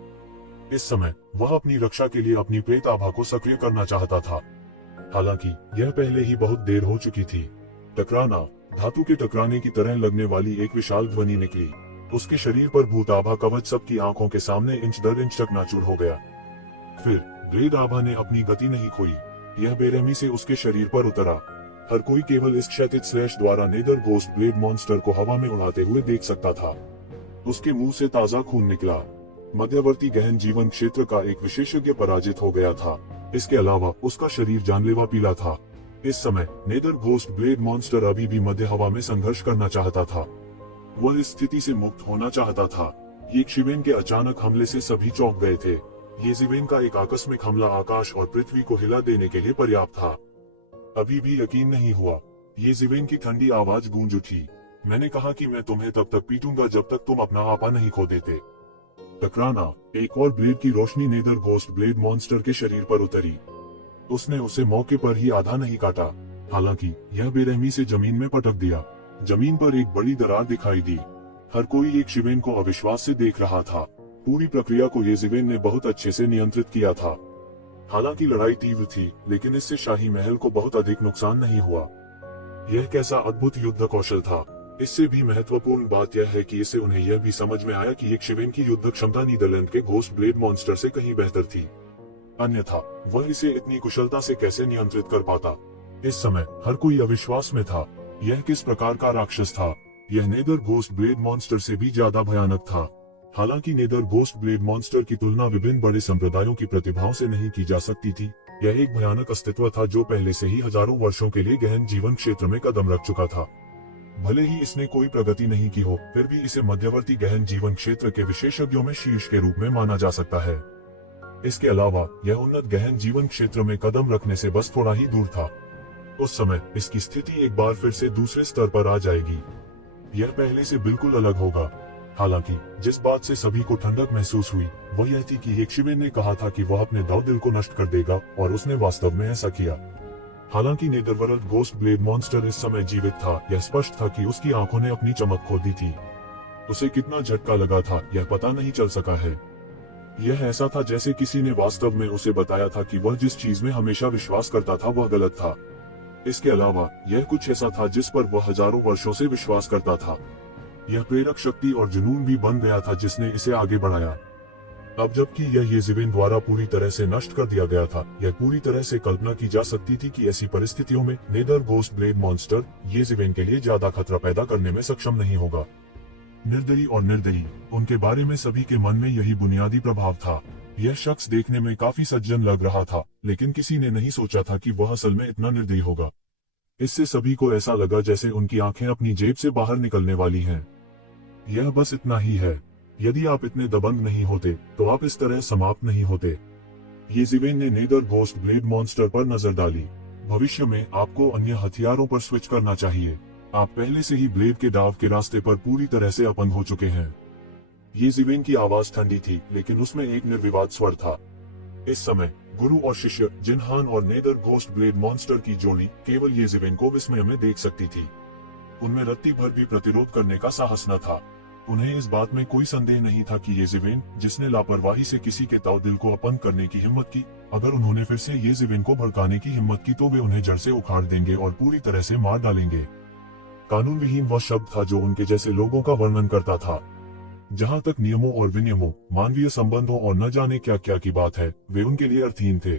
इस समय वह अपनी रक्षा के लिए अपनी प्रेत आभा को सक्रिय करना चाहता था। हालांकि यह पहले ही बहुत देर हो चुकी थी। टकराना। धातु के टकराने की तरह लगने वाली एक विशाल ध्वनि निकली। उसके शरीर पर भूत आभा कवच सबकी आंखों के सामने इंच दर इंच चकनाचूर हो गया। फिर ब्लेड आभा ने अपनी गति नहीं खोई। यह बेरहमी से उसके शरीर पर उतरा। हर कोई केवल इस क्षैतिज स्लैश द्वारा नेदर घोस्ट ब्लेड मॉन्स्टर को हवा में उड़ाते हुए देख सकता था। उसके मुंह से ताजा खून निकला। मध्यवर्ती गहन जीवन क्षेत्र का एक विशेषज्ञ पराजित हो गया था। इसके अलावा उसका शरीर जानलेवा पीला था। इस समय नेदर घोस्ट ब्लेड मॉन्स्टर अभी भी मध्य हवा में संघर्ष करना चाहता था। वह इस स्थिति से मुक्त होना चाहता था। येज़ेबेल के अचानक हमले से सभी चौंक गए थे। येज़ेबेल का एक आकस्मिक हमला आकाश और पृथ्वी को हिला देने के लिए पर्याप्त था। अभी भी यकीन नहीं हुआ। येज़ेबेल की ठंडी आवाज गूंज उठी। मैंने कहा कि मैं तुम्हें तब तक पीटूंगा जब तक तुम अपना आपा नहीं खो देते। टकराना। एक और ब्लेड की रोशनी नेदर घोस्ट ब्लेड मॉन्स्टर के शरीर पर उतरी। उसने उसे मौके पर ही आधा नहीं काटा। हालांकि यह बेरहमी से जमीन में पटक दिया। जमीन पर एक बड़ी दरार दिखाई दी। हर कोई एक शिवेन को अविश्वास से देख रहा था। पूरी प्रक्रिया को येज़ेबेल ने बहुत अच्छे से नियंत्रित किया था। हालांकि लड़ाई तीव्र थी, लेकिन इससे शाही महल को बहुत अधिक नुकसान नहीं हुआ। यह कैसा अद्भुत युद्ध कौशल था। इससे भी महत्वपूर्ण बात यह है कि इससे उन्हें यह भी समझ में आया कि एक शिवेन की युद्ध क्षमता नीदरलैंड के घोस्ट ब्लेड मॉन्स्टर से कहीं बेहतर थी। अन्यथा वह इसे इतनी कुशलता से कैसे नियंत्रित कर पाता। इस समय हर कोई अविश्वास में था। यह किस प्रकार का राक्षस था। यह नेदर घोस्ट ब्लेड मॉन्स्टर से भी ज्यादा भयानक था। हालांकि नेदर घोस्ट ब्लेड मॉन्स्टर की तुलना विभिन्न बड़े संप्रदायों की प्रतिभाओं से नहीं की जा सकती थी। यह एक भयानक अस्तित्व था जो पहले से ही हजारों वर्षों के लिए गहन जीवन क्षेत्र में कदम रख चुका था। भले ही इसने कोई प्रगति नहीं की हो, फिर भी इसे मध्यवर्ती गहन जीवन क्षेत्र के विशेषज्ञों में शीर्ष के रूप में माना जा सकता है। इसके अलावा यह उन्नत गहन जीवन क्षेत्र में कदम रखने से बस थोड़ा ही दूर था। उस समय इसकी स्थिति एक बार फिर से दूसरे स्तर पर आ जाएगी। यह पहले से बिल्कुल अलग होगा। हालांकि जिस बात से सभी को ठंडक महसूस हुई वह यह थी कि एक शिवेन ने कहा था कि वह अपने दाव दिल को नष्ट कर देगा, और उसने वास्तव में ऐसा किया। हालांकि नेदरवर्ल्ड घोस्ट ब्लेड मॉन्स्टर इस समय जीवित था। यह स्पष्ट था कि उसकी आंखों ने अपनी चमक खो दी थी। उसे कितना झटका लगा था यह पता नहीं चल सका है। यह ऐसा था जैसे किसी ने वास्तव में उसे बताया था कि वह जिस चीज में हमेशा विश्वास करता था वह गलत था। इसके अलावा यह कुछ ऐसा था जिस पर वह हजारों वर्षों से विश्वास करता था। यह प्रेरक शक्ति और जुनून भी बन गया था जिसने इसे आगे बढ़ाया। अब जबकि यह येज़ेबेल द्वारा पूरी तरह से नष्ट कर दिया गया था, यह पूरी तरह से कल्पना की जा सकती थी कि ऐसी परिस्थितियों में नेदर घोस्ट ब्लेड मॉन्स्टर येज़ेबेल के लिए ज्यादा खतरा पैदा करने में सक्षम नहीं होगा। निर्दयी और निर्दयी, उनके बारे में सभी के मन में यही बुनियादी प्रभाव था। यह शख्स देखने में काफी सज्जन लग रहा था, लेकिन किसी ने नहीं सोचा था कि वह असल में इतना निर्दयी होगा। इससे सभी को ऐसा लगा जैसे उनकी आंखें अपनी जेब से बाहर निकलने वाली हैं। यह बस इतना ही है। यदि आप इतने दबंग नहीं होते तो आप इस तरह समाप्त नहीं होते। येज़ेबेल ने नेदर घोस्ट ब्लेड मॉन्स्टर पर नजर डाली। भविष्य में आपको अन्य हथियारों पर स्विच करना चाहिए। आप पहले से ही ब्लेड के दाव के रास्ते पर पूरी तरह से अपंग हो चुके हैं। येज़ेबेल की आवाज ठंडी थी, लेकिन उसमें एक निर्विवाद स्वर था। इस समय गुरु और शिष्य जिनहान और नेदर घोस्ट ब्लेड मॉन्स्टर की जोड़ी केवल येज़ेबेल को विस्मय में देख सकती थी। उनमें रत्ती भर भी प्रतिरोध करने का साहस न था। उन्हें इस बात में कोई संदेह नहीं था कि येज़ेबेल, जिसने लापरवाही से किसी के ताऊ दिल को अपंग करने की हिम्मत की, अगर उन्होंने फिर से येज़ेबेल को भड़काने की हिम्मत की तो वे उन्हें जड़ से उखाड़ देंगे और पूरी तरह से मार डालेंगे। कानून विहीन वह शब्द था जो उनके जैसे लोगों का वर्णन करता था। जहाँ तक नियमों और विनियमों, मानवीय संबंधों और न जाने क्या क्या की बात है, वे उनके लिए अर्थहीन थे।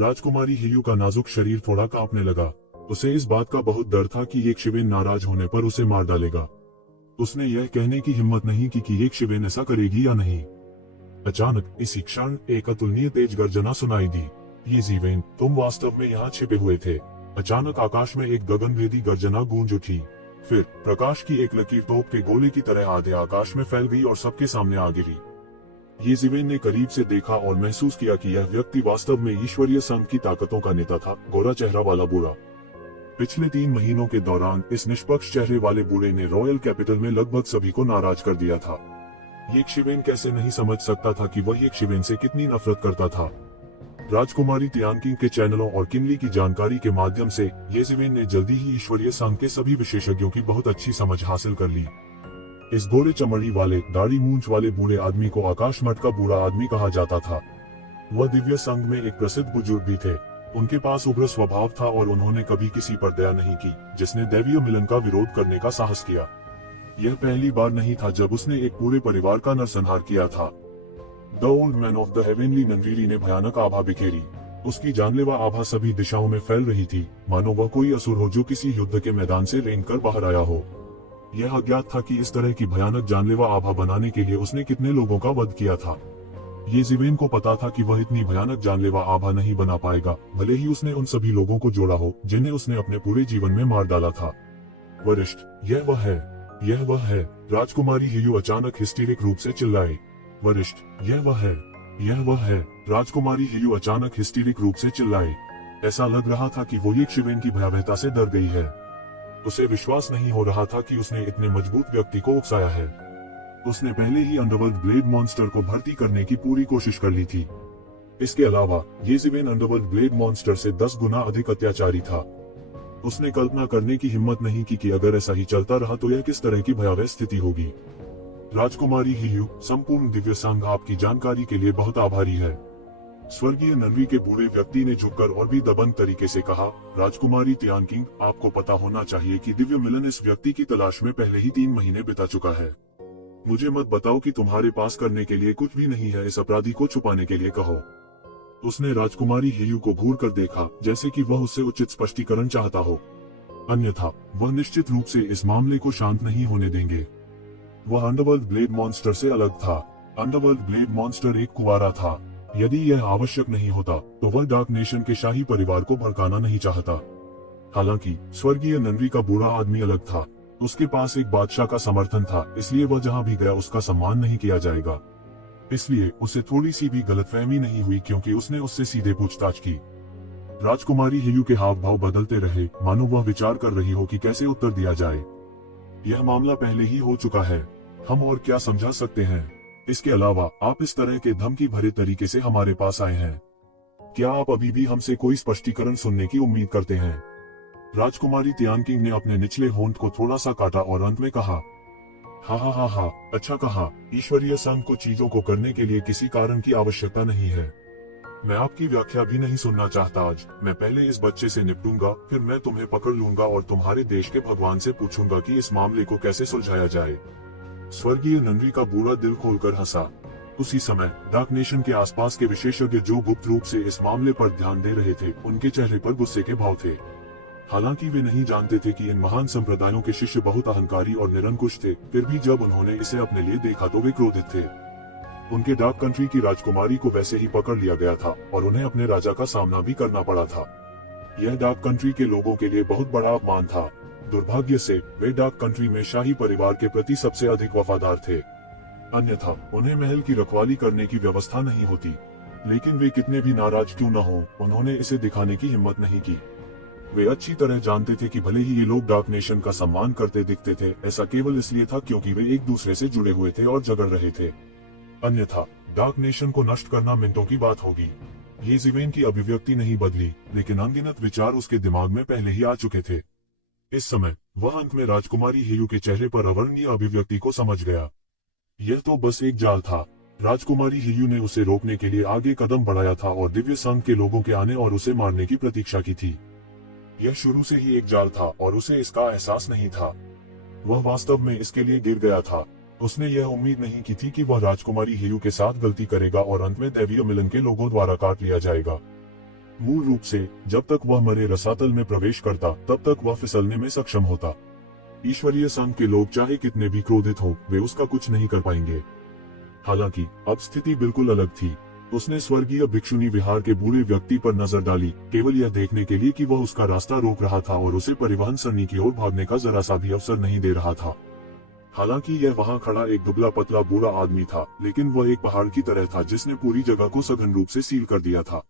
राजकुमारी हियू का नाजुक शरीर थोड़ा कांपने लगा। उसे इस बात का बहुत डर था कि एक शिवेन नाराज होने पर उसे मार डालेगा। उसने यह कहने की हिम्मत नहीं की कि एक शिवेन ऐसा करेगी या नहीं। अचानक इसी क्षण एक अतुलनीय तेज गर्जना सुनाई दी। येज़ेबेल, तुम वास्तव में यहाँ छिपे हुए थे। अचानक आकाश में एक गगनभेदी गर्जना गूंज उठी। फिर प्रकाश की एक लकीर तोप के गोले की तरह आधे आकाश में फैल गई और सबके सामने आ गिरी। येज़ेवेन ने करीब से देखा और महसूस किया कि यह व्यक्ति वास्तव में ईश्वरीय संघ की ताकतों का नेता था, गोरा चेहरा वाला बूढ़ा। पिछले 3 महीनों के दौरान इस निष्पक्ष चेहरे वाले बूढ़े ने रॉयल कैपिटल में लगभग सभी को नाराज कर दिया था। येज़ेवेन कैसे नहीं समझ सकता था कि वह येज़ेवेन से कितनी नफरत करता था। राजकुमारी तियानकिंग के चैनलों और किनली की जानकारी के माध्यम से येज़ेवेन ने जल्दी ही ईश्वरीय संघ के सभी विशेषज्ञों की बहुत अच्छी समझ हासिल कर ली। इस गोरे चमड़ी वाले दाढ़ी मूंछ वाले बूढ़े आदमी को आकाश मठ का बूढ़ा आदमी कहा जाता था। वह दिव्य संघ में एक प्रसिद्ध बुजुर्ग भी थे। उनके पास उग्र स्वभाव था और उन्होंने कभी किसी पर दया नहीं की जिसने दैवीय मिलन का विरोध करने का साहस किया। यह पहली बार नहीं था जब उसने एक पूरे परिवार का नरसंहार किया था। The old man of the heavenly नंगरीली ने भयानक आभा बिखेरी। उसकी जानलेवा आभा सभी दिशाओं में फैल रही थी, मानो वह कोई असुर हो जो किसी युद्ध के मैदान से रेंग कर बाहर आया हो। यह अज्ञात था कि इस तरह की भयानक जानलेवा आभा बनाने के लिए उसने कितने लोगों का वध किया था। येज़ेवेन को पता था कि वह इतनी भयानक जानलेवा आभा नहीं बना पाएगा, भले ही उसने उन सभी लोगों को जोड़ा हो जिन्हें उसने अपने पूरे जीवन में मार डाला था। वरिष्ठ, यह वह है, यह वह है। राजकुमारी हियू अचानक हिस्टीरिक रूप से चिल्लाए। वरिष्ठ, यह वह है, यह वह है। राजकुमारी हियू अचानक हिस्टीरिक रूप से चिल्लाए। ऐसा लग रहा था कि वो येज़ेवेन की भयावहता से डर गई है। उसे विश्वास नहीं हो रहा था कि उसने इतने मजबूत व्यक्ति को उकसाया है। उसने पहले ही अंडरवर्ल्ड ब्लेड मॉन्स्टर को भर्ती करने की पूरी कोशिश कर ली थी। इसके अलावा येज़ेवेन अंडरवर्ल्ड ब्लेड मॉन्स्टर से 10 गुना अधिक अत्याचारी था। उसने कल्पना करने की हिम्मत नहीं की कि अगर ऐसा ही चलता रहा तो यह किस तरह की भयावह स्थिति होगी। राजकुमारी हियू, संपूर्ण दिव्य संघ आपकी जानकारी के लिए बहुत आभारी है। स्वर्गीय ननवी के बूढ़े व्यक्ति ने झुककर और भी दबंग तरीके से कहा। राजकुमारी तियानकिंग, आपको पता होना चाहिए कि दिव्य मिलन इस व्यक्ति की तलाश में पहले ही 3 महीने बिता चुका है। मुझे मत बताओ कि तुम्हारे पास करने के लिए कुछ भी नहीं है। इस अपराधी को छुपाने के लिए कहो। उसने राजकुमारी हियू को घूर कर देखा, जैसे कि वह उससे उचित स्पष्टीकरण चाहता हो। अन्यथा वह निश्चित रूप से इस मामले को शांत नहीं होने देंगे। वह अंडरवर्ल्ड ब्लेड मॉन्स्टर से अलग था। अंडरवर्ल्ड ब्लेड मॉन्स्टर एक कुंवारा था। यदि यह आवश्यक नहीं होता तो वह डार्क नेशन के शाही परिवार को भड़काना नहीं चाहता। हालांकि स्वर्गीय ननवी का बूढ़ा आदमी अलग था। उसके पास एक बादशाह का समर्थन था, इसलिए वह जहां भी गया उसका सम्मान नहीं किया जाएगा। इसलिए उसे थोड़ी सी भी गलतफहमी नहीं हुई क्योंकि उसने उससे सीधे पूछताछ की। राजकुमारी हियू के हाव भाव बदलते रहे, मानो वह विचार कर रही हो कि कैसे उत्तर दिया जाए। यह मामला पहले ही हो चुका है, हम और क्या समझा सकते हैं। इसके अलावा आप इस तरह के धमकी भरे तरीके से हमारे पास आए हैं। क्या आप अभी भी हमसे कोई स्पष्टीकरण सुनने की उम्मीद करते हैं? राजकुमारी तियानकिंग ने अपने निचले होंठ को थोड़ा सा काटा और अंत में कहा, हा, अच्छा कहा। ईश्वरीय संघ को चीजों को करने के लिए किसी कारण की आवश्यकता नहीं है। मैं आपकी व्याख्या भी नहीं सुनना चाहता आज। मैं पहले इस बच्चे से निपटूंगा, फिर मैं तुम्हें पकड़ लूंगा और तुम्हारे देश के भगवान से पूछूंगा कि इस मामले को कैसे सुलझाया जाए। स्वर्गीय ननवी का बूढ़ा दिल खोलकर हंसा। उसी समय डार्क नेशन के आसपास के विशेषज्ञ जो गुप्त रूप से इस मामले पर ध्यान दे रहे थे, उनके चेहरे पर गुस्से के भाव थे। हालांकि वे नहीं जानते थे कि इन महान संप्रदायों के शिष्य बहुत अहंकारी और निरंकुश थे, फिर भी जब उन्होंने इसे अपने लिए देखा तो वे क्रोधित थे। उनके डार्क कंट्री की राजकुमारी को वैसे ही पकड़ लिया गया था और उन्हें अपने राजा का सामना भी करना पड़ा था। यह डार्क कंट्री के लोगों के लिए बहुत बड़ा अपमान था। दुर्भाग्य से वे डार्क कंट्री में शाही परिवार के प्रति सबसे अधिक वफादार थे, अन्यथा उन्हें महल की रखवाली करने की व्यवस्था नहीं होती। लेकिन वे कितने भी नाराज क्यों न हो, उन्होंने इसे दिखाने की हिम्मत नहीं की। वे अच्छी तरह जानते थे कि भले ही ये लोग डार्क नेशन का सम्मान करते दिखते थे, ऐसा केवल इसलिए था क्योंकि वे एक दूसरे से जुड़े हुए थे और झगड़ रहे थे। अन्यथा डार्क नेशन को नष्ट करना मिनटों की बात होगी। येज़ेवेन की अभिव्यक्ति नहीं बदली, लेकिन अनगिनत विचार उसके दिमाग में पहले ही आ चुके थे। इस समय वह अंत में राजकुमारी हियू के चेहरे पर अवर्णनीय अभिव्यक्ति को समझ गया। यह तो बस एक जाल था। राजकुमारी हियू ने उसे रोकने के लिए आगे कदम बढ़ाया था और दिव्य संघ के लोगों के आने और उसे मारने की प्रतीक्षा की थी। यह शुरू से ही एक जाल था और उसे इसका एहसास नहीं था। वह वास्तव में इसके लिए गिर गया था। उसने यह उम्मीद नहीं की थी कि वह राजकुमारी हियू के साथ गलती करेगा और अंत में दैवीय मिलन के लोगों द्वारा काट लिया जाएगा। मूल रूप से जब तक वह मरे रसातल में प्रवेश करता, तब तक वह फिसलने में सक्षम होता। ईश्वरीय संघ के लोग चाहे कितने भी क्रोधित हो, वे उसका कुछ नहीं कर पाएंगे। हालांकि अब स्थिति बिल्कुल अलग थी। उसने स्वर्गीय भिक्षुनी विहार के बूढ़े व्यक्ति पर नजर डाली, केवल यह देखने के लिए कि वह उसका रास्ता रोक रहा था और उसे परिवहन सरनी की ओर भागने का जरा सा भी अवसर नहीं दे रहा था। हालांकि यह वहां खड़ा एक दुबला पतला बूढ़ा आदमी था, लेकिन वह एक पहाड़ की तरह था जिसने पूरी जगह को सघन रूप से सील कर दिया था।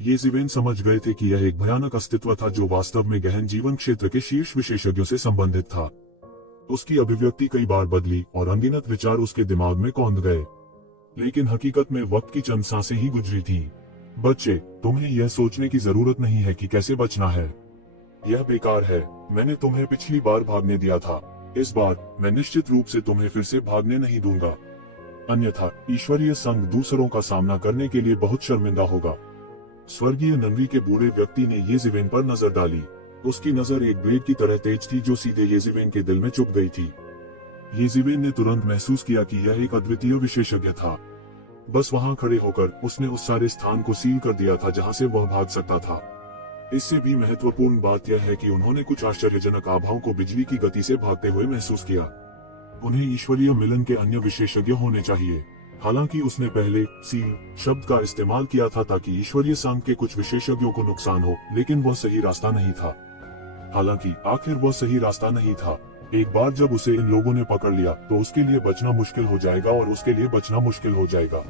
ये जीवेन समझ गए थे कि यह एक भयानक अस्तित्व था जो वास्तव में गहन जीवन क्षेत्र के शीर्ष विशेषज्ञों से संबंधित था। उसकी अभिव्यक्ति कई बार बदली और अनगिनत विचार उसके दिमाग में कौंध गए, लेकिन हकीकत में वक्त की चंद सांसें ही गुजरी थी। बच्चे, तुम्हें यह सोचने की जरूरत नहीं है कि कैसे बचना है। यह बेकार है। मैंने तुम्हें पिछली बार भागने दिया था। इस बार मैं निश्चित रूप से तुम्हें फिर से भागने नहीं दूंगा, अन्यथा ईश्वरीय संघ दूसरों का सामना करने के लिए बहुत शर्मिंदा होगा। स्वर्गीय नंदी के बूढ़े व्यक्ति ने येजिवेन पर नजर डाली। उसकी नजर एक ब्लेड की तरह तेज थी जो सीधे येजिवेन के दिल में चुभ गई थी। येजिवेन ने तुरंत महसूस किया कि यह एक अद्वितीय विशेषज्ञ था। बस वहां खड़े होकर उसने उस सारे स्थान को सील कर दिया था जहां से वह भाग सकता था। इससे भी महत्वपूर्ण बात यह है कि उन्होंने कुछ आश्चर्यजनक आभाओं को बिजली की गति से भागते हुए महसूस किया। उन्हें ईश्वरीय मिलन के अन्य विशेषज्ञ होने चाहिए। हालांकि उसने पहले सील शब्द का इस्तेमाल किया था ताकि ईश्वरीय संघ के कुछ विशेषज्ञों को नुकसान हो, लेकिन वह सही रास्ता नहीं था। हालांकि आखिर वह सही रास्ता नहीं था। एक बार जब उसे इन लोगों ने पकड़ लिया तो उसके लिए बचना मुश्किल हो जाएगा और उसके लिए बचना मुश्किल हो जाएगा।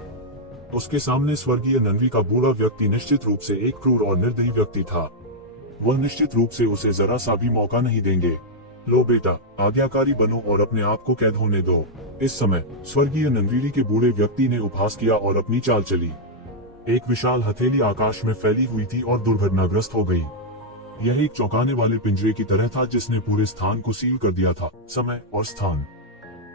उसके सामने स्वर्गीय नंदी का बूढ़ा व्यक्ति निश्चित रूप से एक क्रूर और निर्दयी व्यक्ति था। वह निश्चित रूप से उसे जरा सा भी मौका नहीं देंगे। लो बेटा, आज्ञाकारी बनो और अपने आप को कैद होने दो। इस समय स्वर्गीय नंदीली के बूढ़े व्यक्ति ने उपहास किया और अपनी चाल चली। एक विशाल हथेली आकाश में फैली हुई थी और दुर्घटनाग्रस्त हो गई। यह एक चौंकाने वाले पिंजरे की तरह था जिसने पूरे स्थान को सील कर दिया था। समय और स्थान,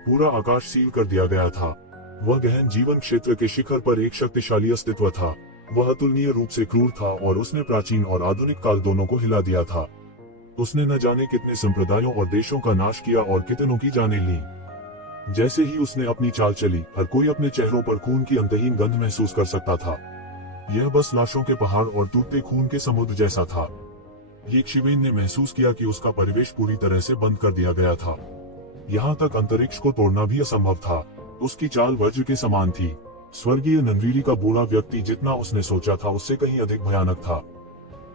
पूरा आकाश सील कर दिया गया था। वह गहन जीवन क्षेत्र के शिखर पर एक शक्तिशाली अस्तित्व था। वह अतुलनीय रूप से क्रूर था और उसने प्राचीन और आधुनिक काल दोनों को हिला दिया था। उसने न जाने कितने संप्रदायों और देशों का नाश किया और कितनों की जानें ली। जैसे ही उसने अपनी चाल चली, हर कोई अपने चेहरों पर खून की अंतहीन गंध महसूस कर सकता था। यह बस लाशों के पहाड़ और टूटते खून के समुद्र जैसा था। येशिवेन ने महसूस किया कि उसका परिवेश पूरी तरह से बंद कर दिया गया था। यहाँ तक अंतरिक्ष को तोड़ना भी असंभव था। उसकी चाल वज्र के समान थी। स्वर्गीय नंदीली का बूढ़ा व्यक्ति जितना उसने सोचा था उससे कहीं अधिक भयानक था।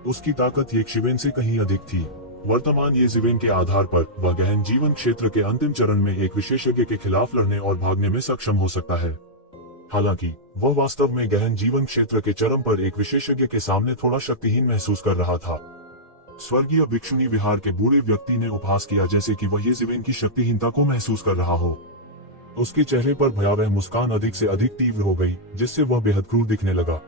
उसकी ताकत येशिवेन से कहीं अधिक थी। वर्तमान येजिवेन के आधार पर वह गहन जीवन क्षेत्र के अंतिम चरण में एक विशेषज्ञ के खिलाफ लड़ने और भागने में सक्षम हो सकता है। हालांकि वह वास्तव में गहन जीवन क्षेत्र के चरम पर एक विशेषज्ञ के सामने थोड़ा शक्तिहीन महसूस कर रहा था। स्वर्गीय भिक्षुनी विहार के बूढ़े व्यक्ति ने उपहास किया जैसे कि वह येजिवेन की शक्तिहीनता को महसूस कर रहा हो। उसके चेहरे पर भयावह मुस्कान अधिक से अधिक तीव्र हो गई, जिससे वह बेहद क्रूर दिखने लगा।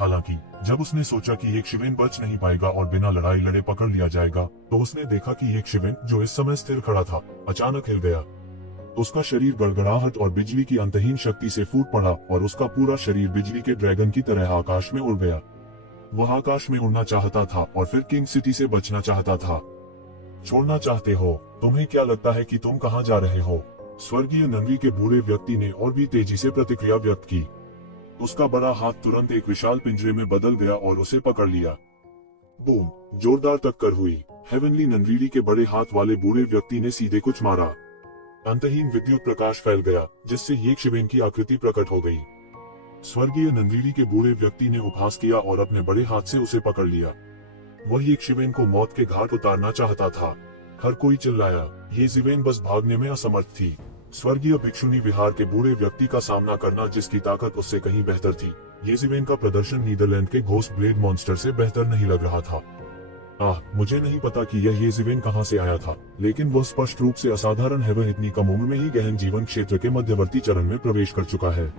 हालांकि जब उसने सोचा कि येशिवेन बच नहीं पाएगा और बिना लड़ाई लड़े पकड़ लिया जाएगा, तो उसने देखा कि येशिवेन, जो इस समय स्थिर खड़ा था, अचानक हिल गया। उसका शरीर गड़गड़ाहट और बिजली की अंतहीन शक्ति से फूट पड़ा और उसका पूरा शरीर बिजली के ड्रैगन की तरह आकाश में उड़ गया। वह आकाश में उड़ना चाहता था और फिर किंग सिटी से बचना चाहता था। छोड़ना चाहते हो? तुम्हें क्या लगता है कि तुम कहां जा रहे हो? स्वर्गीय नंदी के बूढ़े व्यक्ति ने और भी तेजी से प्रतिक्रिया व्यक्त की। उसका बड़ा हाथ तुरंत एक विशाल पिंजरे में बदल गया और उसे पकड़ लिया। बूम! जोरदार टक्कर हुई। हेवनली नंदीली के बड़े हाथ वाले बूढ़े व्यक्ति ने सीधे कुछ मारा। अंतहीन विद्युत प्रकाश फैल गया, जिससे येशिवेन की आकृति प्रकट हो गई। स्वर्गीय नंदीली के बूढ़े व्यक्ति ने उपहास किया और अपने बड़े हाथ से उसे पकड़ लिया। वह येशिवेन को मौत के घाट उतारना चाहता था। हर कोई चिल्लाया। येजिवेन बस भागने में असमर्थ थी। स्वर्गीय भिक्षुनी विहार के बूढ़े व्यक्ति का सामना करना, जिसकी ताकत उससे कहीं बेहतर थी। येजिवेन का प्रदर्शन नीदरलैंड के घोस्ट ब्लेड मॉन्स्टर से बेहतर नहीं लग रहा था। मुझे नहीं पता कि यह येजिवेन कहां से आया था, लेकिन वह स्पष्ट रूप से असाधारण है। वह इतनी कम उम्र में ही गहन जीवन क्षेत्र के मध्यवर्ती चरण में प्रवेश कर चुका है।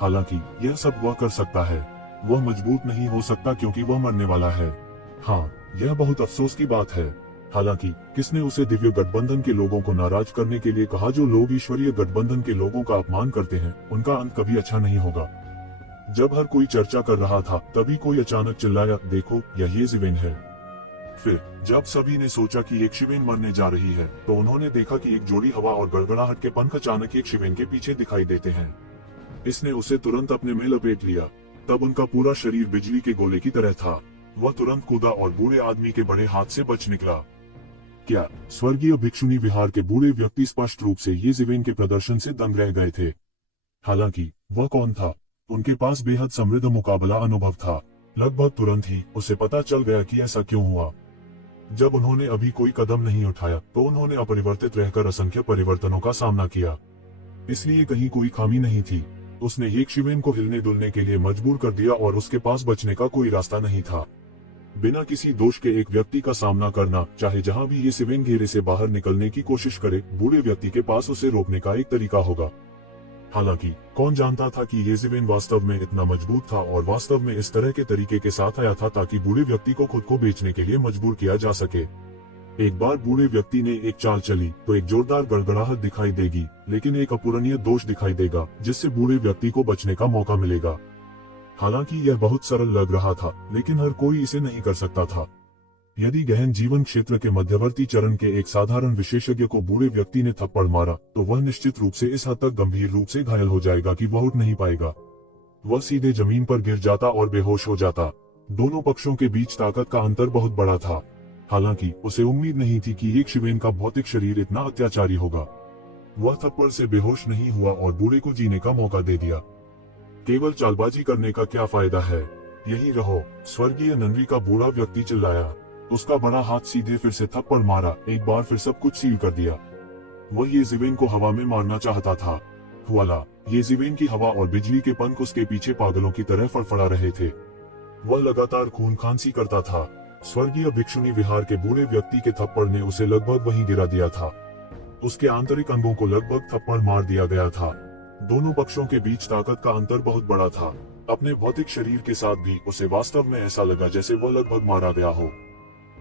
हालांकि यह सब वह कर सकता है, वह मजबूत नहीं हो सकता क्योंकि वह मरने वाला है। हाँ, यह बहुत अफसोस की बात है। हालांकि किसने उसे दिव्य गठबंधन के लोगों को नाराज करने के लिए कहा? जो लोग ईश्वरीय गठबंधन के लोगों का अपमान करते हैं, उनका अंत कभी अच्छा नहीं होगा। जब हर कोई चर्चा कर रहा था, तभी कोई अचानक चिल्लाया, देखो, यह येजिवेन है। फिर जब सभी ने सोचा कि येशिवेन मरने जा रही है, तो उन्होंने देखा कि एक जोड़ी हवा और गड़गड़ाहट के पंख अचानक येशिवेन के पीछे दिखाई देते हैं। इसने उसे तुरंत अपने में लपेट लिया। तब उनका पूरा शरीर बिजली के गोले की तरह था। वह तुरंत कूदा और बूढ़े आदमी के बड़े हाथ से बच निकला। क्या स्वर्गीय भिक्षुनी विहार के बूढ़े व्यक्ति स्पष्ट रूप से येजिवेन के प्रदर्शन से दंग रह गए थे। हालांकि वह कौन था? उनके पास बेहद समृद्ध मुकाबला अनुभव था। लगभग तुरंत ही उसे पता चल गया कि ऐसा क्यों हुआ। जब उन्होंने अभी कोई कदम नहीं उठाया तो उन्होंने अपरिवर्तित रहकर असंख्य परिवर्तनों का सामना किया। इसलिए कहीं कोई खामी नहीं थी। उसने एक शिवेन को हिलने डुलने के लिए मजबूर कर दिया और उसके पास बचने का कोई रास्ता नहीं था। बिना किसी दोष के एक व्यक्ति का सामना करना, चाहे जहां भी ये शिवेन घेरे से बाहर निकलने की कोशिश करे, बूढ़े व्यक्ति के पास उसे रोकने का एक तरीका होगा। हालांकि कौन जानता था कि ये शिवेन वास्तव में इतना मजबूत था और वास्तव में इस तरह के तरीके के साथ आया था ताकि बूढ़े व्यक्ति को खुद को बेचने के लिए मजबूर किया जा सके। एक बार बूढ़े व्यक्ति ने एक चाल चली तो एक जोरदार गड़गड़ाहट दिखाई देगी, लेकिन एक अपूरणीय दोष दिखाई देगा जिससे बूढ़े व्यक्ति को बचने का मौका मिलेगा। हालांकि यह बहुत सरल लग रहा था, लेकिन हर कोई इसे नहीं कर सकता था। यदि गहन जीवन क्षेत्र के मध्यवर्ती चरण के एक साधारण विशेषज्ञ को बूढ़े व्यक्ति ने थप्पड़ मारा तो वह निश्चित रूप से इस हद तक गंभीर रूप से घायल हो जाएगा कि वह उठ नहीं पाएगा। वह सीधे जमीन पर गिर जाता और बेहोश हो जाता। दोनों पक्षों के बीच ताकत का अंतर बहुत बड़ा था। हालांकि उसे उम्मीद नहीं थी कि एक शिवेन का भौतिक शरीर इतना अत्याचारी होगा। वह थप्पड़ से बेहोश नहीं हुआ और बूढ़े को जीने का मौका दे दिया। केवल चालबाजी करने का क्या फायदा है, यही रहो, स्वर्गीय ननवी का बूढ़ा व्यक्ति चिल्लाया। उसका बड़ा हाथ सीधे फिर से थप्पड़ मारा, एक बार फिर सब कुछ सील कर दिया। वह ये शिवेन को हवा में मारना चाहता था। हुआला, ये शिवेन की हवा और बिजली के पंख उसके पीछे पागलों की तरह फड़फड़ा रहे थे। वह लगातार खून खांसी करता था। स्वर्गीय भिक्षुनी विहार के बूढ़े व्यक्ति के थप्पड़ ने उसे लगभग वहीं गिरा दिया था। उसके आंतरिक अंगों को लगभग थप्पड़ मार दिया गया था। दोनों पक्षों के बीच ताकत का अंतर बहुत बड़ा था। अपने भौतिक शरीर के साथ भी उसे वास्तव में ऐसा लगा जैसे वह लगभग मारा गया हो।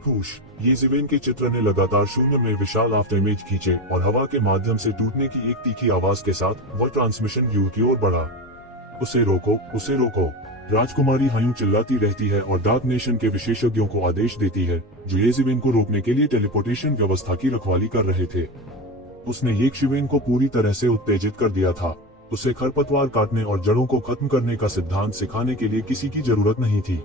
हुश, ये शिवेन के चित्र ने लगातार शून्य में विशाल आफ्टर इमेज खींचे और हवा के माध्यम से टूटने की एक तीखी आवाज के साथ वह ट्रांसमिशन व्यूह की ओर बढ़ा। उसे रोको, उसे रोको। राजकुमारी हायूं चिल्लाती रहती है और डार्क नेशन के विशेषज्ञों को आदेश देती है, जो ये शिवेन को रोकने के लिए टेलीपोर्टेशन व्यवस्था की रखवाली कर रहे थे। उसने ये शिवेन को पूरी तरह से उत्तेजित कर दिया था। उसे खरपतवार काटने और जड़ों को खत्म करने का सिद्धांत सिखाने के लिए किसी की जरूरत नहीं थी।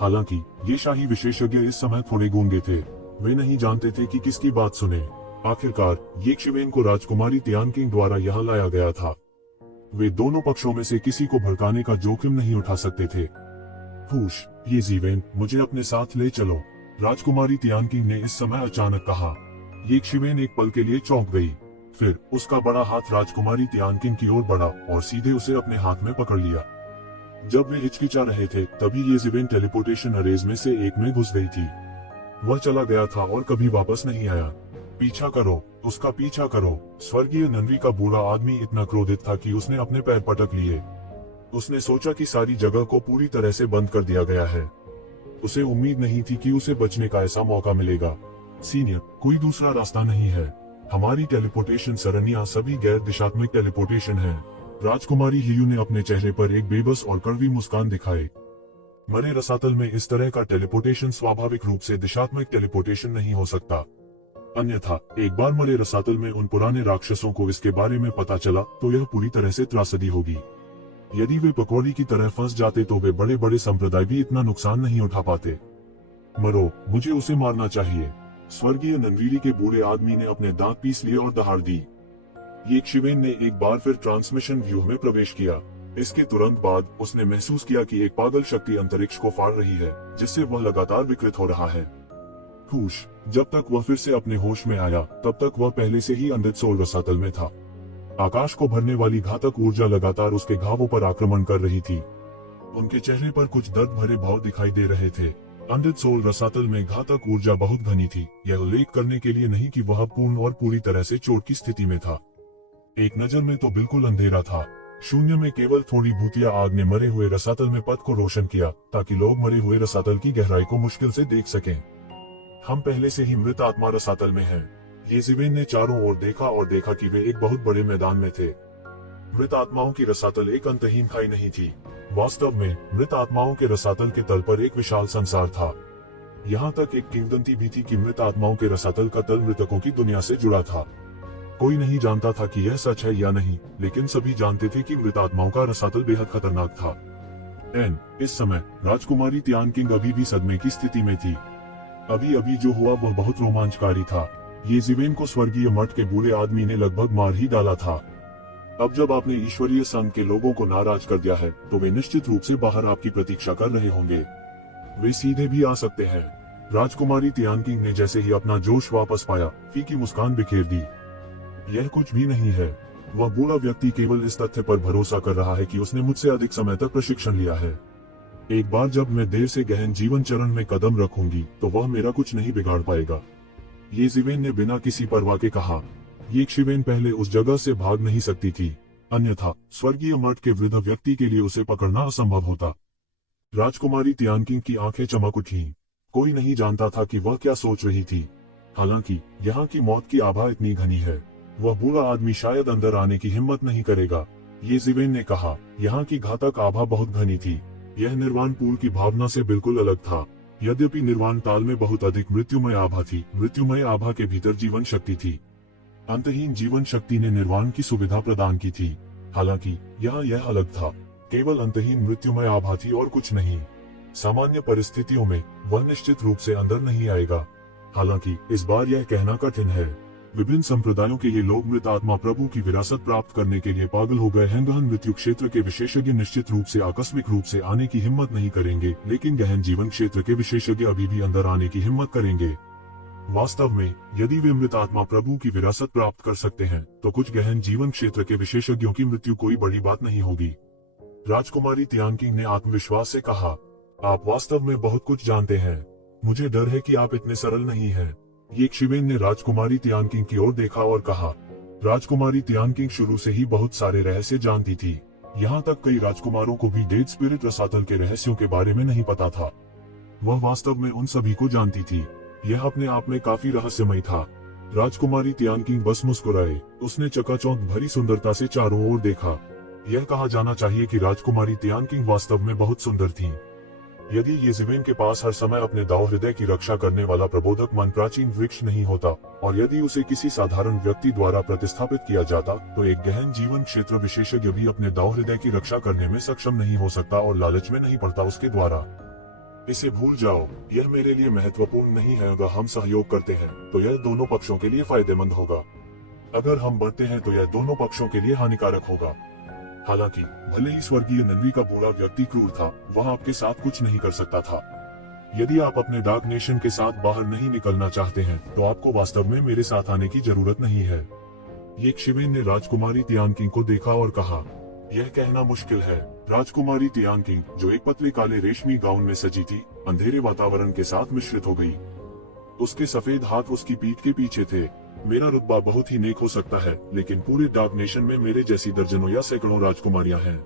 हालांकि ये शाही विशेषज्ञ इस समय थोड़े गूंगे थे। वे नहीं जानते थे कि किसकी बात सुने। आखिरकार ये शिवेन को राजकुमारी तियानकिंग द्वारा यहाँ लाया गया था। वे दोनों पक्षों में से किसी को भड़काने का जोखिम नहीं उठा सकते थे। हुश, ये शिवेन, मुझे अपने साथ ले चलो, राजकुमारी तियानकिंग ने इस समय अचानक कहा। ये शिवेन एक पल के लिए चौंक गई। फिर उसका बड़ा हाथ राजकुमारी तियानकिंग की ओर बढ़ा और सीधे उसे अपने हाथ में पकड़ लिया। जब वे हिचकिचा रहे थे तभी ये शिवेन टेलीपोर्टेशन अरेज में से एक में घुस गई थी। वह चला गया था और कभी वापस नहीं आया। पीछा करो, उसका पीछा करो। स्वर्गीय ननवी का बूढ़ा आदमी इतना क्रोधित था कि उसने अपने पैर पटक लिए। उसने सोचा कि सारी जगह को पूरी तरह से बंद कर दिया गया है। उसे उम्मीद नहीं थी कि उसे बचने का ऐसा मौका मिलेगा। सीनियर, कोई दूसरा रास्ता नहीं है। हमारी टेलीपोर्टेशन सरणियां सभी गैर दिशात्मक टेलीपोर्टेशन है। राजकुमारी हियू ने अपने चेहरे पर एक बेबस और कड़वी मुस्कान दिखाई। मरे रसातल में इस तरह का टेलीपोर्टेशन स्वाभाविक रूप से दिशात्मक टेलीपोर्टेशन नहीं हो सकता। अन्यथा एक बार मरे रसातल में उन पुराने राक्षसों को इसके बारे में पता चला तो यह पूरी तरह से त्रासदी होगी। यदि वे पकौड़ी की तरह फंस जाते तो वे बड़े बड़े संप्रदाय भी इतना नुकसान नहीं उठा पाते। मरो, मुझे उसे मारना चाहिए। स्वर्गीय ननवीरी के बूढ़े आदमी ने अपने दांत पीस लिए और दहाड़ दी। ये शिवेन ने एक बार फिर ट्रांसमिशन व्यूह में प्रवेश किया। इसके तुरंत बाद उसने महसूस किया कि एक पागल शक्ति अंतरिक्ष को फाड़ रही है, जिससे वह लगातार विकृत हो रहा है। हुश, जब तक वह फिर से अपने होश में आया तब तक वह पहले से ही अनडेड सोल रसातल में था। आकाश को भरने वाली घातक ऊर्जा लगातार उसके घावों पर आक्रमण कर रही थी। उनके चेहरे पर कुछ दर्द भरे भाव दिखाई दे रहे थे। अनडेड सोल रसातल में घातक ऊर्जा बहुत घनी थी। यह उल्लेख करने के लिए नहीं कि वह पूर्ण और पूरी तरह से चोट की स्थिति में था। एक नजर में तो बिल्कुल अंधेरा था। शून्य में केवल थोड़ी भूतिया आग ने मरे हुए रसातल में पथ को रोशन किया ताकि लोग मरे हुए रसातल की गहराई को मुश्किल से देख सकें। हम पहले से ही मृत आत्मा रसातल में हैं। ये शिवेन ने चारों ओर देखा और देखा कि वे एक बहुत बड़े मैदान में थे। मृत आत्माओं की रसातल एक अंतहीन खाई नहीं थी। वास्तव में मृत आत्माओं के रसातल के तल पर एक विशाल संसार था। यहाँ तक एक किंवदंती भी थी कि मृत आत्माओं के रसातल का तल मृतकों की दुनिया से जुड़ा था। कोई नहीं जानता था कि यह सच है या नहीं, लेकिन सभी जानते थे कि मृत आत्माओं का रसातल बेहद खतरनाक था। इस समय राजकुमारी तियानकिंग अभी भी सदमे की स्थिति में थी। अभी अभी जो हुआ वह बहुत रोमांचकारी था। ये शिवेन को स्वर्गीय मठ के बूढ़े आदमी ने लगभग मार ही डाला था। अब जब आपने ईश्वरीय संघ के लोगों को नाराज कर दिया है तो वे निश्चित रूप से बाहर आपकी प्रतीक्षा कर रहे होंगे। वे सीधे भी आ सकते हैं। राजकुमारी तियानकिंग ने जैसे ही अपना जोश वापस पाया, फीकी मुस्कान बिखेर दी। यह कुछ भी नहीं है। वह बूढ़ा व्यक्ति केवल इस तथ्य पर भरोसा कर रहा है कि उसने मुझसे अधिक समय तक प्रशिक्षण लिया है। एक बार जब मैं देर से गहन जीवन चरण में कदम रखूंगी तो वह मेरा कुछ नहीं बिगाड़ पाएगा। ये जिवेन ने बिना किसी परवाह के कहा। ये शिवेन पहले उस जगह से भाग नहीं सकती थी, अन्यथा स्वर्गीय मर्द के वृद्ध व्यक्ति के लिए उसे पकड़ना असंभव होता। राजकुमारी तियानकिंग की आंखें चमक उठीं। कोई नहीं जानता था कि वह क्या सोच रही थी। हालांकि यहाँ की मौत की आभा इतनी घनी है, वह बूढ़ा आदमी शायद अंदर आने की हिम्मत नहीं करेगा। ये जिवेन ने कहा। यहाँ की घातक आभा बहुत घनी थी। यह निर्वाण पूल की भावना से बिल्कुल अलग था। यद्यपि निर्वाण ताल में बहुत अधिक मृत्युमय आभा थी, मृत्युमय आभा के भीतर जीवन शक्ति थी। अंतहीन जीवन शक्ति ने निर्वाण की सुविधा प्रदान की थी। हालांकि यहाँ यह अलग था, केवल अंतहीन मृत्युमय आभा थी और कुछ नहीं। सामान्य परिस्थितियों में वह निश्चित रूप से अंदर नहीं आएगा। हालांकि इस बार यह कहना कठिन है। विभिन्न संप्रदायों के ये लोग मृत आत्मा प्रभु की विरासत प्राप्त करने के लिए पागल हो गए हैं। गहन मृत्यु क्षेत्र के विशेषज्ञ निश्चित रूप से आकस्मिक रूप से आने की हिम्मत नहीं करेंगे, लेकिन गहन जीवन क्षेत्र के विशेषज्ञ अभी भी अंदर आने की हिम्मत करेंगे। वास्तव में यदि वे मृत आत्मा प्रभु की विरासत प्राप्त कर सकते हैं तो कुछ गहन जीवन क्षेत्र के विशेषज्ञों की मृत्यु कोई बड़ी बात नहीं होगी। राजकुमारी तियानकिंग ने आत्मविश्वास से कहा, आप वास्तव में बहुत कुछ जानते हैं। मुझे डर है कि आप इतने सरल नहीं हैं। ये शिवेन ने राजकुमारी तियानकिंग की ओर देखा और कहा। राजकुमारी तियानकिंग शुरू से ही बहुत सारे रहस्य जानती थी। यहाँ तक कई राजकुमारों को भी डेड स्पिरिट रसातल के रहस्यों के बारे में नहीं पता था। वह वास्तव में उन सभी को जानती थी। यह अपने आप में काफी रहस्यमय था। राजकुमारी तियानकिंग बस मुस्कुराए। उसने चकाचौंध भरी सुंदरता से चारों ओर देखा। यह कहा जाना चाहिए कि राजकुमारी तियानकिंग वास्तव में बहुत सुंदर थीं। यदि ये जिवेन के पास हर समय अपने दाव हृदय की रक्षा करने वाला प्रबोधक मन प्राचीन वृक्ष नहीं होता और यदि उसे किसी साधारण व्यक्ति द्वारा प्रतिस्थापित किया जाता तो एक गहन जीवन क्षेत्र विशेषज्ञ भी अपने दाव हृदय की रक्षा करने में सक्षम नहीं हो सकता और लालच में नहीं पड़ता उसके द्वारा। इसे भूल जाओ, यह मेरे लिए महत्वपूर्ण नहीं है। अगर हम सहयोग करते हैं तो यह दोनों पक्षों के लिए फायदेमंद होगा। अगर हम बढ़ते हैं तो यह दोनों पक्षों के लिए हानिकारक होगा। हालांकि भले ही स्वर्गीय नन्वी का बूढ़ा व्यक्ति क्रूर था, वह आपके साथ कुछ नहीं कर सकता था। यदि आप अपने डार्क नेशन के साथ बाहर नहीं निकलना चाहते हैं तो आपको वास्तव में मेरे साथ आने की जरूरत नहीं है। ये शिवेन ने राजकुमारी तियानकिंग को देखा और कहा। यह कहना मुश्किल है। राजकुमारी तियानकिंग, जो एक पतले काले रेशमी गाउन में सजी थी, अंधेरे वातावरण के साथ मिश्रित हो गई। उसके सफेद हाथ उसकी पीठ के पीछे थे। मेरा रुतबा बहुत ही नेक हो सकता है, लेकिन पूरे डार्क नेशन में मेरे जैसी दर्जनों या सैकड़ों राजकुमारियां हैं।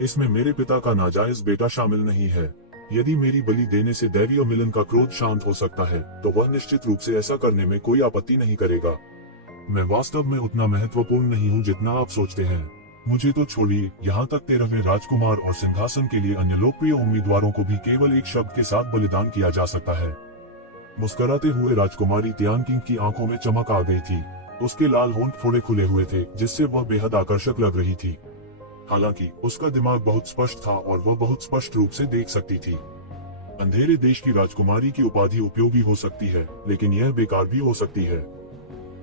इसमें मेरे पिता का नाजायज बेटा शामिल नहीं है। यदि मेरी बलि देने से दैवीय मिलन का क्रोध शांत हो सकता है तो वह निश्चित रूप से ऐसा करने में कोई आपत्ति नहीं करेगा। मैं वास्तव में उतना महत्वपूर्ण नहीं हूँ जितना आप सोचते हैं। मुझे तो छोड़िए, यहाँ तक 13वें राजकुमार और सिंहासन के लिए अन्य लोकप्रिय उम्मीदवारों को भी केवल एक शब्द के साथ बलिदान किया जा सकता है। मुस्कुराते हुए राजकुमारी तियानकिंग की आंखों में चमक आ गई थी। उसके लाल होंठ थोड़े खुले हुए थे, जिससे वह बेहद आकर्षक लग रही थी। हालांकि उसका दिमाग बहुत स्पष्ट था और वह बहुत स्पष्ट रूप से देख सकती थी। अंधेरे देश की राजकुमारी की उपाधि उपयोगी हो सकती है, लेकिन यह बेकार भी हो सकती है।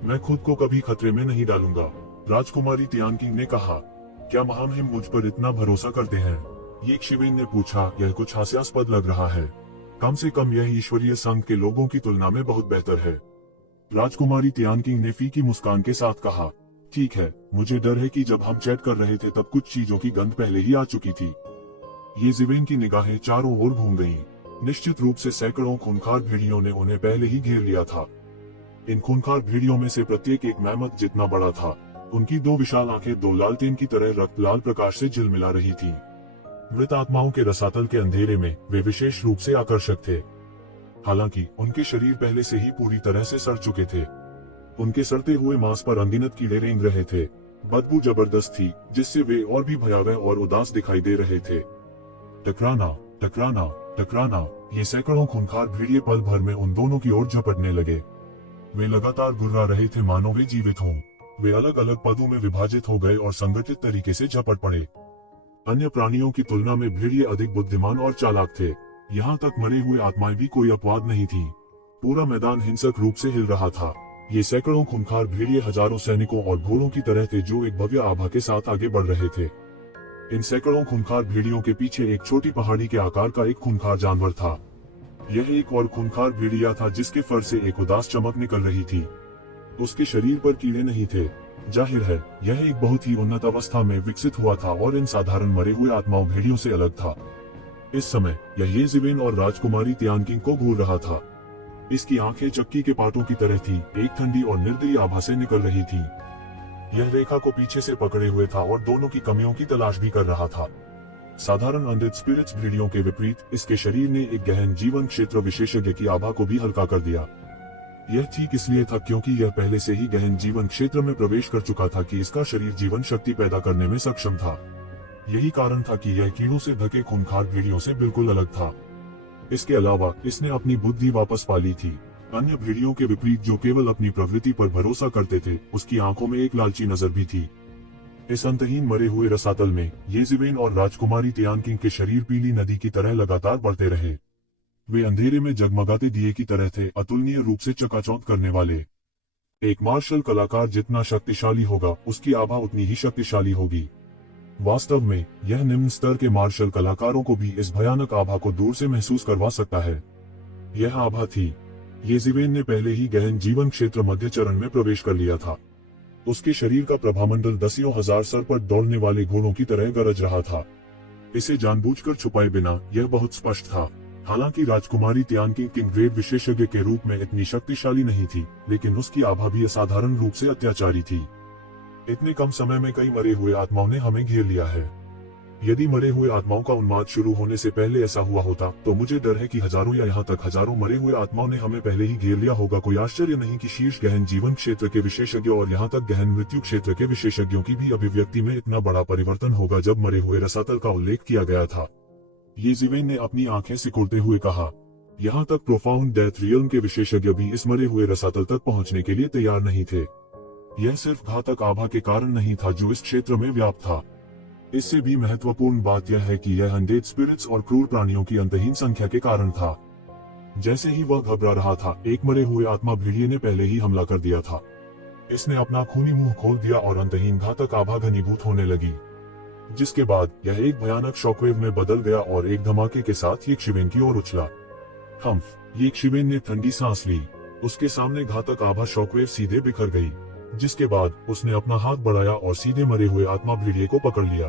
मैं खुद को कभी खतरे में नहीं डालूंगा, राजकुमारी तियानकिंग ने कहा। क्या महामहिम मुझ पर इतना भरोसा करते हैं? ये शिवेन ने पूछा। यह कुछ हास्यास्पद लग रहा है। कम से कम यह ईश्वरीय संघ के लोगों की तुलना में बहुत बेहतर है। राजकुमारी तियानकिंग ने फीकी मुस्कान के साथ कहा। ठीक है, मुझे डर है कि जब हम चैट कर रहे थे तब कुछ चीजों की गंध पहले ही आ चुकी थी। ये जिवेन की निगाहें चारों ओर घूम गईं। निश्चित रूप से सैकड़ों खूंखार भेड़ियों ने उन्हें पहले ही घेर लिया था। इन खूंखार भेड़ियों में से प्रत्येक एक मैमथ जितना बड़ा था। उनकी दो विशाल आंखें दो लालटेन की तरह रक्त लाल प्रकाश से झिलमिला रही थीं। मृत आत्माओं के रसातल के अंधेरे में वे विशेष रूप से आकर्षक थे। हालांकि उनके शरीर पहले से ही पूरी तरह से सड़ चुके थे। उनके सड़ते हुए मांस पर अनगिनत कीड़े रेंग रहे थे। बदबू जबरदस्त थी, जिससे वे और भी भयावह और उदास दिखाई दे रहे थे। टकराना, टकराना, टकराना। ये सैकड़ों खूंखार भेड़िए पल भर में उन दोनों की ओर झपटने लगे। वे लगातार गुर्रा रहे थे मानो वे जीवित हों। वे अलग अलग पदों में विभाजित हो गए और संगठित तरीके से झपट पड़े। अन्य प्राणियों की तुलना में भेड़िए अधिक बुद्धिमान और चालाक थे। यहाँ तक मरे हुए आत्माएं भी कोई अपवाद नहीं थी। पूरा मैदान हिंसक रूप से हिल रहा था। ये सैकड़ों खूंखार भेड़िए हजारों सैनिकों और घोड़ों की तरह थे जो एक भव्य आभा के साथ आगे बढ़ रहे थे। इन सैकड़ों खूंखार भेड़ियों के पीछे एक छोटी पहाड़ी के आकार का एक खूंखार जानवर था। यह एक और खूंखार भेड़िया था जिसके फर से एक उदास चमक निकल रही थी। उसके शरीर पर कीड़े नहीं थे। जाहिर है यह एक बहुत ही उन्नत अवस्था में विकसित हुआ था और इन साधारण मरे हुए आत्माओं भेड़ियों से अलग था। इस समय यह येज़ेबेल और राजकुमारी तियानकिंग को घूर रहा था। इसकी आंखें चक्की के पाटों की तरह थी, एक ठंडी और निर्दयी आभा से निकल रही थी। यह रेखा को पीछे से पकड़े हुए था और दोनों की कमियों की तलाश भी कर रहा था। साधारण अनडेड स्पिरिट्स भेड़ियों के विपरीत इसके शरीर ने एक गहन जीवन क्षेत्र विशेषज्ञ की आभा को भी हल्का कर दिया। यह ठीक इसलिए था क्योंकि यह पहले से ही गहन जीवन क्षेत्र में प्रवेश कर चुका था कि इसका शरीर जीवन शक्ति पैदा करने में सक्षम था। यही कारण था कि यह कीड़ों से ढके खूंखार भेड़ियों से बिल्कुल अलग था। इसके अलावा इसने अपनी बुद्धि वापस पा ली थी। अन्य भेड़ियों के विपरीत जो केवल अपनी प्रवृत्ति पर भरोसा करते थे, उसकी आंखों में एक लालची नजर भी थी। इस अंतहीन मरे हुए रसातल में येज़ेबेल और राजकुमारी तियानकिंग के शरीर पीली नदी की तरह लगातार बढ़ते रहे। वे अंधेरे में जगमगाते दिए की तरह थे, अतुलनीय रूप से चकाचौंध करने वाले। एक मार्शल कलाकार जितना शक्तिशाली होगा, उसकी आभा उतनी ही शक्तिशाली होगी। वास्तव में यह निम्न स्तर के मार्शल कलाकारों को भी इस भयानक आभा को दूर से महसूस करवा सकता है। यह आभा थी। येज़ेबेल ने पहले ही गहन जीवन क्षेत्र मध्य चरण में प्रवेश कर लिया था। उसके शरीर का प्रभामंडल दसियों हजार सर पर दौड़ने वाले घोड़ों की तरह गरज रहा था। इसे जानबूझकर छुपाए बिना यह बहुत स्पष्ट था। हालांकि राजकुमारी तियानकिंग किंगग्रेव विशेषज्ञ के रूप में इतनी शक्तिशाली नहीं थी, लेकिन उसकी आभा भी असाधारण रूप से अत्याचारी थी। इतने कम समय में कई मरे हुए आत्माओं ने हमें घेर लिया है। यदि मरे हुए आत्माओं का उन्माद शुरू होने से पहले ऐसा हुआ होता, तो मुझे डर है कि हजारों या यहाँ तक हजारों मरे हुए आत्माओं ने हमें पहले ही घेर लिया होगा। कोई आश्चर्य नहीं कि शीर्ष गहन जीवन क्षेत्र के विशेषज्ञों और यहाँ तक गहन मृत्यु क्षेत्र के विशेषज्ञों की भी अभिव्यक्ति में इतना बड़ा परिवर्तन होगा जब मरे हुए रसातल का उल्लेख किया गया था। येज़ेबेल ने अपनी आंखें सिकुड़ते हुए कहा। यहाँ तक प्रोफाउंड डेथ रियल्म के विशेषज्ञ भी इस मरे हुए रसातल तक पहुँचने के लिए तैयार नहीं थे। यह सिर्फ घातक आभा के कारण नहीं था जो इस क्षेत्र में व्याप्त था। इससे भी महत्वपूर्ण बात यह है कि यह अनडेड स्पिरिट्स और क्रूर प्राणियों की अंतहीन संख्या के कारण था। जैसे ही वह घबरा रहा था, एक मरे हुए आत्मा भेड़िए ने पहले ही हमला कर दिया था। इसने अपना खूनी मुंह खोल दिया और अंतहीन घातक आभा घनीभूत होने लगी, जिसके बाद यह एक भयानक शॉकवेव में बदल गया और एक धमाके के साथ येज़ेबेल की ओर उछला। येज़ेबेल ने ठंडी सांस ली। उसके सामने घातक आभा शॉकवेव सीधे बिखर गई, जिसके बाद उसने अपना हाथ बढ़ाया और सीधे मरे हुए आत्मा भेड़िए को पकड़ लिया।